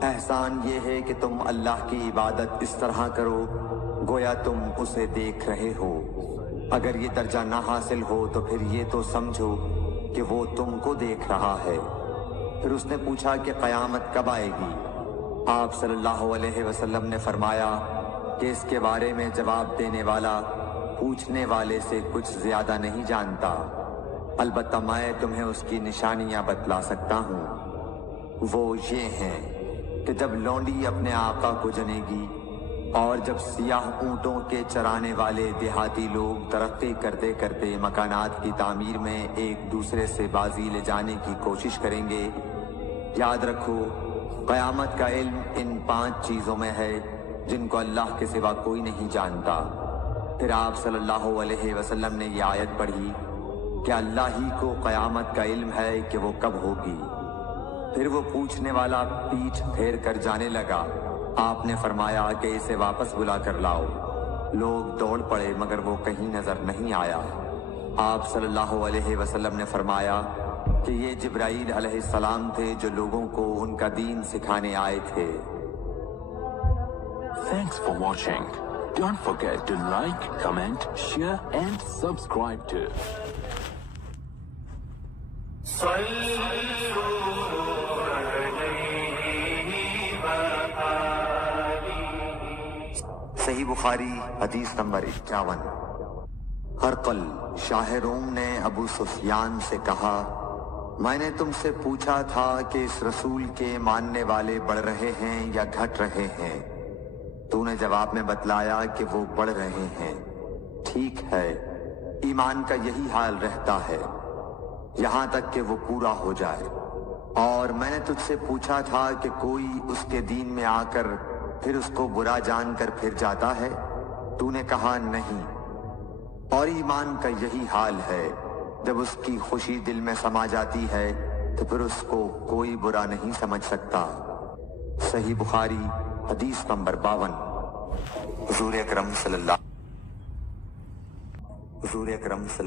احسان یہ ہے کہ تم اللہ کی عبادت اس طرح کرو گویا تم اسے دیکھ رہے ہو۔ اگر یہ درجہ نہ حاصل ہو تو پھر یہ تو سمجھو کہ وہ تم کو دیکھ رہا ہے۔ پھر اس نے پوچھا کہ قیامت کب آئے گی؟ آپ صلی اللہ علیہ وسلم نے فرمایا کہ اس کے بارے میں جواب دینے والا پوچھنے والے سے کچھ زیادہ نہیں جانتا، البتہ میں تمہیں اس کی نشانیاں بتلا سکتا ہوں۔ وہ یہ ہیں کہ جب لونڈی اپنے آقا کو جنے گی اور جب سیاہ اونٹوں کے چرانے والے دیہاتی لوگ ترقی کرتے کرتے مکانات کی تعمیر میں ایک دوسرے سے بازی لے جانے کی کوشش کریں گے، یاد رکھو قیامت کا علم ان 5 چیزوں میں ہے جن کو اللہ کے سوا کوئی نہیں جانتا۔ پھر آپ صلی اللہ علیہ وسلم نے یہ آیت پڑھی کہ اللہ ہی کو قیامت کا علم ہے کہ وہ کب ہوگی۔ پھر وہ پوچھنے والا پیٹھ پھیر کر جانے لگا۔ آپ نے فرمایا کہ اسے واپس بلا کر لاؤ۔ لوگ دوڑ پڑے مگر وہ کہیں نظر نہیں آیا۔ آپ صلی اللہ علیہ وسلم نے فرمایا کہ یہ جبرائیل علیہ السلام تھے جو لوگوں کو ان کا دین سکھانے آئے تھے۔ Thanks for watching. Don't forget to like, comment, share and subscribe to. صحیح بخاری حدیث نمبر 51۔ ہرقل شاہ روم نے ابو سفیان سے کہا، میں نے تم سے پوچھا تھا کہ اس رسول کے ماننے والے بڑھ رہے ہیں یا گھٹ رہے ہیں؟ تو نے جواب میں بتلایا کہ وہ بڑھ رہے ہیں۔ ٹھیک ہے، ایمان کا یہی حال رہتا ہے یہاں تک کہ وہ پورا ہو جائے۔ اور میں نے تجھ سے پوچھا تھا کہ کوئی اس کے دین میں آ کر پھر اس کو برا جان کر پھر جاتا ہے؟ تو نے کہا نہیں۔ اور ایمان کا یہی حال ہے، جب اس کی خوشی دل میں سما جاتی ہے تو پھر اس کو کوئی برا نہیں سمجھ سکتا۔ صحیح بخاری حدیث نمبر 52۔ حضور اکرم صلی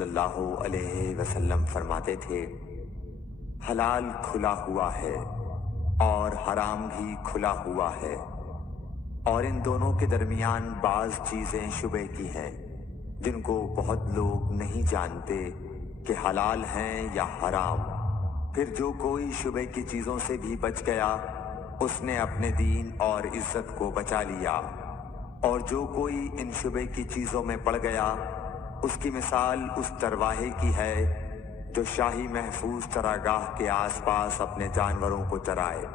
اللہ علیہ وسلم فرماتے تھے، حلال کھلا ہوا ہے اور حرام بھی کھلا ہوا ہے، اور ان دونوں کے درمیان بعض چیزیں شبہ کی ہیں جن کو بہت لوگ نہیں جانتے کہ حلال ہیں یا حرام۔ پھر جو کوئی شبہ کی چیزوں سے بھی بچ گیا اس نے اپنے دین اور عزت کو بچا لیا، اور جو کوئی ان شبہ کی چیزوں میں پڑ گیا اس کی مثال اس چرواہے کی ہے جو شاہی محفوظ چراگاہ کے آس پاس اپنے جانوروں کو چرائے۔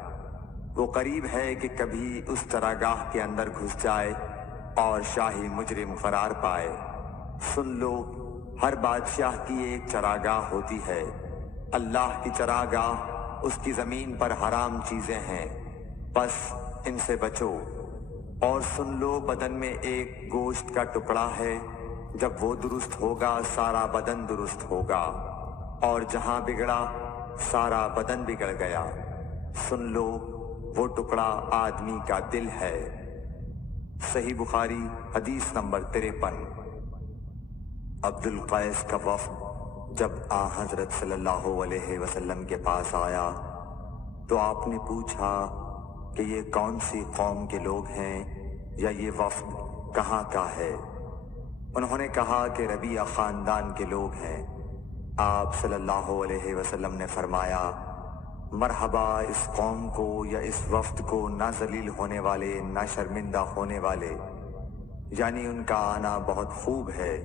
وہ قریب ہے کہ کبھی اس چراگاہ کے اندر گھس جائے اور شاہی مجرم فرار پائے۔ سن لو، ہر بادشاہ کی ایک چراگاہ ہوتی ہے، اللہ کی چراگاہ اس کی زمین پر حرام چیزیں ہیں، بس ان سے بچو۔ اور سن لو، بدن میں ایک گوشت کا ٹکڑا ہے، جب وہ درست ہوگا سارا بدن درست ہوگا، اور جہاں بگڑا سارا بدن بگڑ گیا۔ سن لو، وہ ٹکڑا آدمی کا دل ہے۔ صحیح بخاری حدیث نمبر 53۔ عبد القیس کا وفد جب حضرت صلی اللہ علیہ وسلم کے پاس آیا تو آپ نے پوچھا کہ یہ کون سی قوم کے لوگ ہیں یا یہ وفد کہاں کا ہے؟ انہوں نے کہا کہ ربیعہ خاندان کے لوگ ہیں۔ آپ صلی اللہ علیہ وسلم نے فرمایا، مرحبا اس قوم کو یا اس وفد کو، نہ ذلیل ہونے والے نہ شرمندہ ہونے والے، یعنی ان کا آنا بہت خوب ہے۔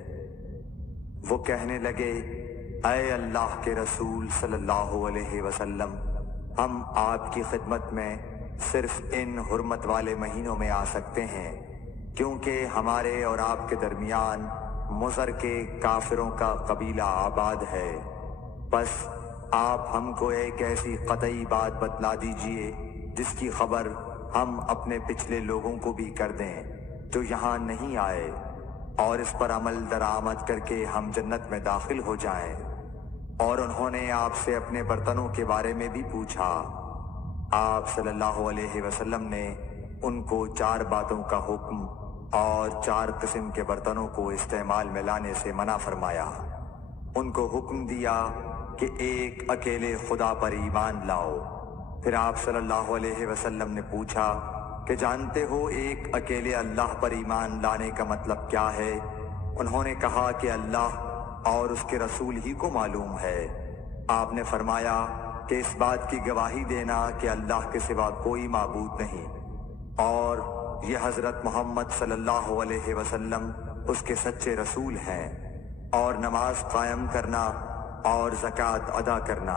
وہ کہنے لگے، اے اللہ کے رسول صلی اللہ علیہ وسلم، ہم آپ کی خدمت میں صرف ان حرمت والے مہینوں میں آ سکتے ہیں، کیونکہ ہمارے اور آپ کے درمیان مضر کے کافروں کا قبیلہ آباد ہے۔ بس آپ ہم کو ایک ایسی قطعی بات بتلا دیجئے جس کی خبر ہم اپنے پچھلے لوگوں کو بھی کر دیں جو یہاں نہیں آئے، اور اس پر عمل درآمد کر کے ہم جنت میں داخل ہو جائیں۔ اور انہوں نے آپ سے اپنے برتنوں کے بارے میں بھی پوچھا۔ آپ صلی اللہ علیہ وسلم نے ان کو 4 باتوں کا حکم اور 4 قسم کے برتنوں کو استعمال میں لانے سے منع فرمایا۔ ان کو حکم دیا کہ ایک اکیلے خدا پر ایمان لاؤ۔ پھر آپ صلی اللہ علیہ وسلم نے پوچھا کہ جانتے ہو ایک اکیلے اللہ پر ایمان لانے کا مطلب کیا ہے؟ انہوں نے کہا کہ اللہ اور اس کے رسول ہی کو معلوم ہے۔ آپ نے فرمایا کہ اس بات کی گواہی دینا کہ اللہ کے سوا کوئی معبود نہیں، اور یہ حضرت محمد صلی اللہ علیہ وسلم اس کے سچے رسول ہیں، اور نماز قائم کرنا اور زکوٰۃ ادا کرنا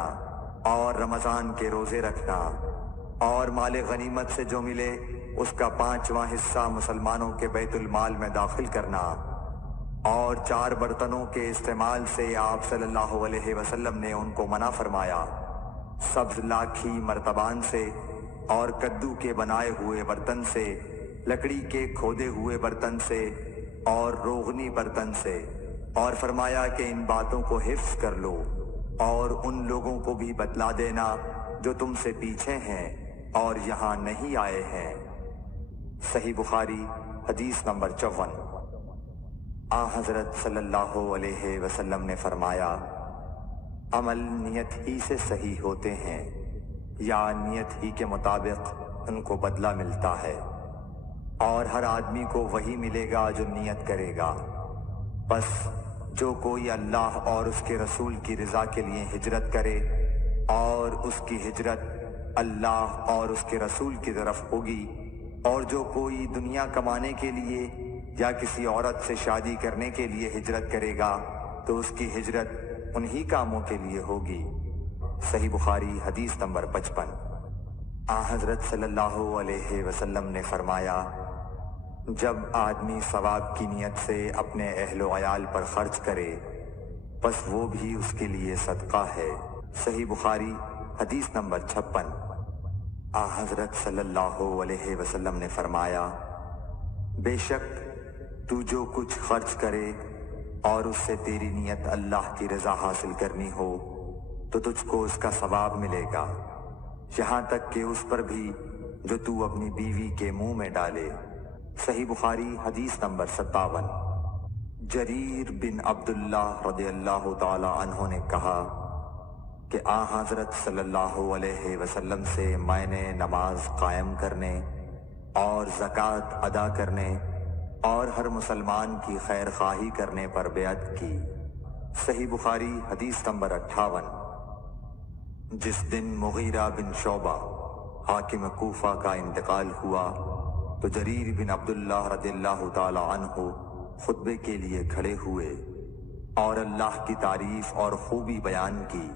اور رمضان کے روزے رکھنا، اور مال غنیمت سے جو ملے اس کا 5واں حصہ مسلمانوں کے بیت المال میں داخل کرنا، اور 4 برتنوں کے استعمال سے آپ صلی اللہ علیہ وسلم نے ان کو منع فرمایا، سبز لاکھی مرتبان سے اور کدو کے بنائے ہوئے برتن سے، لکڑی کے کھودے ہوئے برتن سے اور روغنی برتن سے، اور فرمایا کہ ان باتوں کو حفظ کر لو اور ان لوگوں کو بھی بتلا دینا جو تم سے پیچھے ہیں اور یہاں نہیں آئے ہیں۔ صحیح بخاری حدیث نمبر 54۔ آن حضرت صلی اللہ علیہ وسلم نے فرمایا، عمل نیت ہی سے صحیح ہوتے ہیں یا نیت ہی کے مطابق ان کو بدلہ ملتا ہے، اور ہر آدمی کو وہی ملے گا جو نیت کرے گا۔ بس جو کوئی اللہ اور اس کے رسول کی رضا کے لیے ہجرت کرے اور اس کی ہجرت اللہ اور اس کے رسول کی طرف ہوگی، اور جو کوئی دنیا کمانے کے لیے یا کسی عورت سے شادی کرنے کے لیے ہجرت کرے گا تو اس کی ہجرت انہی کاموں کے لیے ہوگی۔ صحیح بخاری حدیث نمبر 55۔ آن حضرت صلی اللہ علیہ وسلم نے فرمایا، جب آدمی ثواب کی نیت سے اپنے اہل و عیال پر خرچ کرے بس وہ بھی اس کے لیے صدقہ ہے۔ صحیح بخاری حدیث نمبر 56۔ آن حضرت صلی اللہ علیہ وسلم نے فرمایا، بے شک تو جو کچھ خرچ کرے اور اس سے تیری نیت اللہ کی رضا حاصل کرنی ہو تو تجھ کو اس کا ثواب ملے گا، یہاں تک کہ اس پر بھی جو تو اپنی بیوی کے منہ میں ڈالے۔ صحیح بخاری حدیث نمبر 57۔ جریر بن عبداللہ رضی اللہ تعالی عنہ نے کہا کہ آن حضرت صلی اللہ علیہ وسلم سے میں نے نماز قائم کرنے اور زکوٰۃ ادا کرنے اور ہر مسلمان کی خیر خواہی کرنے پر بیعت کی۔ صحیح بخاری حدیث نمبر 58۔ جس دن مغیرہ بن شعبہ حاکم کوفہ کا انتقال ہوا تو جریر بن عبداللہ رضی اللہ تعالی عنہ خطبے کے لیے کھڑے ہوئے اور اللہ کی تعریف اور خوبی بیان کی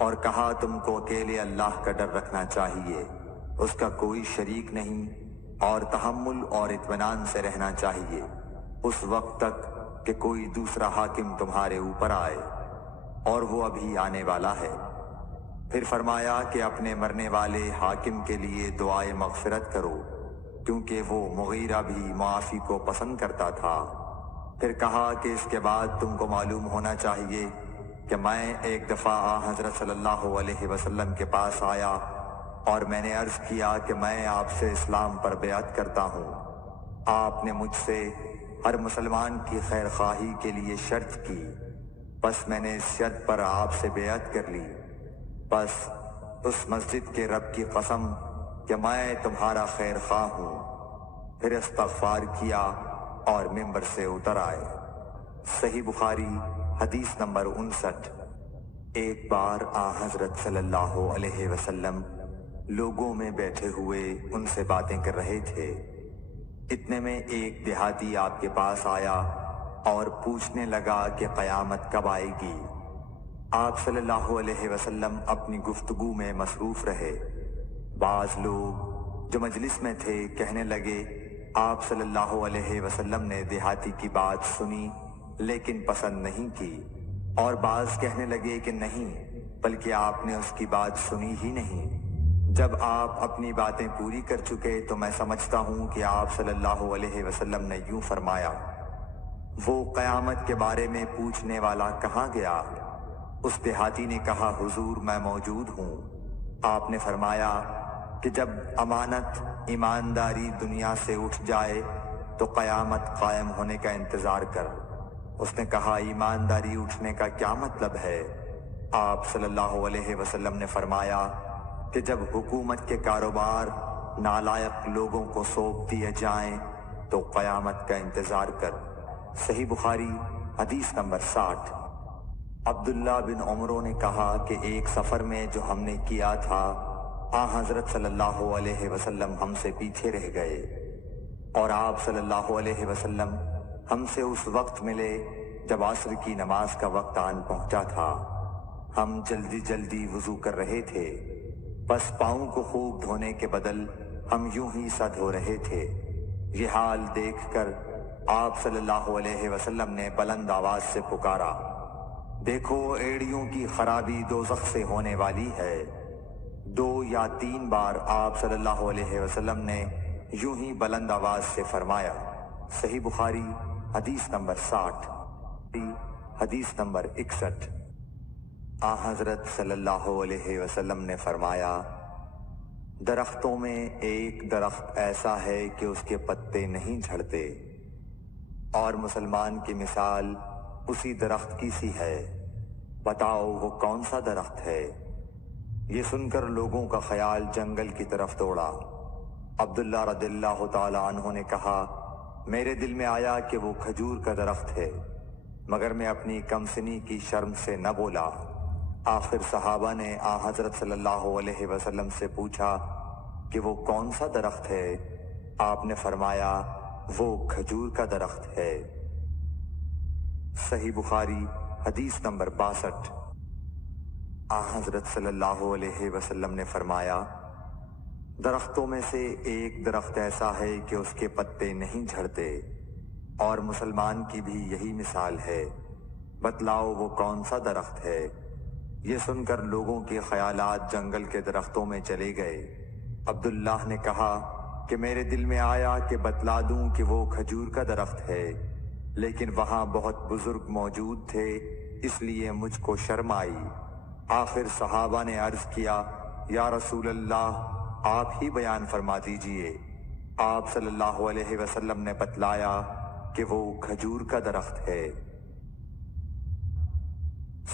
اور کہا، تم کو اکیلے اللہ کا ڈر رکھنا چاہیے، اس کا کوئی شریک نہیں، اور تحمل اور اطمینان سے رہنا چاہیے اس وقت تک کہ کوئی دوسرا حاکم تمہارے اوپر آئے، اور وہ ابھی آنے والا ہے۔ پھر فرمایا کہ اپنے مرنے والے حاکم کے لیے دعائے مغفرت کرو، کیونکہ وہ مغیرہ بھی معافی کو پسند کرتا تھا۔ پھر کہا کہ اس کے بعد تم کو معلوم ہونا چاہیے کہ میں ایک دفعہ حضرت صلی اللہ علیہ وسلم کے پاس آیا اور میں نے عرض کیا کہ میں آپ سے اسلام پر بیعت کرتا ہوں۔ آپ نے مجھ سے ہر مسلمان کی خیر خواہی کے لیے شرط کی، بس میں نے اس شرط پر آپ سے بیعت کر لی۔ بس اس مسجد کے رب کی قسم کہ میں تمہارا خیر خواہ ہوں۔ پھر استغفار کیا اور ممبر سے اتر آئے۔ صحیح بخاری حدیث نمبر 59۔ ایک بار آن حضرت صلی اللہ علیہ وسلم لوگوں میں بیٹھے ہوئے ان سے باتیں کر رہے تھے، اتنے میں ایک دیہاتی آپ کے پاس آیا اور پوچھنے لگا کہ قیامت کب آئے گی۔ آپ صلی اللہ علیہ وسلم اپنی گفتگو میں مصروف رہے۔ بعض لوگ جو مجلس میں تھے کہنے لگے، آپ صلی اللہ علیہ وسلم نے دیہاتی کی بات سنی لیکن پسند نہیں کی، اور بعض کہنے لگے کہ نہیں، بلکہ آپ نے اس کی بات سنی ہی نہیں۔ جب آپ اپنی باتیں پوری کر چکے تو میں سمجھتا ہوں کہ آپ صلی اللہ علیہ وسلم نے یوں فرمایا، وہ قیامت کے بارے میں پوچھنے والا کہاں گیا؟ اس دیہاتی نے کہا، حضور میں موجود ہوں۔ آپ نے فرمایا کہ جب امانت ایمانداری دنیا سے اٹھ جائے تو قیامت قائم ہونے کا انتظار کر۔ اس نے کہا، ایمانداری اٹھنے کا کیا مطلب ہے؟ آپ صلی اللہ علیہ وسلم نے فرمایا کہ جب حکومت کے کاروبار نالائق لوگوں کو سونپ دیے جائیں تو قیامت کا انتظار کر۔ صحیح بخاری حدیث نمبر 60۔ عبداللہ بن عمرو نے کہا کہ ایک سفر میں جو ہم نے کیا تھا، آن حضرت صلی اللہ علیہ وسلم ہم سے پیچھے رہ گئے، اور آپ صلی اللہ علیہ وسلم ہم سے اس وقت ملے جب عصر کی نماز کا وقت آن پہنچا تھا۔ ہم جلدی جلدی وضو کر رہے تھے، بس پاؤں کو خوب دھونے کے بدل ہم یوں ہی سا دھو رہے تھے۔ یہ حال دیکھ کر آپ صلی اللہ علیہ وسلم نے بلند آواز سے پکارا، دیکھو ایڑیوں کی خرابی دوزخ سے ہونے والی ہے۔ 2 یا 3 بار آپ صلی اللہ علیہ وسلم نے یوں ہی بلند آواز سے فرمایا۔ صحیح بخاری حدیث نمبر 60، حدیث نمبر 61۔ حضرت صلی اللہ علیہ وسلم نے فرمایا، درختوں میں ایک درخت ایسا ہے کہ اس کے پتے نہیں جھڑتے، اور مسلمان کی مثال اسی درخت کی سی ہے، بتاؤ وہ کون سا درخت ہے؟ یہ سن کر لوگوں کا خیال جنگل کی طرف دوڑا۔ عبداللہ رضی اللہ تعالی عنہ نے کہا، میرے دل میں آیا کہ وہ کھجور کا درخت ہے، مگر میں اپنی کم سنی کی شرم سے نہ بولا۔ آخر صحابہ نے حضرت صلی اللہ علیہ وسلم سے پوچھا کہ وہ کون سا درخت ہے؟ آپ نے فرمایا، وہ کھجور کا درخت ہے۔ صحیح بخاری حدیث نمبر 62۔ حضرت صلی اللہ علیہ وسلم نے فرمایا، درختوں میں سے ایک درخت ایسا ہے کہ اس کے پتے نہیں جھڑتے، اور مسلمان کی بھی یہی مثال ہے، بتلاؤ وہ کون سا درخت ہے؟ یہ سن کر لوگوں کے خیالات جنگل کے درختوں میں چلے گئے۔ عبداللہ نے کہا کہ میرے دل میں آیا کہ بتلا دوں کہ وہ کھجور کا درخت ہے، لیکن وہاں بہت بزرگ موجود تھے، اس لیے مجھ کو شرم آئی۔ آخر صحابہ نے عرض کیا، یا رسول اللہ، آپ ہی بیان فرما دیجئے۔ آپ صلی اللہ علیہ وسلم نے بتلایا کہ وہ کھجور کا درخت ہے۔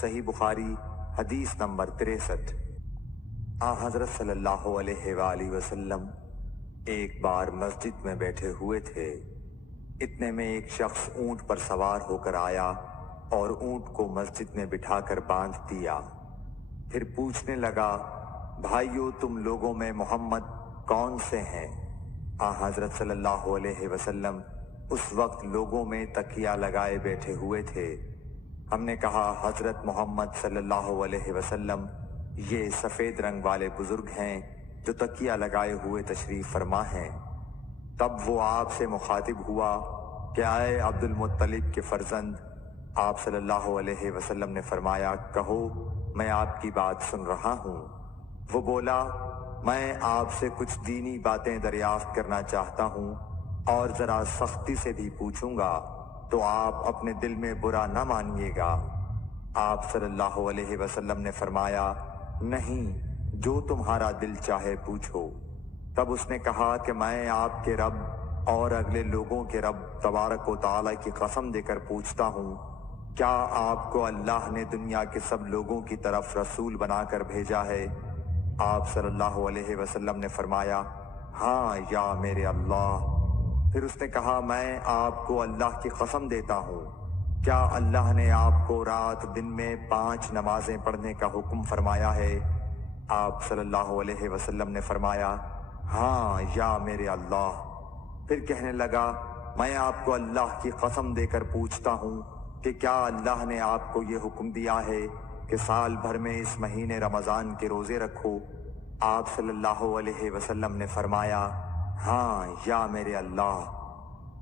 صحیح بخاری حدیث نمبر 63۔ حضرت صلی اللہ علیہ وآلہ وسلم ایک بار مسجد میں بیٹھے ہوئے تھے، اتنے میں ایک شخص اونٹ پر سوار ہو کر آیا اور اونٹ کو مسجد میں بٹھا کر باندھ دیا۔ پھر پوچھنے لگا، بھائیو تم لوگوں میں محمد کون سے ہیں؟ حضرت صلی اللہ علیہ وسلم اس وقت لوگوں میں تکیہ لگائے بیٹھے ہوئے تھے۔ ہم نے کہا، حضرت محمد صلی اللہ علیہ وسلم یہ سفید رنگ والے بزرگ ہیں جو تکیہ لگائے ہوئے تشریف فرما ہیں۔ تب وہ آپ سے مخاطب ہوا کہ اے عبد المطلب کے فرزند۔ آپ صلی اللہ علیہ وسلم نے فرمایا، کہو میں آپ کی بات سن رہا ہوں۔ وہ بولا، میں آپ سے کچھ دینی باتیں دریافت کرنا چاہتا ہوں اور ذرا سختی سے بھی پوچھوں گا، تو آپ اپنے دل میں برا نہ مانیے گا۔ آپ صلی اللہ علیہ وسلم نے فرمایا، نہیں، جو تمہارا دل چاہے پوچھو۔ تب اس نے کہا کہ میں آپ کے رب اور اگلے لوگوں کے رب تبارک و تعالی کی قسم دے کر پوچھتا ہوں، کیا آپ کو اللہ نے دنیا کے سب لوگوں کی طرف رسول بنا کر بھیجا ہے؟ آپ صلی اللہ علیہ وسلم نے فرمایا، ہاں یا میرے اللہ۔ پھر اس نے کہا، میں آپ کو اللہ کی قسم دیتا ہوں، کیا اللہ نے آپ کو رات دن میں 5 نمازیں پڑھنے کا حکم فرمایا ہے؟ آپ صلی اللہ علیہ وسلم نے فرمایا، ہاں یا میرے اللہ۔ پھر کہنے لگا، میں آپ کو اللہ کی قسم دے کر پوچھتا ہوں کہ کیا اللہ نے آپ کو یہ حکم دیا ہے کہ سال بھر میں اس مہینے رمضان کے روزے رکھو؟ آپ صلی اللہ علیہ وسلم نے فرمایا، ہاں یا میرے اللہ۔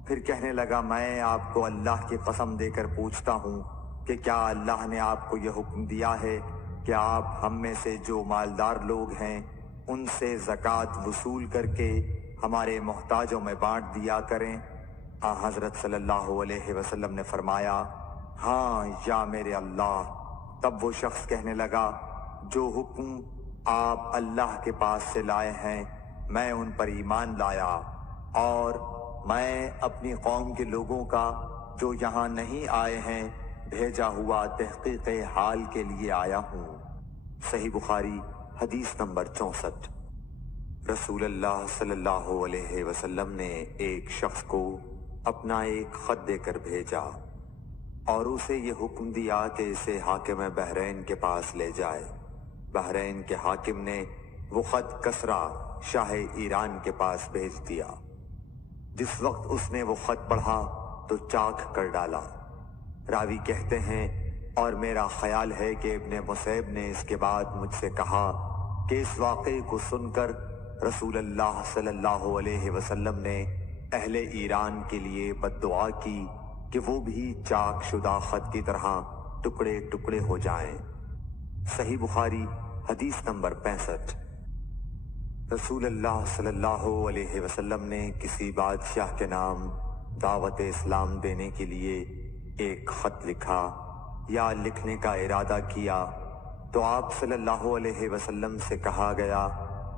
پھر کہنے لگا، میں آپ کو اللہ کی قسم دے کر پوچھتا ہوں کہ کیا اللہ نے آپ کو یہ حکم دیا ہے کہ آپ ہم میں سے جو مالدار لوگ ہیں ان سے زکوٰۃ وصول کر کے ہمارے محتاجوں میں بانٹ دیا کریں؟ حضرت صلی اللہ علیہ وسلم نے فرمایا، ہاں یا میرے اللہ۔ تب وہ شخص کہنے لگا، جو حکم آپ اللہ کے پاس سے لائے ہیں میں ان پر ایمان لایا، اور میں اپنی قوم کے لوگوں کا جو یہاں نہیں آئے ہیں بھیجا ہوا تحقیق حال کے لیے آیا ہوں۔ صحیح بخاری حدیث نمبر 64۔ رسول اللہ صلی اللہ علیہ وسلم نے ایک شخص کو اپنا ایک خط دے کر بھیجا اور اسے یہ حکم دیا کہ اسے حاکم بحرین کے پاس لے جائے۔ بحرین کے حاکم نے وہ خط کسریٰ شاہ ایران کے پاس بھیج دیا۔ جس وقت اس نے وہ خط پڑھا تو چاک کر ڈالا۔ راوی کہتے ہیں، اور میرا خیال ہے کہ ابن مسیب نے اس کے بعد مجھ سے کہا کہ اس واقعے کو سن کر رسول اللہ صلی اللہ علیہ وسلم نے اہل ایران کے لیے بد دعا کی کہ وہ بھی چاک شدہ خط کی طرح ٹکڑے ٹکڑے ہو جائیں۔ صحیح بخاری حدیث نمبر 65۔ رسول اللہ صلی اللہ علیہ وسلم نے کسی بادشاہ کے نام دعوت اسلام دینے کے لیے ایک خط لکھا یا لکھنے کا ارادہ کیا تو آپ صلی اللہ علیہ وسلم سے کہا گیا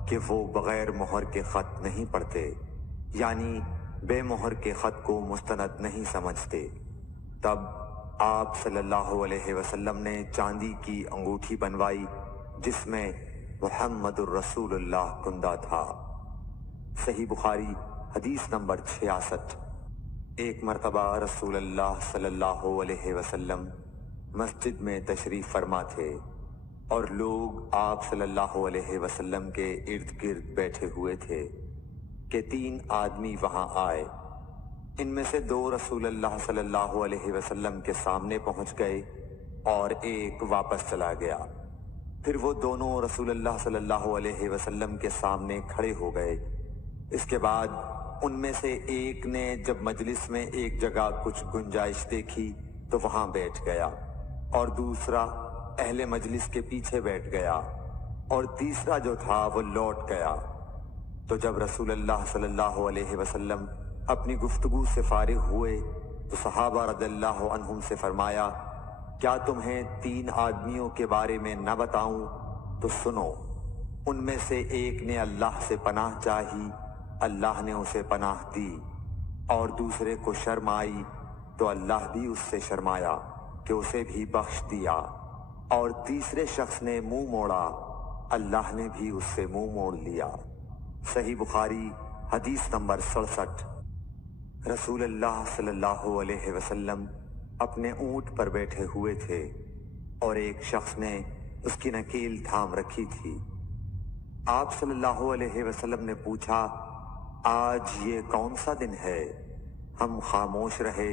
کہ وہ بغیر مہر کے خط نہیں پڑھتے، یعنی بے مہر کے خط کو مستند نہیں سمجھتے۔ تب آپ صلی اللہ علیہ وسلم نے چاندی کی انگوٹھی بنوائی جس میں محمد الرسول اللہ کندہ تھا۔ صحیح بخاری حدیث نمبر 66۔ ایک مرتبہ رسول اللہ صلی اللہ علیہ وسلم مسجد میں تشریف فرما تھے اور لوگ آپ صلی اللہ علیہ وسلم کے ارد گرد بیٹھے ہوئے تھے کہ 3 آدمی وہاں آئے۔ ان میں سے 2 رسول اللہ صلی اللہ علیہ وسلم کے سامنے پہنچ گئے اور ایک واپس چلا گیا۔ پھر وہ دونوں رسول اللہ صلی اللہ علیہ وسلم کے سامنے کھڑے ہو گئے۔ اس کے بعد ان میں سے ایک نے جب مجلس میں ایک جگہ کچھ گنجائش دیکھی تو وہاں بیٹھ گیا، اور دوسرا اہل مجلس کے پیچھے بیٹھ گیا، اور تیسرا جو تھا وہ لوٹ گیا۔ تو جب رسول اللہ صلی اللہ علیہ وسلم اپنی گفتگو سے فارغ ہوئے تو صحابہ رضی اللہ عنہم سے فرمایا، کیا تمہیں 3 آدمیوں کے بارے میں نہ بتاؤں؟ تو سنو۔ ان میں سے ایک نے اللہ سے پناہ چاہی، اللہ نے اسے پناہ دی، اور دوسرے کو شرم آئی تو اللہ بھی اس سے شرمایا کہ اسے بھی بخش دیا، اور تیسرے شخص نے منہ موڑا، اللہ نے بھی اس سے منہ موڑ لیا۔ صحیح بخاری حدیث نمبر 67۔ رسول اللہ صلی اللہ علیہ وسلم اپنے اونٹ پر بیٹھے ہوئے تھے اور ایک شخص نے اس کی نکیل تھام رکھی تھی۔ آپ صلی اللہ علیہ وسلم نے پوچھا، آج یہ کون سا دن ہے؟ ہم خاموش رہے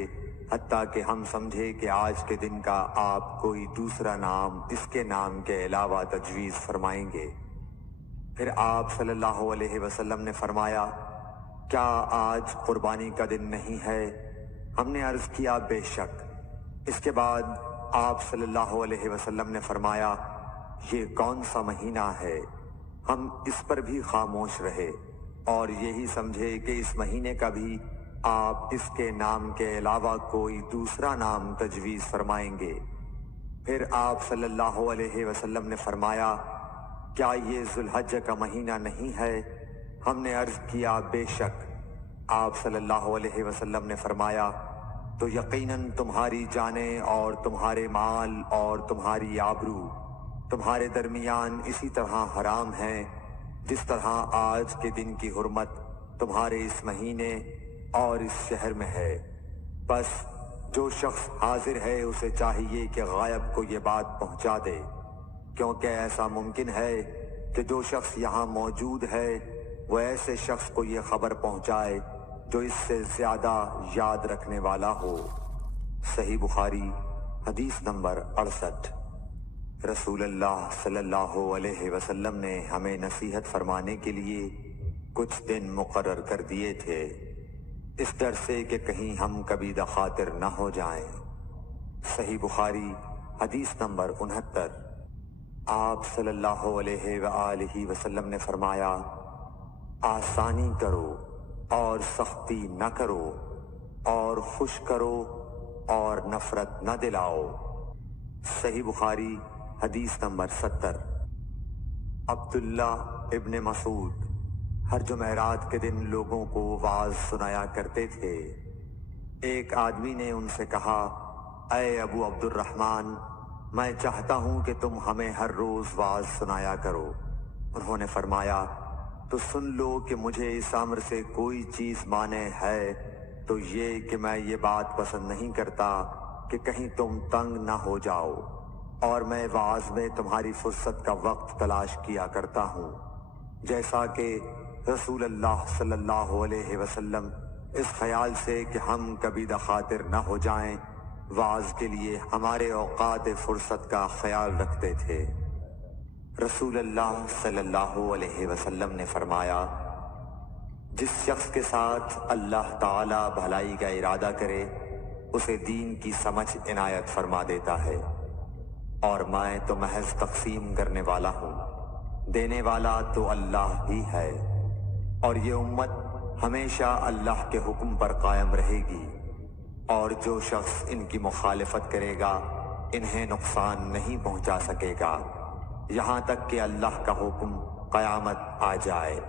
حتیٰ کہ ہم سمجھے کہ آج کے دن کا آپ کوئی دوسرا نام اس کے نام کے علاوہ تجویز فرمائیں گے۔ پھر آپ صلی اللہ علیہ وسلم نے فرمایا، کیا آج قربانی کا دن نہیں ہے؟ ہم نے عرض کیا، بے شک۔ اس کے بعد آپ صلی اللہ علیہ وسلم نے فرمایا، یہ کون سا مہینہ ہے؟ ہم اس پر بھی خاموش رہے اور یہی سمجھے کہ اس مہینے کا بھی آپ اس کے نام کے علاوہ کوئی دوسرا نام تجویز فرمائیں گے۔ پھر آپ صلی اللہ علیہ وسلم نے فرمایا، کیا یہ ذو الحجہ کا مہینہ نہیں ہے؟ ہم نے عرض کیا، بے شک۔ آپ صلی اللہ علیہ وسلم نے فرمایا، تو یقیناً تمہاری جانیں اور تمہارے مال اور تمہاری آبرو تمہارے درمیان اسی طرح حرام ہیں جس طرح آج کے دن کی حرمت تمہارے اس مہینے اور اس شہر میں ہے۔ بس جو شخص حاضر ہے اسے چاہیے کہ غائب کو یہ بات پہنچا دے، کیونکہ ایسا ممکن ہے کہ جو شخص یہاں موجود ہے وہ ایسے شخص کو یہ خبر پہنچائے جو اس سے زیادہ یاد رکھنے والا ہو۔ صحیح بخاری حدیث نمبر 68۔ رسول اللہ صلی اللہ علیہ وسلم نے ہمیں نصیحت فرمانے کے لیے کچھ دن مقرر کر دیے تھے، اس ڈر سے کہ کہیں ہم کبھی دخاطر نہ ہو جائیں۔ صحیح بخاری حدیث نمبر 69۔ آپ صلی اللہ علیہ وآلہ وسلم نے فرمایا، آسانی کرو اور سختی نہ کرو، اور خوش کرو اور نفرت نہ دلاؤ۔ صحیح بخاری حدیث نمبر 70۔ عبداللہ ابن مسعود ہر جمعرات کے دن لوگوں کو وعظ سنایا کرتے تھے۔ ایک آدمی نے ان سے کہا، اے ابو عبد الرحمن، میں چاہتا ہوں کہ تم ہمیں ہر روز وعظ سنایا کرو۔ انہوں نے فرمایا، تو سن لو کہ مجھے اس امر سے کوئی چیز مانع ہے تو یہ کہ میں یہ بات پسند نہیں کرتا کہ کہیں تم تنگ نہ ہو جاؤ، اور میں وعظ میں تمہاری فرصت کا وقت تلاش کیا کرتا ہوں، جیسا کہ رسول اللہ صلی اللہ علیہ وسلم اس خیال سے کہ ہم کبھی دخاطر نہ ہو جائیں وعظ کے لیے ہمارے اوقات فرصت کا خیال رکھتے تھے۔ رسول اللہ صلی اللہ علیہ وسلم نے فرمایا، جس شخص کے ساتھ اللہ تعالی بھلائی کا ارادہ کرے اسے دین کی سمجھ عنایت فرما دیتا ہے، اور میں تو محض تقسیم کرنے والا ہوں، دینے والا تو اللہ ہی ہے، اور یہ امت ہمیشہ اللہ کے حکم پر قائم رہے گی، اور جو شخص ان کی مخالفت کرے گا انہیں نقصان نہیں پہنچا سکے گا یہاں تک کہ اللہ کا حکم قیامت آ جائے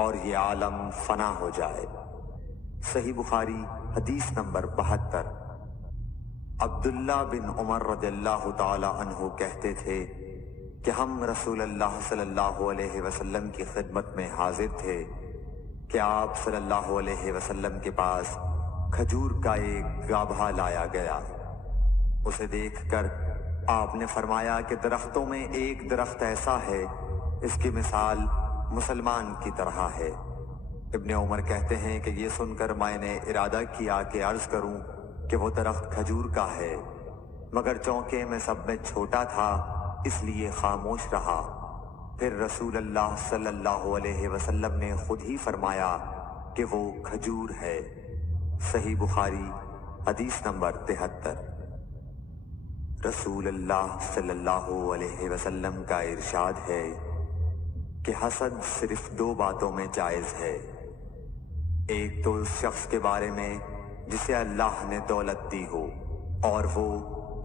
اور یہ عالم فنا ہو جائے۔ صحیح بخاری حدیث نمبر 72۔ عبداللہ بن عمر رضی اللہ تعالی عنہ کہتے تھے کہ ہم رسول اللہ صلی اللہ علیہ وسلم کی خدمت میں حاضر تھے کہ آپ صلی اللہ علیہ وسلم کے پاس کھجور کا ایک گابھا لایا گیا۔ اسے دیکھ کر آپ نے فرمایا کہ درختوں میں ایک درخت ایسا ہے اس کی مثال مسلمان کی طرح ہے۔ ابن عمر کہتے ہیں کہ یہ سن کر میں نے ارادہ کیا کہ عرض کروں کہ وہ درخت کھجور کا ہے، مگر چونکہ میں سب میں چھوٹا تھا اس لیے خاموش رہا۔ پھر رسول اللہ صلی اللہ علیہ وسلم نے خود ہی فرمایا کہ وہ کھجور ہے۔ صحیح بخاری حدیث نمبر 73۔ رسول اللہ صلی اللہ علیہ وسلم کا ارشاد ہے کہ حسد صرف دو باتوں میں جائز ہے، ایک تو اس شخص کے بارے میں جسے اللہ نے دولت دی ہو اور وہ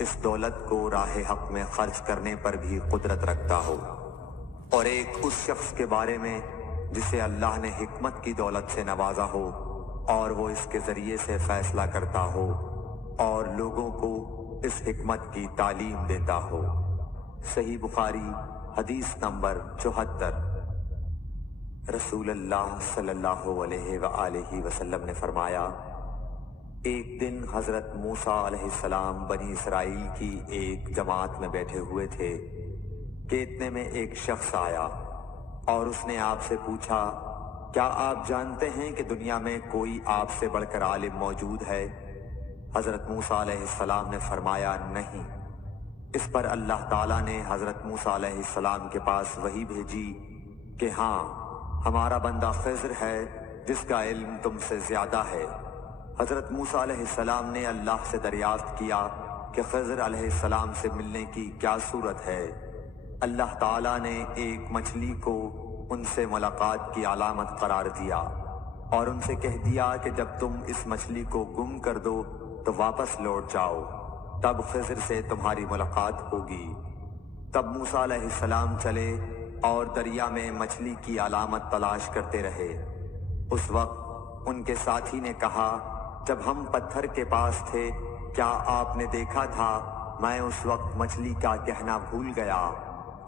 اس دولت کو راہ حق میں خرچ کرنے پر بھی قدرت رکھتا ہو، اور ایک اس شخص کے بارے میں جسے اللہ نے حکمت کی دولت سے نوازا ہو اور وہ اس کے ذریعے سے فیصلہ کرتا ہو اور لوگوں کو اس حکمت کی تعلیم دیتا ہو۔ صحیح بخاری حدیث نمبر 74۔ رسول اللہ صلی اللہ علیہ وآلہ وسلم نے فرمایا، ایک دن حضرت موسیٰ علیہ السلام بنی اسرائیل کی ایک جماعت میں بیٹھے ہوئے تھے کہ اتنے میں ایک شخص آیا اور اس نے آپ سے پوچھا، کیا آپ جانتے ہیں کہ دنیا میں کوئی آپ سے بڑھ کر عالم موجود ہے؟ حضرت موسیٰ علیہ السلام نے فرمایا، نہیں۔ اس پر اللہ تعالیٰ نے حضرت موسیٰ علیہ السلام کے پاس وحی بھیجی کہ ہاں، ہمارا بندہ خضر ہے جس کا علم تم سے زیادہ ہے۔ حضرت موسیٰ علیہ السلام نے اللہ سے دریافت کیا کہ خضر علیہ السلام سے ملنے کی کیا صورت ہے؟ اللہ تعالیٰ نے ایک مچھلی کو ان سے ملاقات کی علامت قرار دیا اور ان سے کہہ دیا کہ جب تم اس مچھلی کو گم کر دو تو واپس لوٹ جاؤ، تب خضر سے تمہاری ملاقات ہوگی۔ تب موسیٰ علیہ السلام چلے اور دریا میں مچھلی کی علامت تلاش کرتے رہے۔ اس وقت ان کے ساتھی نے کہا، جب ہم پتھر کے پاس تھے کیا آپ نے دیکھا تھا میں اس وقت مچھلی کا کہنا بھول گیا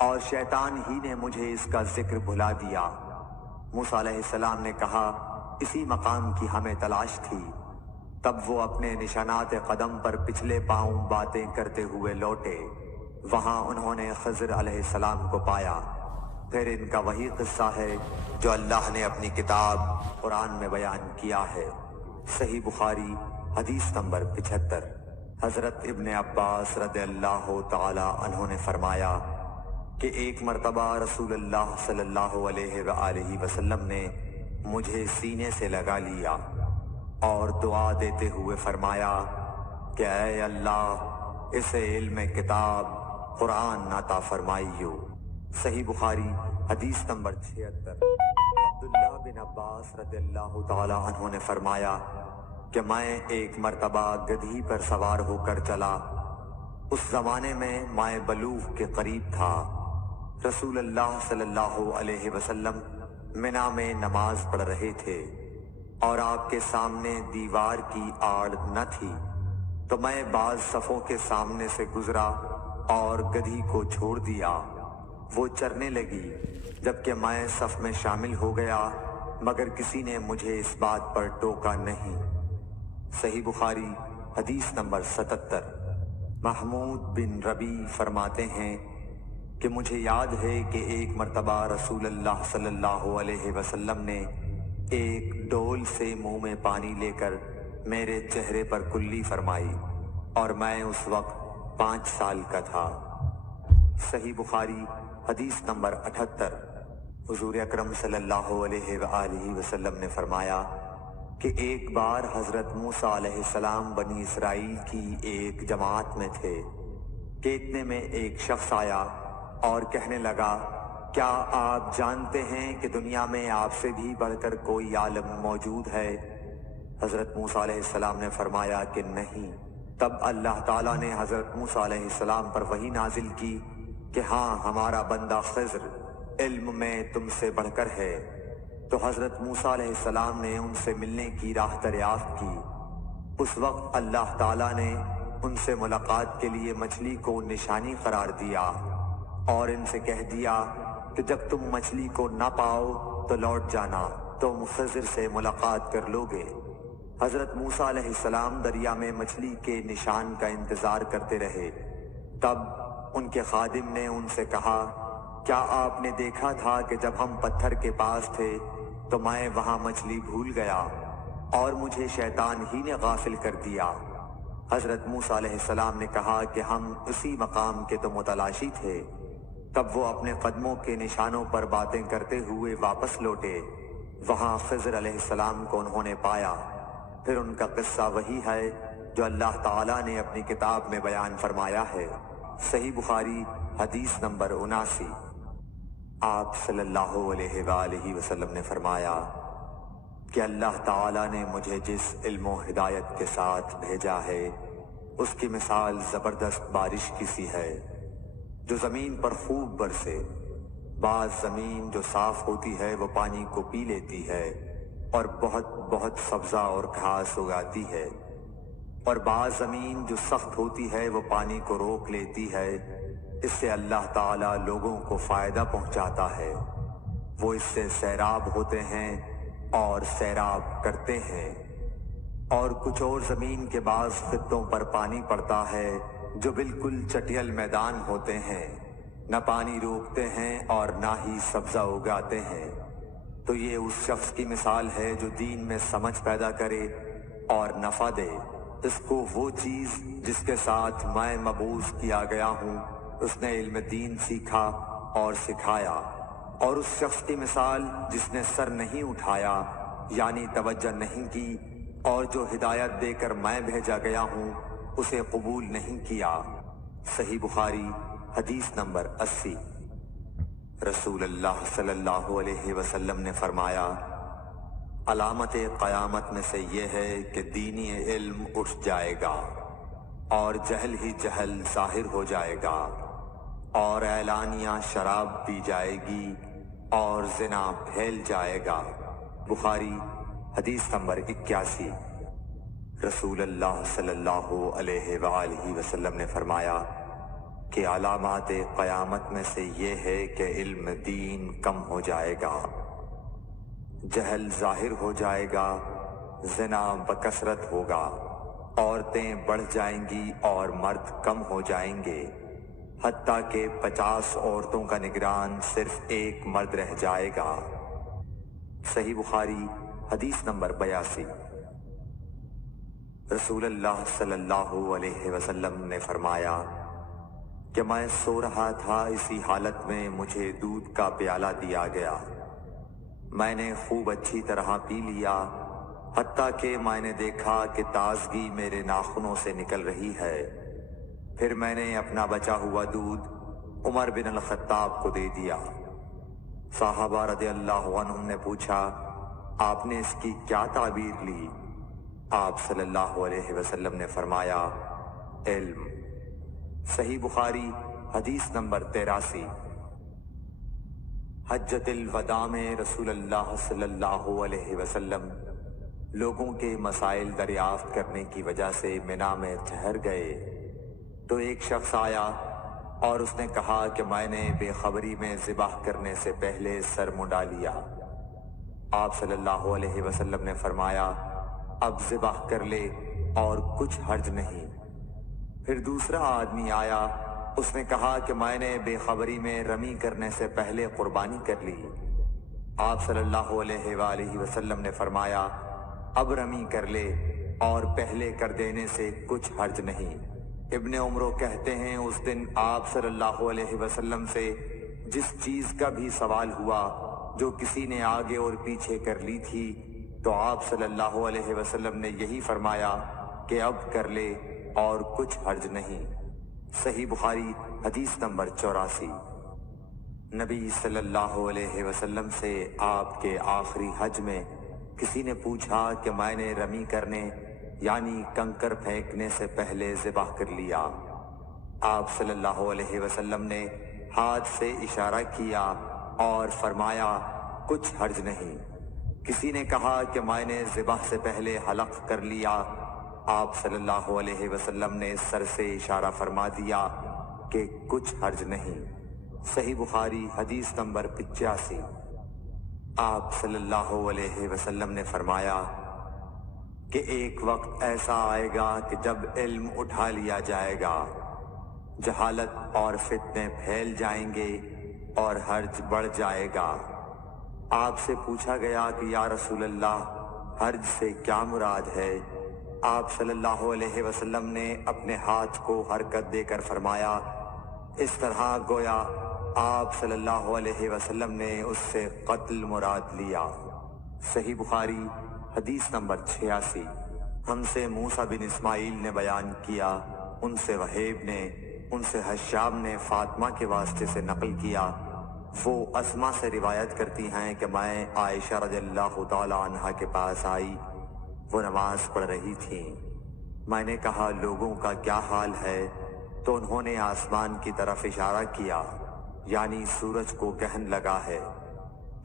اور شیطان ہی نے مجھے اس کا ذکر بھلا دیا۔ موسیٰ علیہ السلام نے کہا، اسی مقام کی ہمیں تلاش تھی۔ تب وہ اپنے نشانات قدم پر پچھلے پاؤں باتیں کرتے ہوئے لوٹے، وہاں انہوں نے خضر علیہ السلام کو پایا۔ پھر ان کا وہی قصہ ہے جو اللہ نے اپنی کتاب قرآن میں بیان کیا ہے۔ صحیح بخاری حدیث نمبر 75۔ حضرت ابن عباس رضی اللہ تعالی عنہ نے فرمایا کہ ایک مرتبہ رسول اللہ صلی اللہ علیہ وآلہ وسلم نے مجھے سینے سے لگا لیا اور دعا دیتے ہوئے فرمایا کہ اے اللہ اسے علم کتاب قرآن عطا فرمائیو۔ صحیح بخاری حدیث نمبر 76۔ عبداللہ بن عباس رضی اللہ تعالی عنہ نے فرمایا کہ میں ایک مرتبہ گدھی پر سوار ہو کر چلا، اس زمانے میں میں بلوغ کے قریب تھا۔ رسول اللہ صلی اللہ علیہ وسلم منا میں نماز پڑھ رہے تھے اور آپ کے سامنے دیوار کی آڑ نہ تھی، تو میں بعض صفوں کے سامنے سے گزرا اور گدھی کو چھوڑ دیا، وہ چرنے لگی، جبکہ میں صف میں شامل ہو گیا، مگر کسی نے مجھے اس بات پر ٹوکا نہیں۔ صحیح بخاری حدیث نمبر 77۔ محمود بن ربی فرماتے ہیں کہ مجھے یاد ہے کہ ایک مرتبہ رسول اللہ صلی اللہ علیہ وسلم نے ایک ڈول سے منہ میں پانی لے کر میرے چہرے پر کلی فرمائی اور میں اس وقت 5 سال کا تھا۔ صحیح بخاری حدیث نمبر 78۔ حضور اکرم صلی اللہ علیہ وآلہ وسلم نے فرمایا کہ ایک بار حضرت موسیٰ علیہ السلام بنی اسرائیل کی ایک جماعت میں تھے کہ اتنے میں ایک شخص آیا اور کہنے لگا، کیا آپ جانتے ہیں کہ دنیا میں آپ سے بھی بڑھ کر کوئی عالم موجود ہے؟ حضرت موسیٰ علیہ السلام نے فرمایا کہ نہیں۔ تب اللہ تعالیٰ نے حضرت موسیٰ علیہ السلام پر وحی نازل کی کہ ہاں، ہمارا بندہ خضر علم میں تم سے بڑھ کر ہے۔ تو حضرت موسیٰ علیہ السلام نے ان سے ملنے کی راہ دریافت کی۔ اس وقت اللہ تعالیٰ نے ان سے ملاقات کے لیے مچھلی کو نشانی قرار دیا اور ان سے کہہ دیا کہ جب تم مچھلی کو نہ پاؤ تو لوٹ جانا، تم خضر سے ملاقات کر لوگے۔ حضرت موسیٰ علیہ السلام دریا میں مچھلی کے نشان کا انتظار کرتے رہے۔ تب ان کے خادم نے ان سے کہا، کیا آپ نے دیکھا تھا کہ جب ہم پتھر کے پاس تھے تو میں وہاں مچھلی بھول گیا اور مجھے شیطان ہی نے غافل کر دیا؟ حضرت موسیٰ علیہ السلام نے کہا کہ ہم اسی مقام کے تو متلاشی تھے۔ تب وہ اپنے قدموں کے نشانوں پر باتیں کرتے ہوئے واپس لوٹے۔ وہاں خضر علیہ السلام کو انہوں نے پایا۔ پھر ان کا قصہ وہی ہے جو اللہ تعالیٰ نے اپنی کتاب میں بیان فرمایا ہے۔ صحیح بخاری حدیث نمبر 79۔ آپ صلی اللہ علیہ وآلہ وسلم نے فرمایا کہ اللہ تعالیٰ نے مجھے جس علم و ہدایت کے ساتھ بھیجا ہے اس کی مثال زبردست بارش کی سی ہے جو زمین پر خوب برسے۔ بعض زمین جو صاف ہوتی ہے وہ پانی کو پی لیتی ہے اور بہت سبزہ اور گھاس اگاتی ہے، اور بعض زمین جو سخت ہوتی ہے وہ پانی کو روک لیتی ہے۔ اس سے اللہ تعالیٰ لوگوں کو فائدہ پہنچاتا ہے، وہ اس سے سیراب ہوتے ہیں اور سیراب کرتے ہیں۔ اور کچھ اور زمین کے بعض خطوں پر پانی پڑتا ہے جو بالکل چٹیل میدان ہوتے ہیں، نہ پانی روکتے ہیں اور نہ ہی سبزہ اگاتے ہیں۔ تو یہ اس شخص کی مثال ہے جو دین میں سمجھ پیدا کرے اور نفع دے۔ اس کو وہ چیز جس کے ساتھ میں مبعوث کیا گیا ہوں اس نے علم دین سیکھا اور سکھایا۔ اور اس شخص کی مثال جس نے سر نہیں اٹھایا یعنی توجہ نہیں کی اور جو ہدایت دے کر میں بھیجا گیا ہوں اسے قبول نہیں کیا۔ صحیح بخاری حدیث نمبر 80۔ رسول اللہ صلی اللہ علیہ وسلم نے فرمایا، علامت قیامت میں سے یہ ہے کہ دینی علم اٹھ جائے گا اور جہل ہی جہل ظاہر ہو جائے گا، اور اعلانیہ شراب پی جائے گی اور زنا پھیل جائے گا۔ بخاری حدیث نمبر 81۔ رسول اللہ صلی اللہ علیہ وآلہ وسلم نے فرمایا کہ علامات قیامت میں سے یہ ہے کہ علم دین کم ہو جائے گا، جہل ظاہر ہو جائے گا، زنا بکثرت ہوگا، عورتیں بڑھ جائیں گی اور مرد کم ہو جائیں گے، حتیٰ کہ 50 عورتوں کا نگران صرف ایک مرد رہ جائے گا۔ صحیح بخاری حدیث نمبر 82۔ رسول اللہ صلی اللہ علیہ وسلم نے فرمایا کہ میں سو رہا تھا، اسی حالت میں مجھے دودھ کا پیالہ دیا گیا، میں نے خوب اچھی طرح پی لیا، حتیٰ کہ میں نے دیکھا کہ تازگی میرے ناخنوں سے نکل رہی ہے۔ پھر میں نے اپنا بچا ہوا دودھ عمر بن الخطاب کو دے دیا۔ صحابہ رضی اللہ عنہم نے پوچھا، آپ نے اس کی کیا تعبیر لی؟ آپ صلی اللہ علیہ وسلم نے فرمایا، علم۔ صحیح بخاری حدیث نمبر 83۔ حجۃ الوداع میں رسول اللہ صلی اللہ علیہ وسلم لوگوں کے مسائل دریافت کرنے کی وجہ سے منا میں ٹھہر گئے تو ایک شخص آیا اور اس نے کہا کہ میں نے بے خبری میں ذبح کرنے سے پہلے سر منڈا لیا۔ آپ صلی اللہ علیہ وسلم نے فرمایا، اب ذبح کر لے اور کچھ حرج نہیں۔ پھر دوسرا آدمی آیا، اس نے کہا کہ میں نے بے خبری میں رمی کرنے سے پہلے قربانی کر لی۔ آپ صلی اللہ علیہ وآلہ وسلم نے فرمایا، اب رمی کر لے اور پہلے کر دینے سے کچھ حرج نہیں۔ ابن عمرو کہتے ہیں اس دن آپ صلی اللہ علیہ وسلم سے جس چیز کا بھی سوال ہوا جو کسی نے آگے اور پیچھے کر لی تھی تو آپ صلی اللہ علیہ وسلم نے یہی فرمایا کہ اب کر لے اور کچھ حرج نہیں۔ صحیح بخاری حدیث نمبر 84۔ نبی صلی اللہ علیہ وسلم سے آپ کے آخری حج میں کسی نے پوچھا کہ میں نے رمی کرنے یعنی کنکر پھینکنے سے پہلے ذبح کر لیا۔ آپ صلی اللہ علیہ وسلم نے ہاتھ سے اشارہ کیا اور فرمایا کچھ حرج نہیں۔ کسی نے کہا کہ میں نے ذبح سے پہلے حلق کر لیا۔ آپ صلی اللہ علیہ وسلم نے سر سے اشارہ فرما دیا کہ کچھ حرج نہیں۔ صحیح بخاری حدیث نمبر 85۔ آپ صلی اللہ علیہ وسلم نے فرمایا کہ ایک وقت ایسا آئے گا کہ جب علم اٹھا لیا جائے گا، جہالت اور فتنے پھیل جائیں گے اور حرج بڑھ جائے گا۔ آپ سے پوچھا گیا کہ یا رسول اللہ حرج سے کیا مراد ہے؟ آپ صلی اللہ علیہ وسلم نے اپنے ہاتھ کو حرکت دے کر فرمایا اس طرح گویا آپ صلی اللہ علیہ وسلم نے اس سے قتل مراد لیا۔ صحیح بخاری حدیث نمبر 86۔ ہم سے موسیٰ بن اسماعیل نے بیان کیا، ان سے وہیب نے، ان سے حشام نے فاطمہ کے واسطے سے نقل کیا۔ وہ اسما سے روایت کرتی ہیں کہ میں عائشہ رضی اللہ تعالی عنہا کے پاس آئی، وہ نماز پڑھ رہی تھیں۔ میں نے کہا لوگوں کا کیا حال ہے؟ تو انہوں نے آسمان کی طرف اشارہ کیا، یعنی سورج کو گہن لگا ہے۔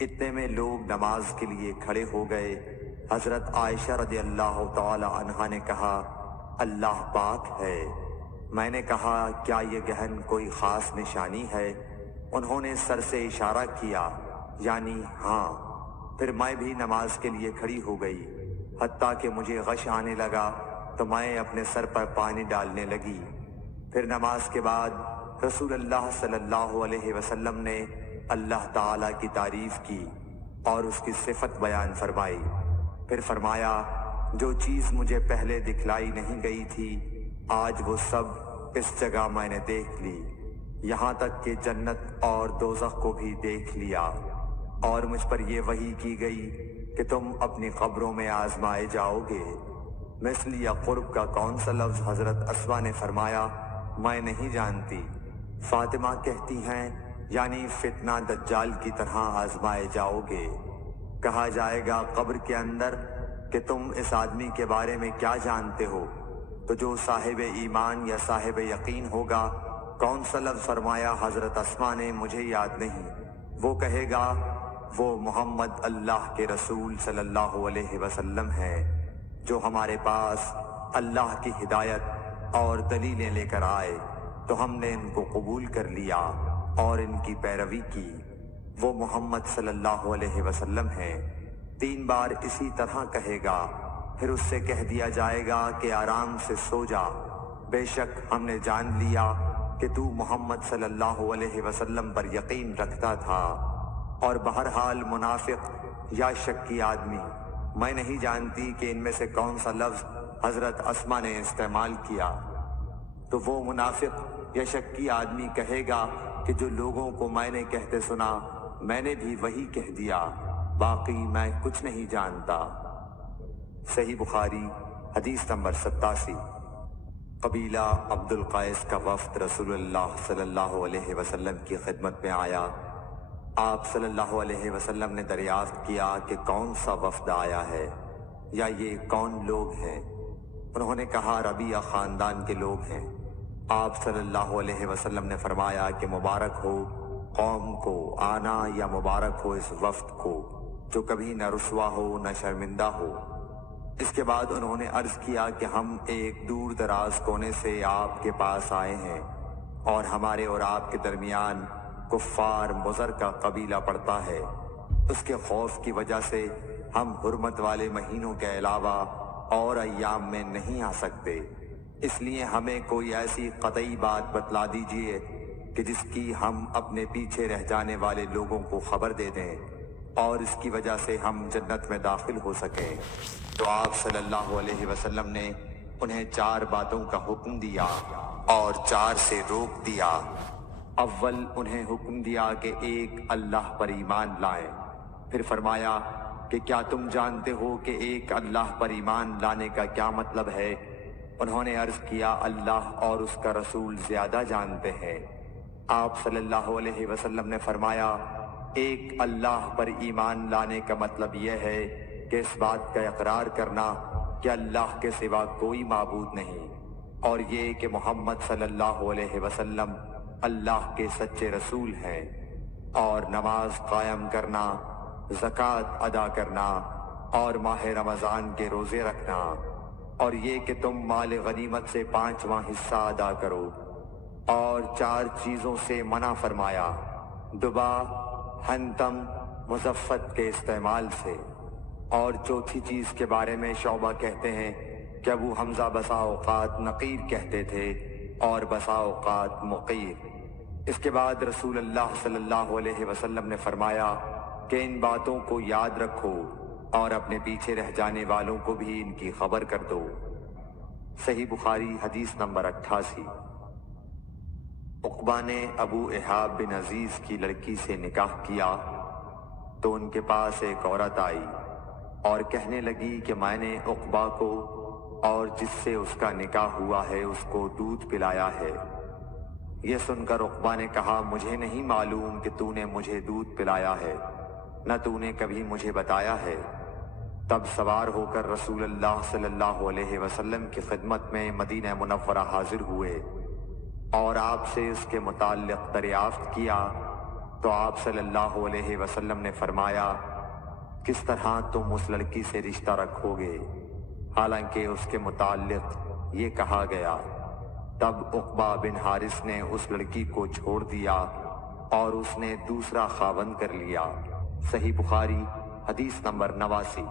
اتنے میں لوگ نماز کے لیے کھڑے ہو گئے۔ حضرت عائشہ رضی اللہ تعالی عنہا نے کہا اللہ پاک ہے۔ میں نے کہا کیا یہ گہن کوئی خاص نشانی ہے؟ انہوں نے سر سے اشارہ کیا، یعنی ہاں۔ پھر میں بھی نماز کے لیے کھڑی ہو گئی، حتیٰ کہ مجھے غش آنے لگا تو میں اپنے سر پر پانی ڈالنے لگی۔ پھر نماز کے بعد رسول اللہ صلی اللہ علیہ وسلم نے اللہ تعالیٰ کی تعریف کی اور اس کی صفت بیان فرمائی۔ پھر فرمایا جو چیز مجھے پہلے دکھلائی نہیں گئی تھی آج وہ سب اس جگہ میں نے دیکھ لی، یہاں تک کہ جنت اور دوزخ کو بھی دیکھ لیا، اور مجھ پر یہ وحی کی گئی کہ تم اپنی قبروں میں آزمائے جاؤ گے۔ مثل یا قرب کا کون سا لفظ؟ حضرت اسما نے فرمایا میں نہیں جانتی۔ فاطمہ کہتی ہیں یعنی فتنہ دجال کی طرح آزمائے جاؤ گے۔ کہا جائے گا قبر کے اندر کہ تم اس آدمی کے بارے میں کیا جانتے ہو؟ تو جو صاحب ایمان یا صاحب یقین ہوگا، کون سا لفظ فرمایا؟ حضرت اسما نے مجھے یاد نہیں۔ وہ کہے گا وہ محمد اللہ کے رسول صلی اللہ علیہ وسلم ہے جو ہمارے پاس اللہ کی ہدایت اور دلیلیں لے کر آئے، تو ہم نے ان کو قبول کر لیا اور ان کی پیروی کی۔ وہ محمد صلی اللہ علیہ وسلم ہیں۔ 3 بار اسی طرح کہے گا، پھر اس سے کہہ دیا جائے گا کہ آرام سے سو جا، بے شک ہم نے جان لیا کہ تو محمد صلی اللہ علیہ وسلم پر یقین رکھتا تھا۔ اور بہرحال منافق یا شکی آدمی، میں نہیں جانتی کہ ان میں سے کون سا لفظ حضرت اسما نے استعمال کیا۔ تو وہ منافق یا شکی آدمی کہے گا کہ جو لوگوں کو میں نے کہتے سنا میں نے بھی وہی کہہ دیا، باقی میں کچھ نہیں جانتا۔ صحیح بخاری حدیث نمبر 87۔ قبیلہ عبد القیس کا وفد رسول اللہ صلی اللہ علیہ وسلم کی خدمت میں آیا۔ آپ صلی اللہ علیہ وسلم نے دریافت کیا کہ کون سا وفد آیا ہے یا یہ کون لوگ ہیں؟ انہوں نے کہا ربیعہ خاندان کے لوگ ہیں۔ آپ صلی اللہ علیہ وسلم نے فرمایا کہ مبارک ہو قوم کو آنا، یا مبارک ہو اس وفد کو جو کبھی نہ رسوا ہو نہ شرمندہ ہو۔ اس کے بعد انہوں نے عرض کیا کہ ہم ایک دور دراز کونے سے آپ کے پاس آئے ہیں، اور ہمارے اور آپ کے درمیان کفار مضر کا قبیلہ پڑتا ہے۔ اس کے خوف کی وجہ سے ہم حرمت والے مہینوں کے علاوہ اور ایام میں نہیں آ سکتے، اس لیے ہمیں کوئی ایسی قطعی بات بتلا دیجیے کہ جس کی ہم اپنے پیچھے رہ جانے والے لوگوں کو خبر دے دیں اور اس کی وجہ سے ہم جنت میں داخل ہو سکیں۔ تو آپ صلی اللہ علیہ وسلم نے انہیں 4 باتوں کا حکم دیا۔ اور 4 سے روک دیا۔ اول انہیں حکم دیا کہ ایک اللہ پر ایمان لائیں، پھر فرمایا کہ کیا تم جانتے ہو کہ ایک اللہ پر ایمان لانے کا کیا مطلب ہے؟ انہوں نے عرض کیا اللہ اور اس کا رسول زیادہ جانتے ہیں۔ آپ صلی اللہ علیہ وسلم نے فرمایا ایک اللہ پر ایمان لانے کا مطلب یہ ہے کہ اس بات کا اقرار کرنا کہ اللہ کے سوا کوئی معبود نہیں، اور یہ کہ محمد صلی اللہ علیہ وسلم اللہ کے سچے رسول ہیں، اور نماز قائم کرنا، زکوٰۃ ادا کرنا اور ماہ رمضان کے روزے رکھنا، اور یہ کہ تم مال غنیمت سے 5واں حصہ ادا کرو، اور 4 چیزوں سے منع فرمایا، دبا، حنتم، مزفت کے استعمال سے، اور چوتھی چیز کے بارے میں شعبہ کہتے ہیں کہ ابو حمزہ بسا اوقات نقیر کہتے تھے اور بسا اوقات مقیر۔ اس کے بعد رسول اللہ صلی اللہ علیہ وسلم نے فرمایا کہ ان باتوں کو یاد رکھو اور اپنے پیچھے رہ جانے والوں کو بھی ان کی خبر کر دو۔ صحیح بخاری حدیث نمبر 88۔ عقبہ نے ابو احاب بن عزیز کی لڑکی سے نکاح کیا تو ان کے پاس ایک عورت آئی اور کہنے لگی کہ میں نے عقبہ کو اور جس سے اس کا نکاح ہوا ہے اس کو دودھ پلایا ہے۔ یہ سن کر عقبہ نے کہا مجھے نہیں معلوم کہ تو نے مجھے دودھ پلایا ہے، نہ تو نے کبھی مجھے بتایا ہے۔ تب سوار ہو کر رسول اللہ صلی اللہ علیہ وسلم کی خدمت میں مدینہ منورہ حاضر ہوئے اور آپ سے اس کے متعلق دریافت کیا تو آپ صلی اللہ علیہ وسلم نے فرمایا کس طرح تم اس لڑکی سے رشتہ رکھو گے، حالانکہ اس کے متعلق یہ کہا گیا۔ تب عقبہ بن حارث نے اس لڑکی کو چھوڑ دیا اور اس نے دوسرا خاوند کر لیا۔ صحیح بخاری حدیث نمبر 89۔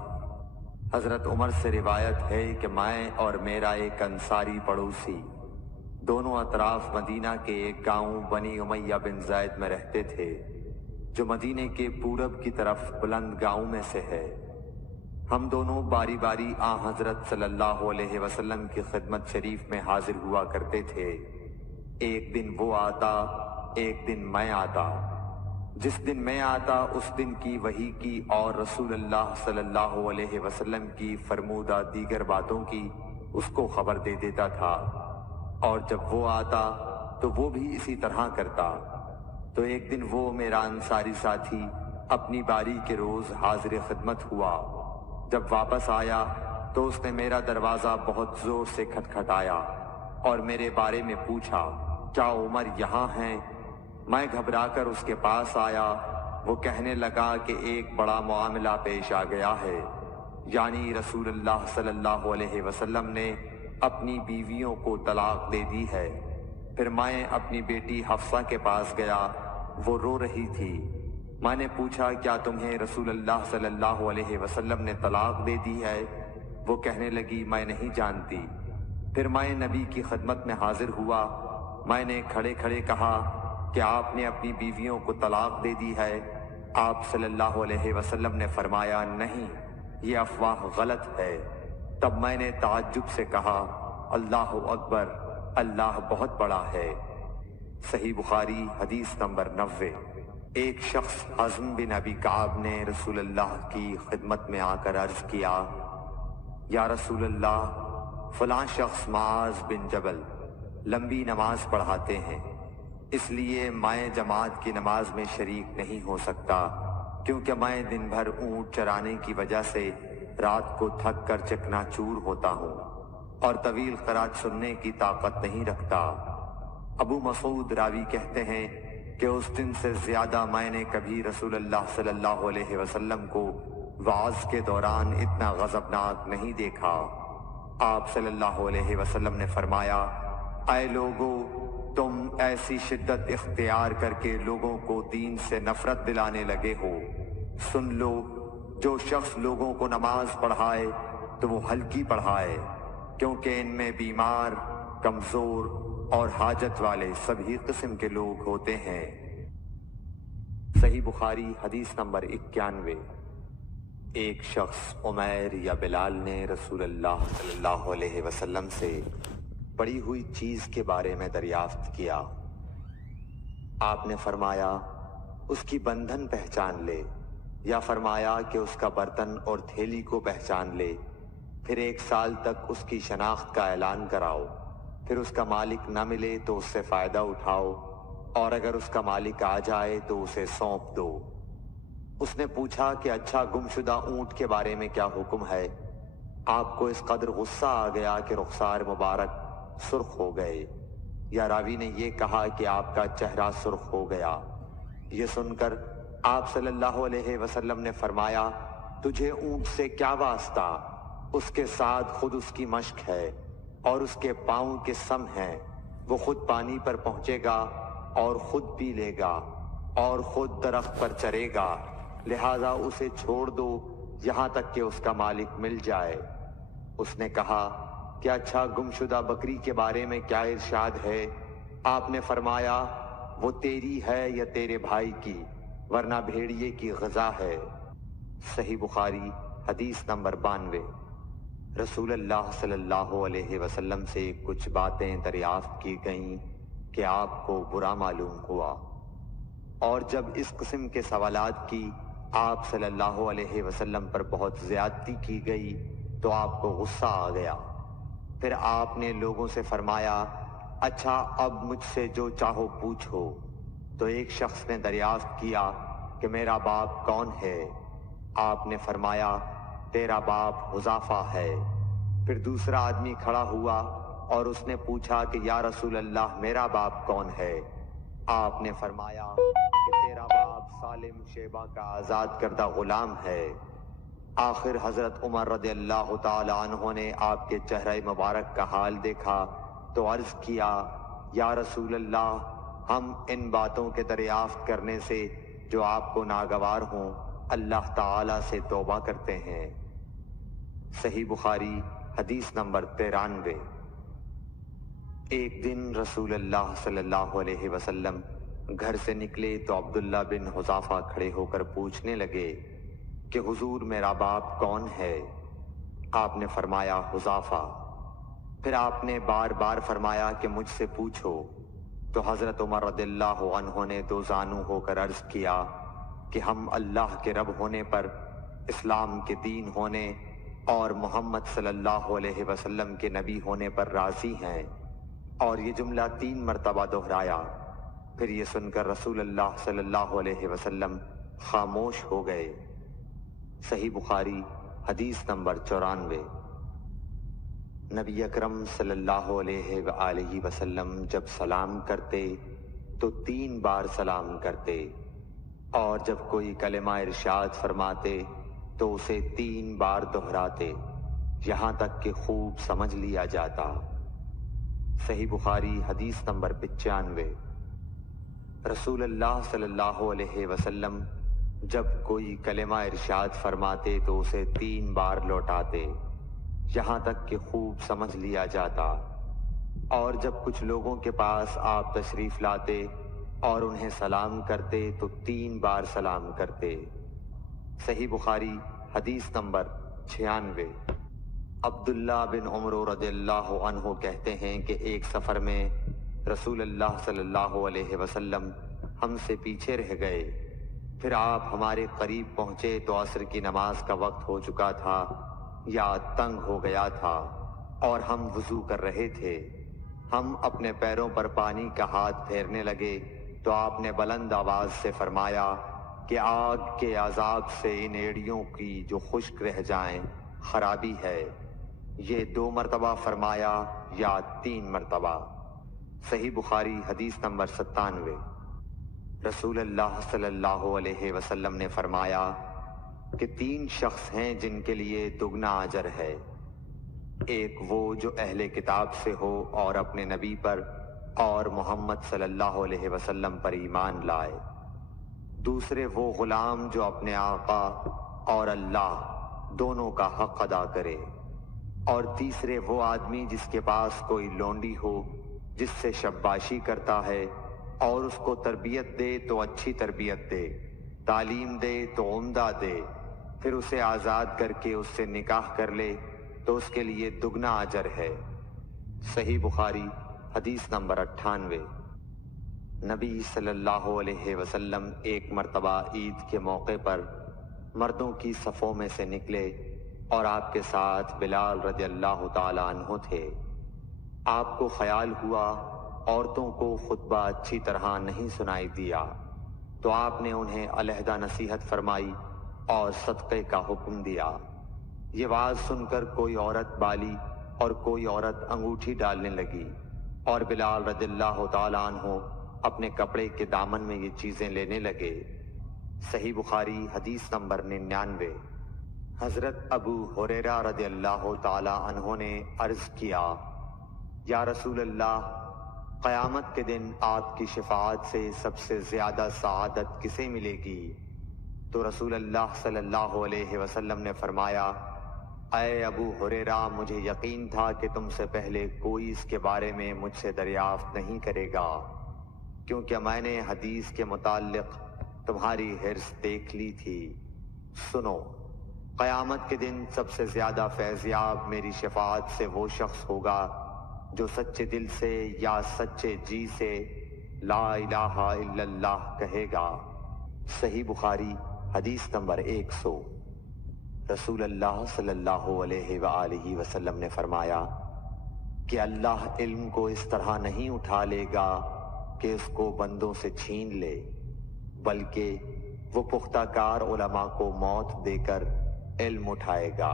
حضرت عمر سے روایت ہے کہ میں اور میرا ایک انصاری پڑوسی دونوں اطراف مدینہ کے ایک گاؤں بنی امیہ بن زید میں رہتے تھے، جو مدینے کے پورب کی طرف بلند گاؤں میں سے ہے۔ ہم دونوں باری باری حضرت صلی اللہ علیہ وسلم کی خدمت شریف میں حاضر ہوا کرتے تھے۔ ایک دن وہ آتا، ایک دن میں آتا۔ جس دن میں آتا اس دن کی وحی کی اور رسول اللہ صلی اللہ علیہ وسلم کی فرمودہ دیگر باتوں کی اس کو خبر دے دیتا تھا، اور جب وہ آتا تو وہ بھی اسی طرح کرتا۔ تو ایک دن وہ میرا انصاری ساتھی اپنی باری کے روز حاضر خدمت ہوا۔ جب واپس آیا تو اس نے میرا دروازہ بہت زور سے کھٹکھٹایا اور میرے بارے میں پوچھا کیا عمر یہاں ہیں؟ میں گھبرا کر اس کے پاس آیا۔ وہ کہنے لگا کہ ایک بڑا معاملہ پیش آ گیا ہے، یعنی رسول اللہ صلی اللہ علیہ وسلم نے اپنی بیویوں کو طلاق دے دی ہے۔ پھر میں اپنی بیٹی حفصہ کے پاس گیا، وہ رو رہی تھی۔ میں نے پوچھا کیا تمہیں رسول اللہ صلی اللہ علیہ وسلم نے طلاق دے دی ہے؟ وہ کہنے لگی میں نہیں جانتی۔ پھر میں نبی کی خدمت میں حاضر ہوا۔ میں نے کھڑے کھڑے کہا کہ آپ نے اپنی بیویوں کو طلاق دے دی ہے؟ آپ صلی اللہ علیہ وسلم نے فرمایا نہیں، یہ افواہ غلط ہے۔ تب میں نے تعجب سے کہا اللہ اکبر، اللہ بہت بڑا ہے۔ صحیح بخاری حدیث نمبر 90۔ ایک شخص حزم بن ابی کعب نے رسول اللہ کی خدمت میں آ کر عرض کیا یا رسول اللہ، فلاں شخص معاذ بن جبل لمبی نماز پڑھاتے ہیں، اس لیے میں جماعت کی نماز میں شریک نہیں ہو سکتا، کیونکہ میں دن بھر اونٹ چرانے کی وجہ سے رات کو تھک کر چکنا چور ہوتا ہوں اور طویل قرات سننے کی طاقت نہیں رکھتا۔ ابو مسعود راوی کہتے ہیں کہ اس دن سے زیادہ میں نے کبھی رسول اللہ صلی اللہ علیہ وسلم کو وعظ کے دوران اتنا غضبناک نہیں دیکھا۔ آپ صلی اللہ علیہ وسلم نے فرمایا اے لوگو، تم ایسی شدت اختیار کر کے لوگوں کو دین سے نفرت دلانے لگے ہو۔ سن لو، جو شخص لوگوں کو نماز پڑھائے تو وہ ہلکی پڑھائے، کیونکہ ان میں بیمار، کمزور اور حاجت والے سبھی قسم کے لوگ ہوتے ہیں۔ صحیح بخاری حدیث نمبر 91۔ ایک شخص عمیر یا بلال نے رسول اللہ صلی اللہ علیہ وسلم سے پڑی ہوئی چیز کے بارے میں دریافت کیا۔ آپ نے فرمایا اس کی بندھن پہچان لے، یا فرمایا کہ اس کا برتن اور تھیلی کو پہچان لے، پھر 1 سال تک اس کی شناخت کا اعلان کراؤ، پھر اس کا مالک نہ ملے تو اس سے فائدہ اٹھاؤ، اور اگر اس کا مالک آ جائے تو اسے سونپ دو۔ اس نے پوچھا کہ اچھا گمشدہ اونٹ کے بارے میں کیا حکم ہے؟ آپ کو اس قدر غصہ آ گیا کہ رخسار مبارک سرخ ہو گئے، یا راوی نے یہ کہا کہ آپ کا چہرہ سرخ ہو گیا۔ یہ سن کر آپ صلی اللہ علیہ وسلم نے فرمایا تجھے اونٹ سے کیا واسطہ؟ اس کے ساتھ خود اس کی مشق ہے اور اس کے پاؤں کے سم ہیں، وہ خود پانی پر پہنچے گا اور خود پی لے گا اور خود درخت پر چرے گا، لہذا اسے چھوڑ دو یہاں تک کہ اس کا مالک مل جائے۔ اس نے کہا کہ اچھا گمشدہ بکری کے بارے میں کیا ارشاد ہے؟ آپ نے فرمایا وہ تیری ہے یا تیرے بھائی کی، ورنہ بھیڑیے کی غذا ہے۔ صحیح بخاری حدیث نمبر 92۔ رسول اللہ صلی اللہ علیہ وسلم سے کچھ باتیں دریافت کی گئیں کہ آپ کو برا معلوم ہوا، اور جب اس قسم کے سوالات کی آپ صلی اللہ علیہ وسلم پر بہت زیادتی کی گئی تو آپ کو غصہ آ گیا۔ پھر آپ نے لوگوں سے فرمایا اچھا اب مجھ سے جو چاہو پوچھو۔ تو ایک شخص نے دریافت کیا کہ میرا باپ کون ہے؟ آپ نے فرمایا تیرا باپ حذافہ ہے۔ پھر دوسرا آدمی کھڑا ہوا اور اس نے پوچھا کہ یا رسول اللہ میرا باپ کون ہے؟ آپ نے فرمایا کہ تیرا باپ سالم شیبہ کا آزاد کردہ غلام ہے۔ آخر حضرت عمر رضی اللہ تعالی عنہ نے آپ کے چہرہ مبارک کا حال دیکھا تو عرض کیا یا رسول اللہ ہم ان باتوں کے دریافت کرنے سے جو آپ کو ناگوار ہوں اللہ تعالی سے توبہ کرتے ہیں۔ صحیح بخاری حدیث نمبر 93۔ ایک دن رسول اللہ صلی اللہ علیہ وسلم گھر سے نکلے تو عبداللہ بن حذافہ کھڑے ہو کر پوچھنے لگے کہ حضور میرا باپ کون ہے؟ آپ نے فرمایا حذافہ۔ پھر آپ نے بار بار فرمایا کہ مجھ سے پوچھو۔ تو حضرت عمر رضی اللہ عنہ نے دو زانو ہو کر عرض کیا کہ ہم اللہ کے رب ہونے پر، اسلام کے دین ہونے اور محمد صلی اللہ علیہ وسلم کے نبی ہونے پر راضی ہیں، اور یہ جملہ 3 مرتبہ دہرایا۔ پھر یہ سن کر رسول اللہ صلی اللہ علیہ وسلم خاموش ہو گئے۔ صحیح بخاری حدیث نمبر 94۔ نبی اکرم صلی اللہ علیہ وآلہ وسلم جب سلام کرتے تو 3 بار سلام کرتے، اور جب کوئی کلمہ ارشاد فرماتے تو اسے 3 بار دہراتے یہاں تک کہ خوب سمجھ لیا جاتا۔ صحیح بخاری حدیث نمبر 95۔ رسول اللہ صلی اللہ علیہ وسلم جب کوئی کلمہ ارشاد فرماتے تو اسے 3 بار لوٹاتے یہاں تک کہ خوب سمجھ لیا جاتا، اور جب کچھ لوگوں کے پاس آپ تشریف لاتے اور انہیں سلام کرتے تو 3 بار سلام کرتے۔ صحیح بخاری حدیث نمبر 96۔ عبداللہ بن عمر رضی اللہ عنہ کہتے ہیں کہ ایک سفر میں رسول اللہ صلی اللہ علیہ وسلم ہم سے پیچھے رہ گئے، پھر آپ ہمارے قریب پہنچے تو عصر کی نماز کا وقت ہو چکا تھا یا تنگ ہو گیا تھا، اور ہم وضو کر رہے تھے۔ ہم اپنے پیروں پر پانی کا ہاتھ پھیرنے لگے تو آپ نے بلند آواز سے فرمایا کہ آگ کے عذاب سے ان ایڑیوں کی جو خشک رہ جائیں خرابی ہے۔ یہ 2 مرتبہ فرمایا یا 3 مرتبہ۔ صحیح بخاری حدیث نمبر 97۔ رسول اللہ صلی اللہ علیہ وسلم نے فرمایا کہ 3 شخص ہیں جن کے لیے دگنا اجر ہے، ایک وہ جو اہل کتاب سے ہو اور اپنے نبی پر اور محمد صلی اللہ علیہ وسلم پر ایمان لائے، دوسرے وہ غلام جو اپنے آقا اور اللہ دونوں کا حق ادا کرے، اور تیسرے وہ آدمی جس کے پاس کوئی لونڈی ہو جس سے شباشی کرتا ہے اور اس کو تربیت دے تو اچھی تربیت دے، تعلیم دے تو عمدہ دے، پھر اسے آزاد کر کے اس سے نکاح کر لے تو اس کے لیے دگنا اجر ہے۔ صحیح بخاری حدیث نمبر 98۔ نبی صلی اللہ علیہ وسلم ایک مرتبہ عید کے موقع پر مردوں کی صفوں میں سے نکلے اور آپ کے ساتھ بلال رضی اللہ تعالیٰ عنہ تھے۔ آپ کو خیال ہوا عورتوں کو خطبہ اچھی طرح نہیں سنائی دیا، تو آپ نے انہیں علیحدہ نصیحت فرمائی اور صدقے کا حکم دیا۔ یہ بات سن کر کوئی عورت بالی اور کوئی عورت انگوٹھی ڈالنے لگی، اور بلال رضی اللہ تعالیٰ عنہ اپنے کپڑے کے دامن میں یہ چیزیں لینے لگے۔ صحیح بخاری حدیث نمبر 99۔ حضرت ابو ہریرہ رضی اللہ تعالیٰ عنہ نے عرض کیا، یا رسول اللہ، قیامت کے دن آپ کی شفاعت سے سب سے زیادہ سعادت کسے ملے گی؟ تو رسول اللہ صلی اللہ علیہ وسلم نے فرمایا، اے ابو ہریرہ، مجھے یقین تھا کہ تم سے پہلے کوئی اس کے بارے میں مجھ سے دریافت نہیں کرے گا، کیونکہ میں نے حدیث کے متعلق تمہاری حرص دیکھ لی تھی۔ سنو، قیامت کے دن سب سے زیادہ فیضیاب میری شفاعت سے وہ شخص ہوگا جو سچے دل سے یا سچے جی سے لا الہ الا اللہ کہے گا۔ صحیح بخاری حدیث نمبر 100۔ رسول اللہ صلی اللہ علیہ وآلہ وسلم نے فرمایا کہ اللہ علم کو اس طرح نہیں اٹھا لے گا کہ اس کو بندوں سے چھین لے، بلکہ وہ پختہ کار علماء کو موت دے کر علم اٹھائے گا،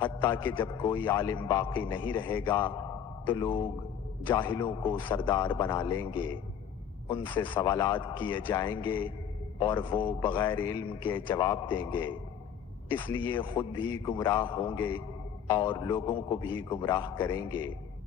حتیٰ کہ جب کوئی عالم باقی نہیں رہے گا تو لوگ جاہلوں کو سردار بنا لیں گے، ان سے سوالات کیے جائیں گے اور وہ بغیر علم کے جواب دیں گے، اس لیے خود بھی گمراہ ہوں گے اور لوگوں کو بھی گمراہ کریں گے۔